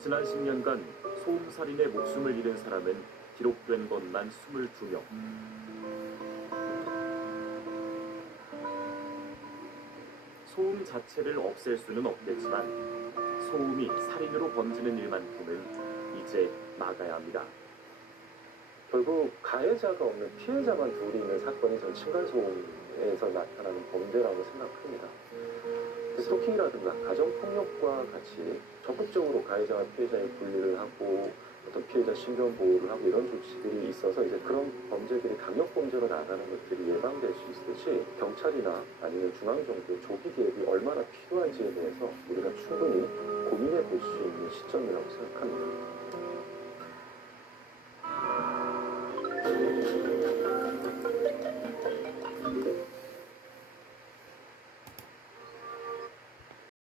지난 10년간 소음살인의 목숨을 잃은 사람은 기록된 것만 22명. 소음 자체를 없앨 수는 없겠지만 소음이 살인으로 번지는 일만큼은 이제 막아야 합니다. 결국 가해자가 없는 피해자만 둘이 있는 사건이 전 층간소음에서 나타나는 범죄라고 생각합니다. 스토킹이라든가 가정폭력과 같이 적극적으로 가해자와 피해자의 분리를 하고 어떤 피해자 신변 보호를 하고 이런 조치들이 있어서 이제 그런 범죄들이 강력범죄로 나가는 것들이 예방될 수 있듯이 경찰이나 아니면 중앙정부의 조기 개입이 얼마나 필요한지에 대해서 우리가 충분히 고민해 볼 수 있는 시점이라고 생각합니다.